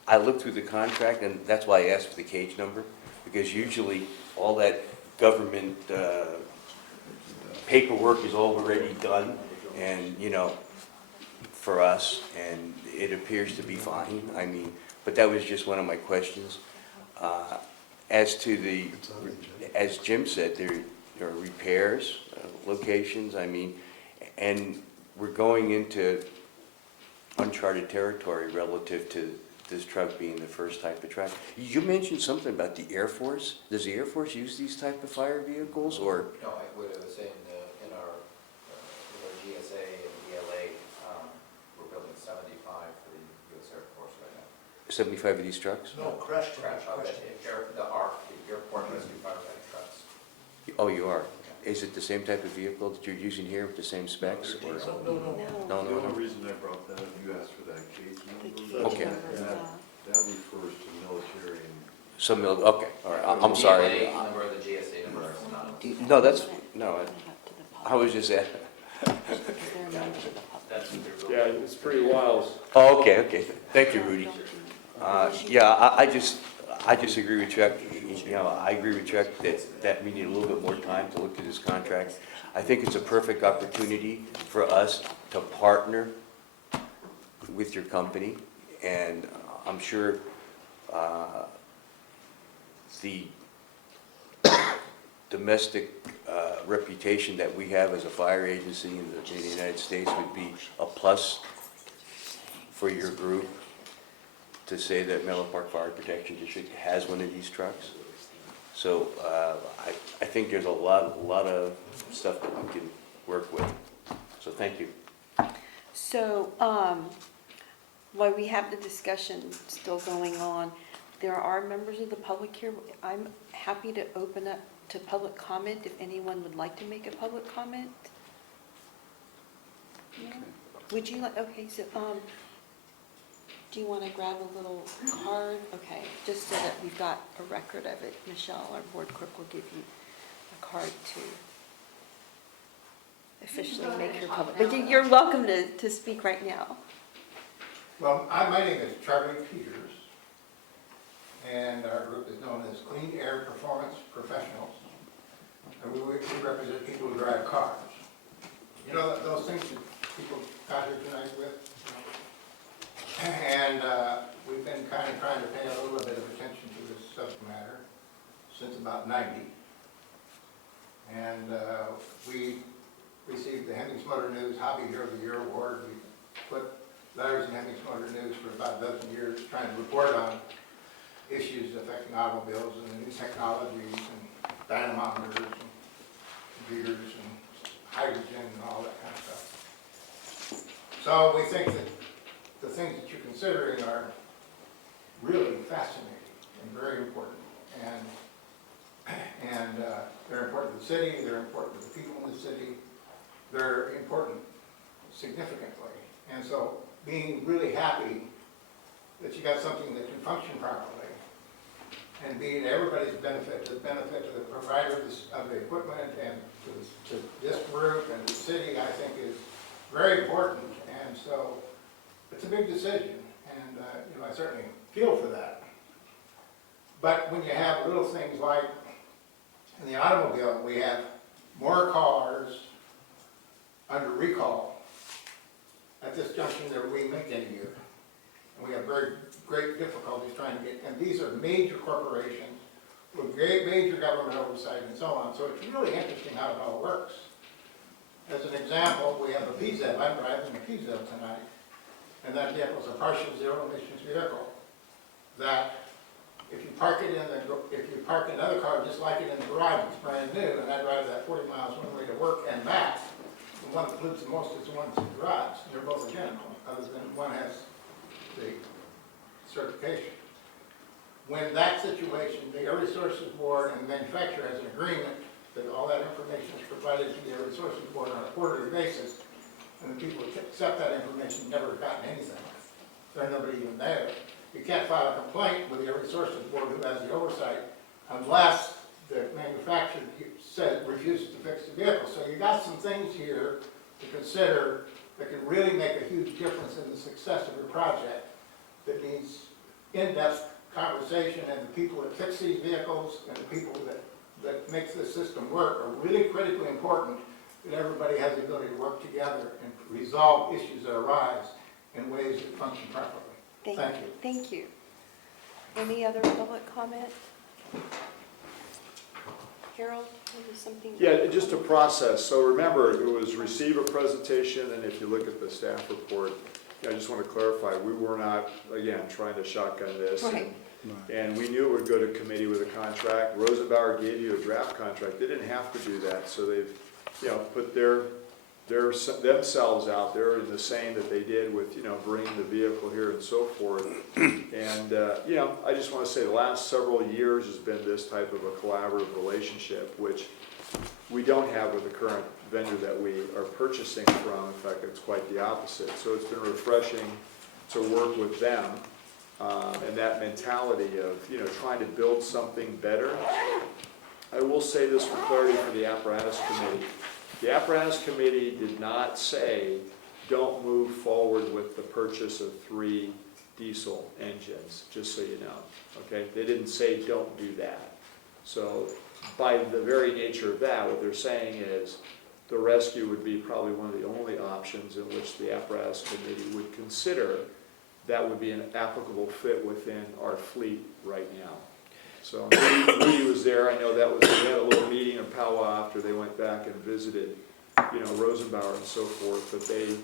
I looked through the contract, and that's why I asked for the cage number, because usually all that government paperwork is already done, and, for us, and it appears to be fine. I mean, but that was just one of my questions. As to as Jim said, there are repairs, locations, I mean, and we're going into uncharted territory relative to this truck being the first type of truck. You mentioned something about the Air Force. Does the Air Force use these type of fire vehicles, or? No, what I was saying, in our GSA and ELA, we're building 75 for the U.S. Air Force right now. 75 of these trucks? No, crashed. The airport rescue firefighting trucks. Oh, you are? Is it the same type of vehicle that you're using here with the same specs? Or? No. The only reason I brought that up, you asked for that case The number. cage Okay. numbers, That refers to military and Some, okay, all right, I'm sorry. GSA number, the GSA number is not. No, that's, no, I was just asking. That's what Yeah, it's pretty wild. Oh, okay, thank you, Rudy. Yeah, I just agree with Chuck, you know, I agree with Chuck that we need a little bit more time to look at this contract. I think it's a perfect opportunity for us to partner with your company, and I'm sure the domestic reputation that we have as a fire agency in the United States would be a plus for your group to say that Menlo Park Fire Protection District has one of these trucks. So I think there's a lot of stuff that we can work with. So thank you. So, while we have the discussion still going on, there are members of the public here. I'm happy to open up to public comment if anyone would like to make a public comment. No? Would you like, okay, so, do you want to grab a little card? Okay, just so that we've got a record of it. Michelle, our board clerk, will give you a card to officially make your public. But you're welcome to speak right now. Well, my name is Charlie Peters, and our group is known as Clean Air Performance Professionals. And we represent people who drive cars. You know, those things that people got here tonight with? And we've been kind of trying to pay a little bit of attention to this subject matter since about '90. And we received the Hemmings Motor News Hobby Hero of the Year Award. We put letters in Hemmings Motor News for about a dozen years trying to report on issues affecting automobiles and the new technologies and dynamometers and computers and hydrogen and all that kind of stuff. So we think that the things that you're considering are really fascinating and very important. And they're important to the city, they're important to the people in the city, they're important significantly. And so being really happy that you got something that can function properly and be to everybody's benefit, to the benefit to the provider of the equipment and to this group and the city, I think is very important. And so it's a big decision, and you know, I certainly feel for that. But when you have little things like in the automobile, we have more cars under recall at this junction than we make in a year. And we have very great difficulties trying to get, and these are major corporations with great major government oversight and so on. So it's really interesting how it all works. As an example, we have a PZEV. I'm driving a PZEV tonight, and that vehicle is a partial zero emissions vehicle. That if you park another car just like it in the garage, it's brand new, and I drive that 40 miles one way to work and back, the one that pollutes the most is the one that's in the garage. They're both identical, other than one has the certification. When that situation, the Air Resources Board and the manufacturer has an agreement that all that information is provided to the Air Resources Board on a quarterly basis, and the people who accept that information never gotten anything. There's nobody even there. You can't file a complaint with the Air Resources Board who has the oversight unless the manufacturer refuses to fix the vehicle. So you got some things here to consider that can really make a huge difference in the success of your project that needs in-depth conversation, and the people that fix these vehicles and the people that makes this system work are really critically important, that everybody has the ability to work together and resolve issues that arise in ways that function properly. Thank you. Thank you. Any other public comment? Harold, maybe something? Yeah, just a process. So remember, it was receive a presentation, and if you look at the staff report, I just want to clarify, we were not, again, trying to shotgun this. Right. And we knew it would go to committee with a contract. Rosenbauer gave you a draft contract. They didn't have to do that, so they've, you know, put themselves out there in the same that they did with, you know, bringing the vehicle here and so forth. And, you know, I just want to say the last several years has been this type of a collaborative relationship, which we don't have with the current vendor that we are purchasing from. In fact, it's quite the opposite. So it's been refreshing to work with them. and that mentality of, trying to build something better. I will say this for clarity for the Apparatus Committee. The Apparatus Committee did not say, don't move forward with the purchase of 3 diesel engines, just so you know, okay? They didn't say, don't do that. So by the very nature of that, what they're saying is the rescue would be probably one of the only options in which the Apparatus Committee would consider that would be an applicable fit within our fleet right now. So Rudy was there. I know we had a little meeting or powwow after they went back and visited, Rosenbauer and so forth. But they,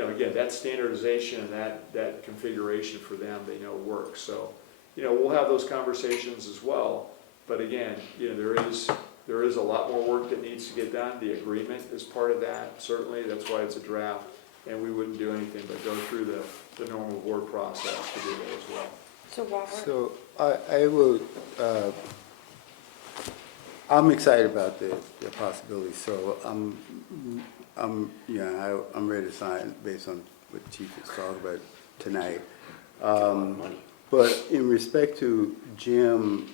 again, that standardization and that configuration for them, they know works. So, we'll have those conversations as well. But again, there is a lot more work that needs to get done. The agreement is part of that, certainly. That's why it's a draft. And we wouldn't do anything but go through the normal board process to do that as well. So Robert? So I will, I'm excited about the possibility, so I'm ready to sign based on what the chief has talked about tonight. But in respect to Jim,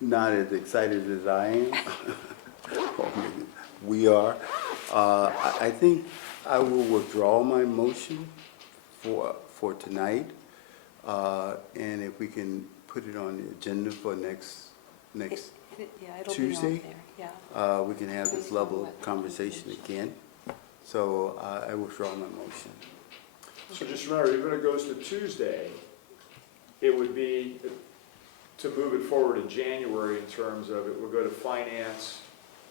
not as excited as I am, or maybe we are, I think I will withdraw my motion for tonight. And if we can put it on the agenda for next Yeah, it'll Tuesday, be on there, yeah. we can have this level of conversation again. So I withdraw my motion. So just remember, even if it goes to Tuesday, it would be to move it forward in January in terms of it would go to finance,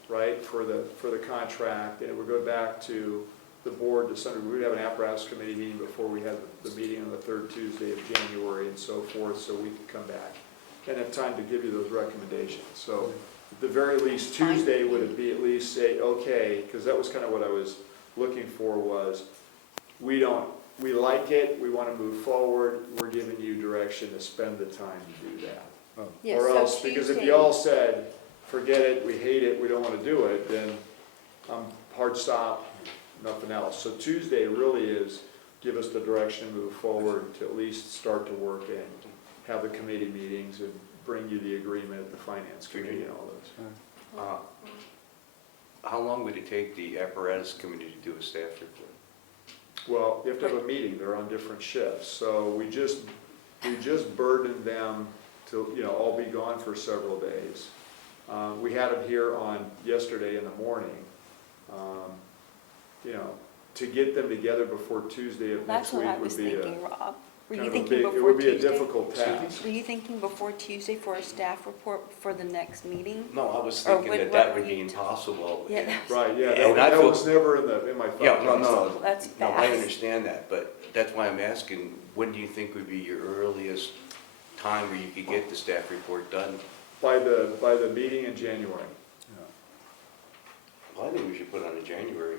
right, for the contract, and it would go back to the board to Sunday. We would have an Apparatus Committee meeting before we had the meeting on the 3rd Tuesday of January and so forth, so we could come back and have time to give you those recommendations. So at the very least, Tuesday would be at least say, okay, because that was kind of what I was looking for was, we like it, we want to move forward, we're giving you direction to spend the time to do that. Yeah, Or so else, because if Tuesday- you all said, forget it, we hate it, we don't want to do it, then hard stop, nothing else. So Tuesday really is, give us the direction to move forward to at least start to work and have the committee meetings and bring you the agreement at the finance committee and all those. How long would it take the Apparatus Committee to do a staff report? Well, you have to have a meeting, they're on different shifts, so we just burdened them to, all be gone for several days. We had them here on yesterday in the morning. To get them together before Tuesday of That's next what week I was would be thinking, Rob. Were kind you of a thinking big, before it would be a Tuesday? difficult task. Were you thinking before Tuesday for a staff report for the next meeting? No, I was Or thinking what that would were be you impossible. Yeah, Right, yeah, And I that feel- was never in my thought. Yeah, no, process. That's no, I fast. understand that, but that's why I'm asking, when do you think would be your earliest time where you could get the staff report done? By the meeting in January. Well, I think we should put on a January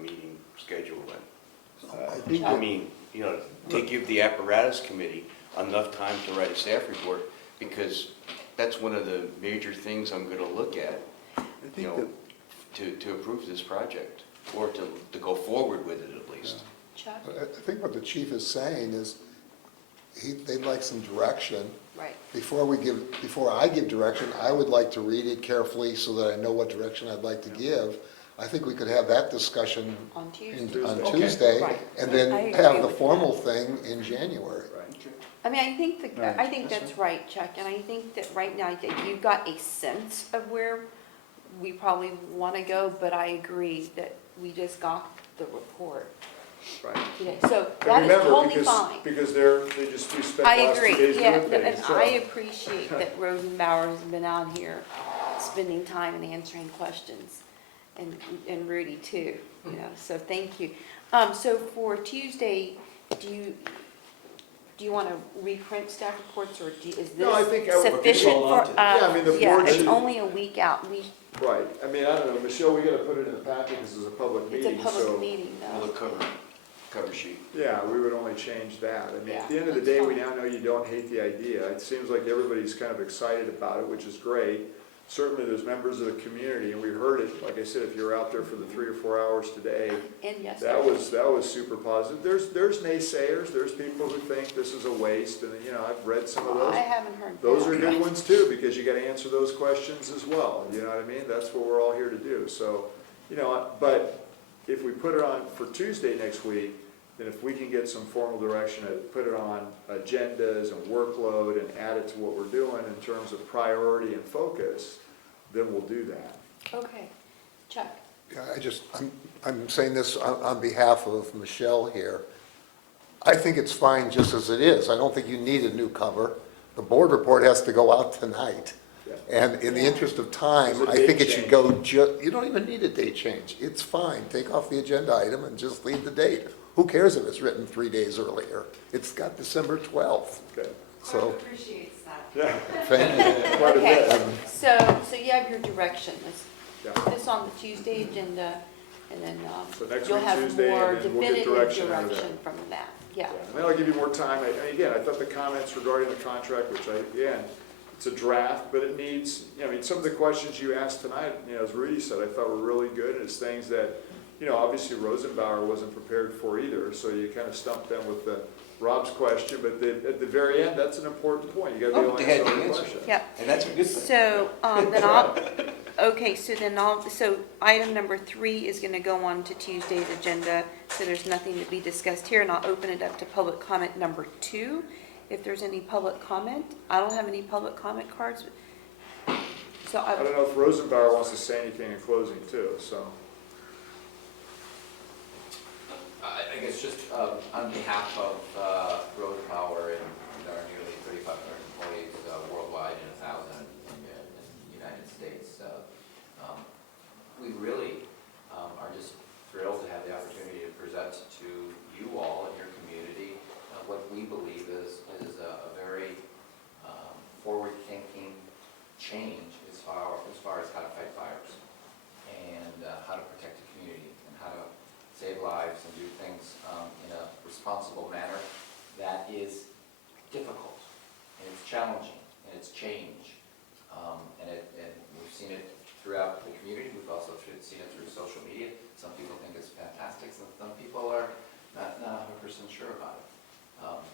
meeting schedule then. I mean, to give the Apparatus Committee enough time to write a staff report, because that's one of the major things I'm going to look at, to approve this project, or to go forward with it at least. Chuck? I think what the chief is saying is, they'd like some direction. Right. Before I give direction, I would like to read it carefully so that I know what direction I'd like to give. I think we could have that discussion On Tuesday. on Okay. Tuesday, Right. and I then agree have the with formal thing in January. I mean, I think that's right, Chuck, and I think that right now, that you've got a sense of where we probably want to go, but I agree that we just got the report Right. today. So And that is remember, totally fine. because we spent I the last 2 agree, days yeah, doing and things, I so. appreciate that Rosenbauer has been out here spending time and answering questions, and Rudy too, so thank you. So for Tuesday, do you want to reprint staff reports, or is No, I this think I would- sufficient roll for on us? to it. Yeah, I mean, the board it's should- only a week out, Right, I mean, I don't know, Michelle, we gotta put it in the packet, because it's a public it's a meeting, public so. meeting Well, though. the cover sheet. Yeah, we would only change that. I mean, Yeah, at the end of the that's day, we fine. now know you don't hate the idea. It seems like everybody's kind of excited about it, which is great. certainly there's members of the community, and we heard it, like I said, if you were out there for the 3 or 4 hours today, And yes. that was super positive. There's naysayers, there's people who think this is a waste, and, you know, I've read some of those. I haven't heard that. Those are good ones too, because you gotta answer those questions as well, you know what I mean? That's what we're all here to do, so, you know, but if we put it on for Tuesday next week, then if we can get some formal direction, put it on agendas and workload and add it to what we're doing in terms of priority and focus, then we'll do that. Okay. Chuck? Yeah, I'm saying this on behalf of Michelle here. I think it's fine just as it is. I don't think you need a new cover. The board report has to go out tonight. Yeah. And in the interest of time, There's a I date think it should change. go you don't even need a date change. It's fine. Take off the agenda item and just leave the date. Who cares if it's written 3 days earlier? It's got December 12th. Okay. So, appreciates that. Yeah. thank you. Quite a Okay. bit. So you have your direction. Let's Yeah. put this on the Tuesday agenda, and then So next you'll week, have Tuesday, more and then we'll get definitive direction out of that. direction from that. Yeah. And that'll give you more time. Again, I thought the comments regarding the contract, which again, it's a draft, but it needs, I mean, some of the questions you asked tonight, you know, as Rudy said, I thought were really good. And it's things that, you know, obviously Rosenbauer wasn't prepared for either. So you kind of stumped them with Rob's question, but at the very end, that's an important point. You got to be able to They had answer the all the answer. questions. Yeah. And that's a good thing. So, so item number 3 is gonna go on to Tuesday's agenda, so there's nothing to be discussed here, and I'll open it up to public comment number 2. If there's any public comment, I don't have any public comment cards. So I don't know if Rosenbauer wants to say anything in closing too, so. I guess just on behalf of Rosenbauer and our nearly 3,500 employees worldwide and 1,000 in the United States, we really are just thrilled to have the opportunity to present to you all in your community what we believe is a very forward-thinking change as far as how to fight fires and how to protect the community and how to save lives and do things in a responsible manner that is difficult, and it's challenging, and it's change. And we've seen it throughout the community. We've also seen it through social media. Some people think it's fantastic, some people are not 100% sure about it.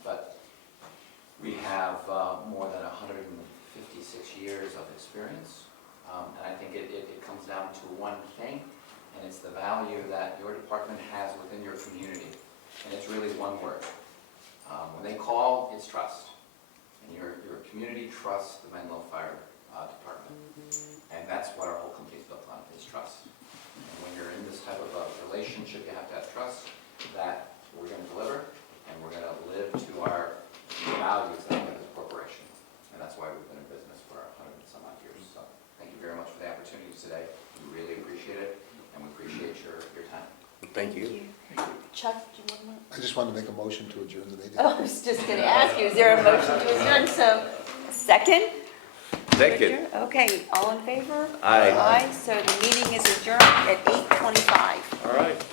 But we have more than 156 years of experience, and I think it comes down to one thing, and it's the value that your department has within your community. And it's really one word. When they call, it's trust. And your community trusts the Menlo Fire Department. And that's what our whole company is built on, is trust. And when you're in this type of a relationship, you have to have trust that we're going to deliver, and we're going to live to our values that we have as a corporation. And that's why we've been in business for 100 and some odd years. So thank you very much for the opportunities today. We really appreciate it. And we appreciate your time. Thank you. Chuck, do you want to? I just want to make a motion to adjourn the meeting. Oh, I was just gonna ask you, is there a motion to adjourn? So, second? Second. Okay, all in favor? Aye. Aye, so the meeting is adjourned at 8:25. All right.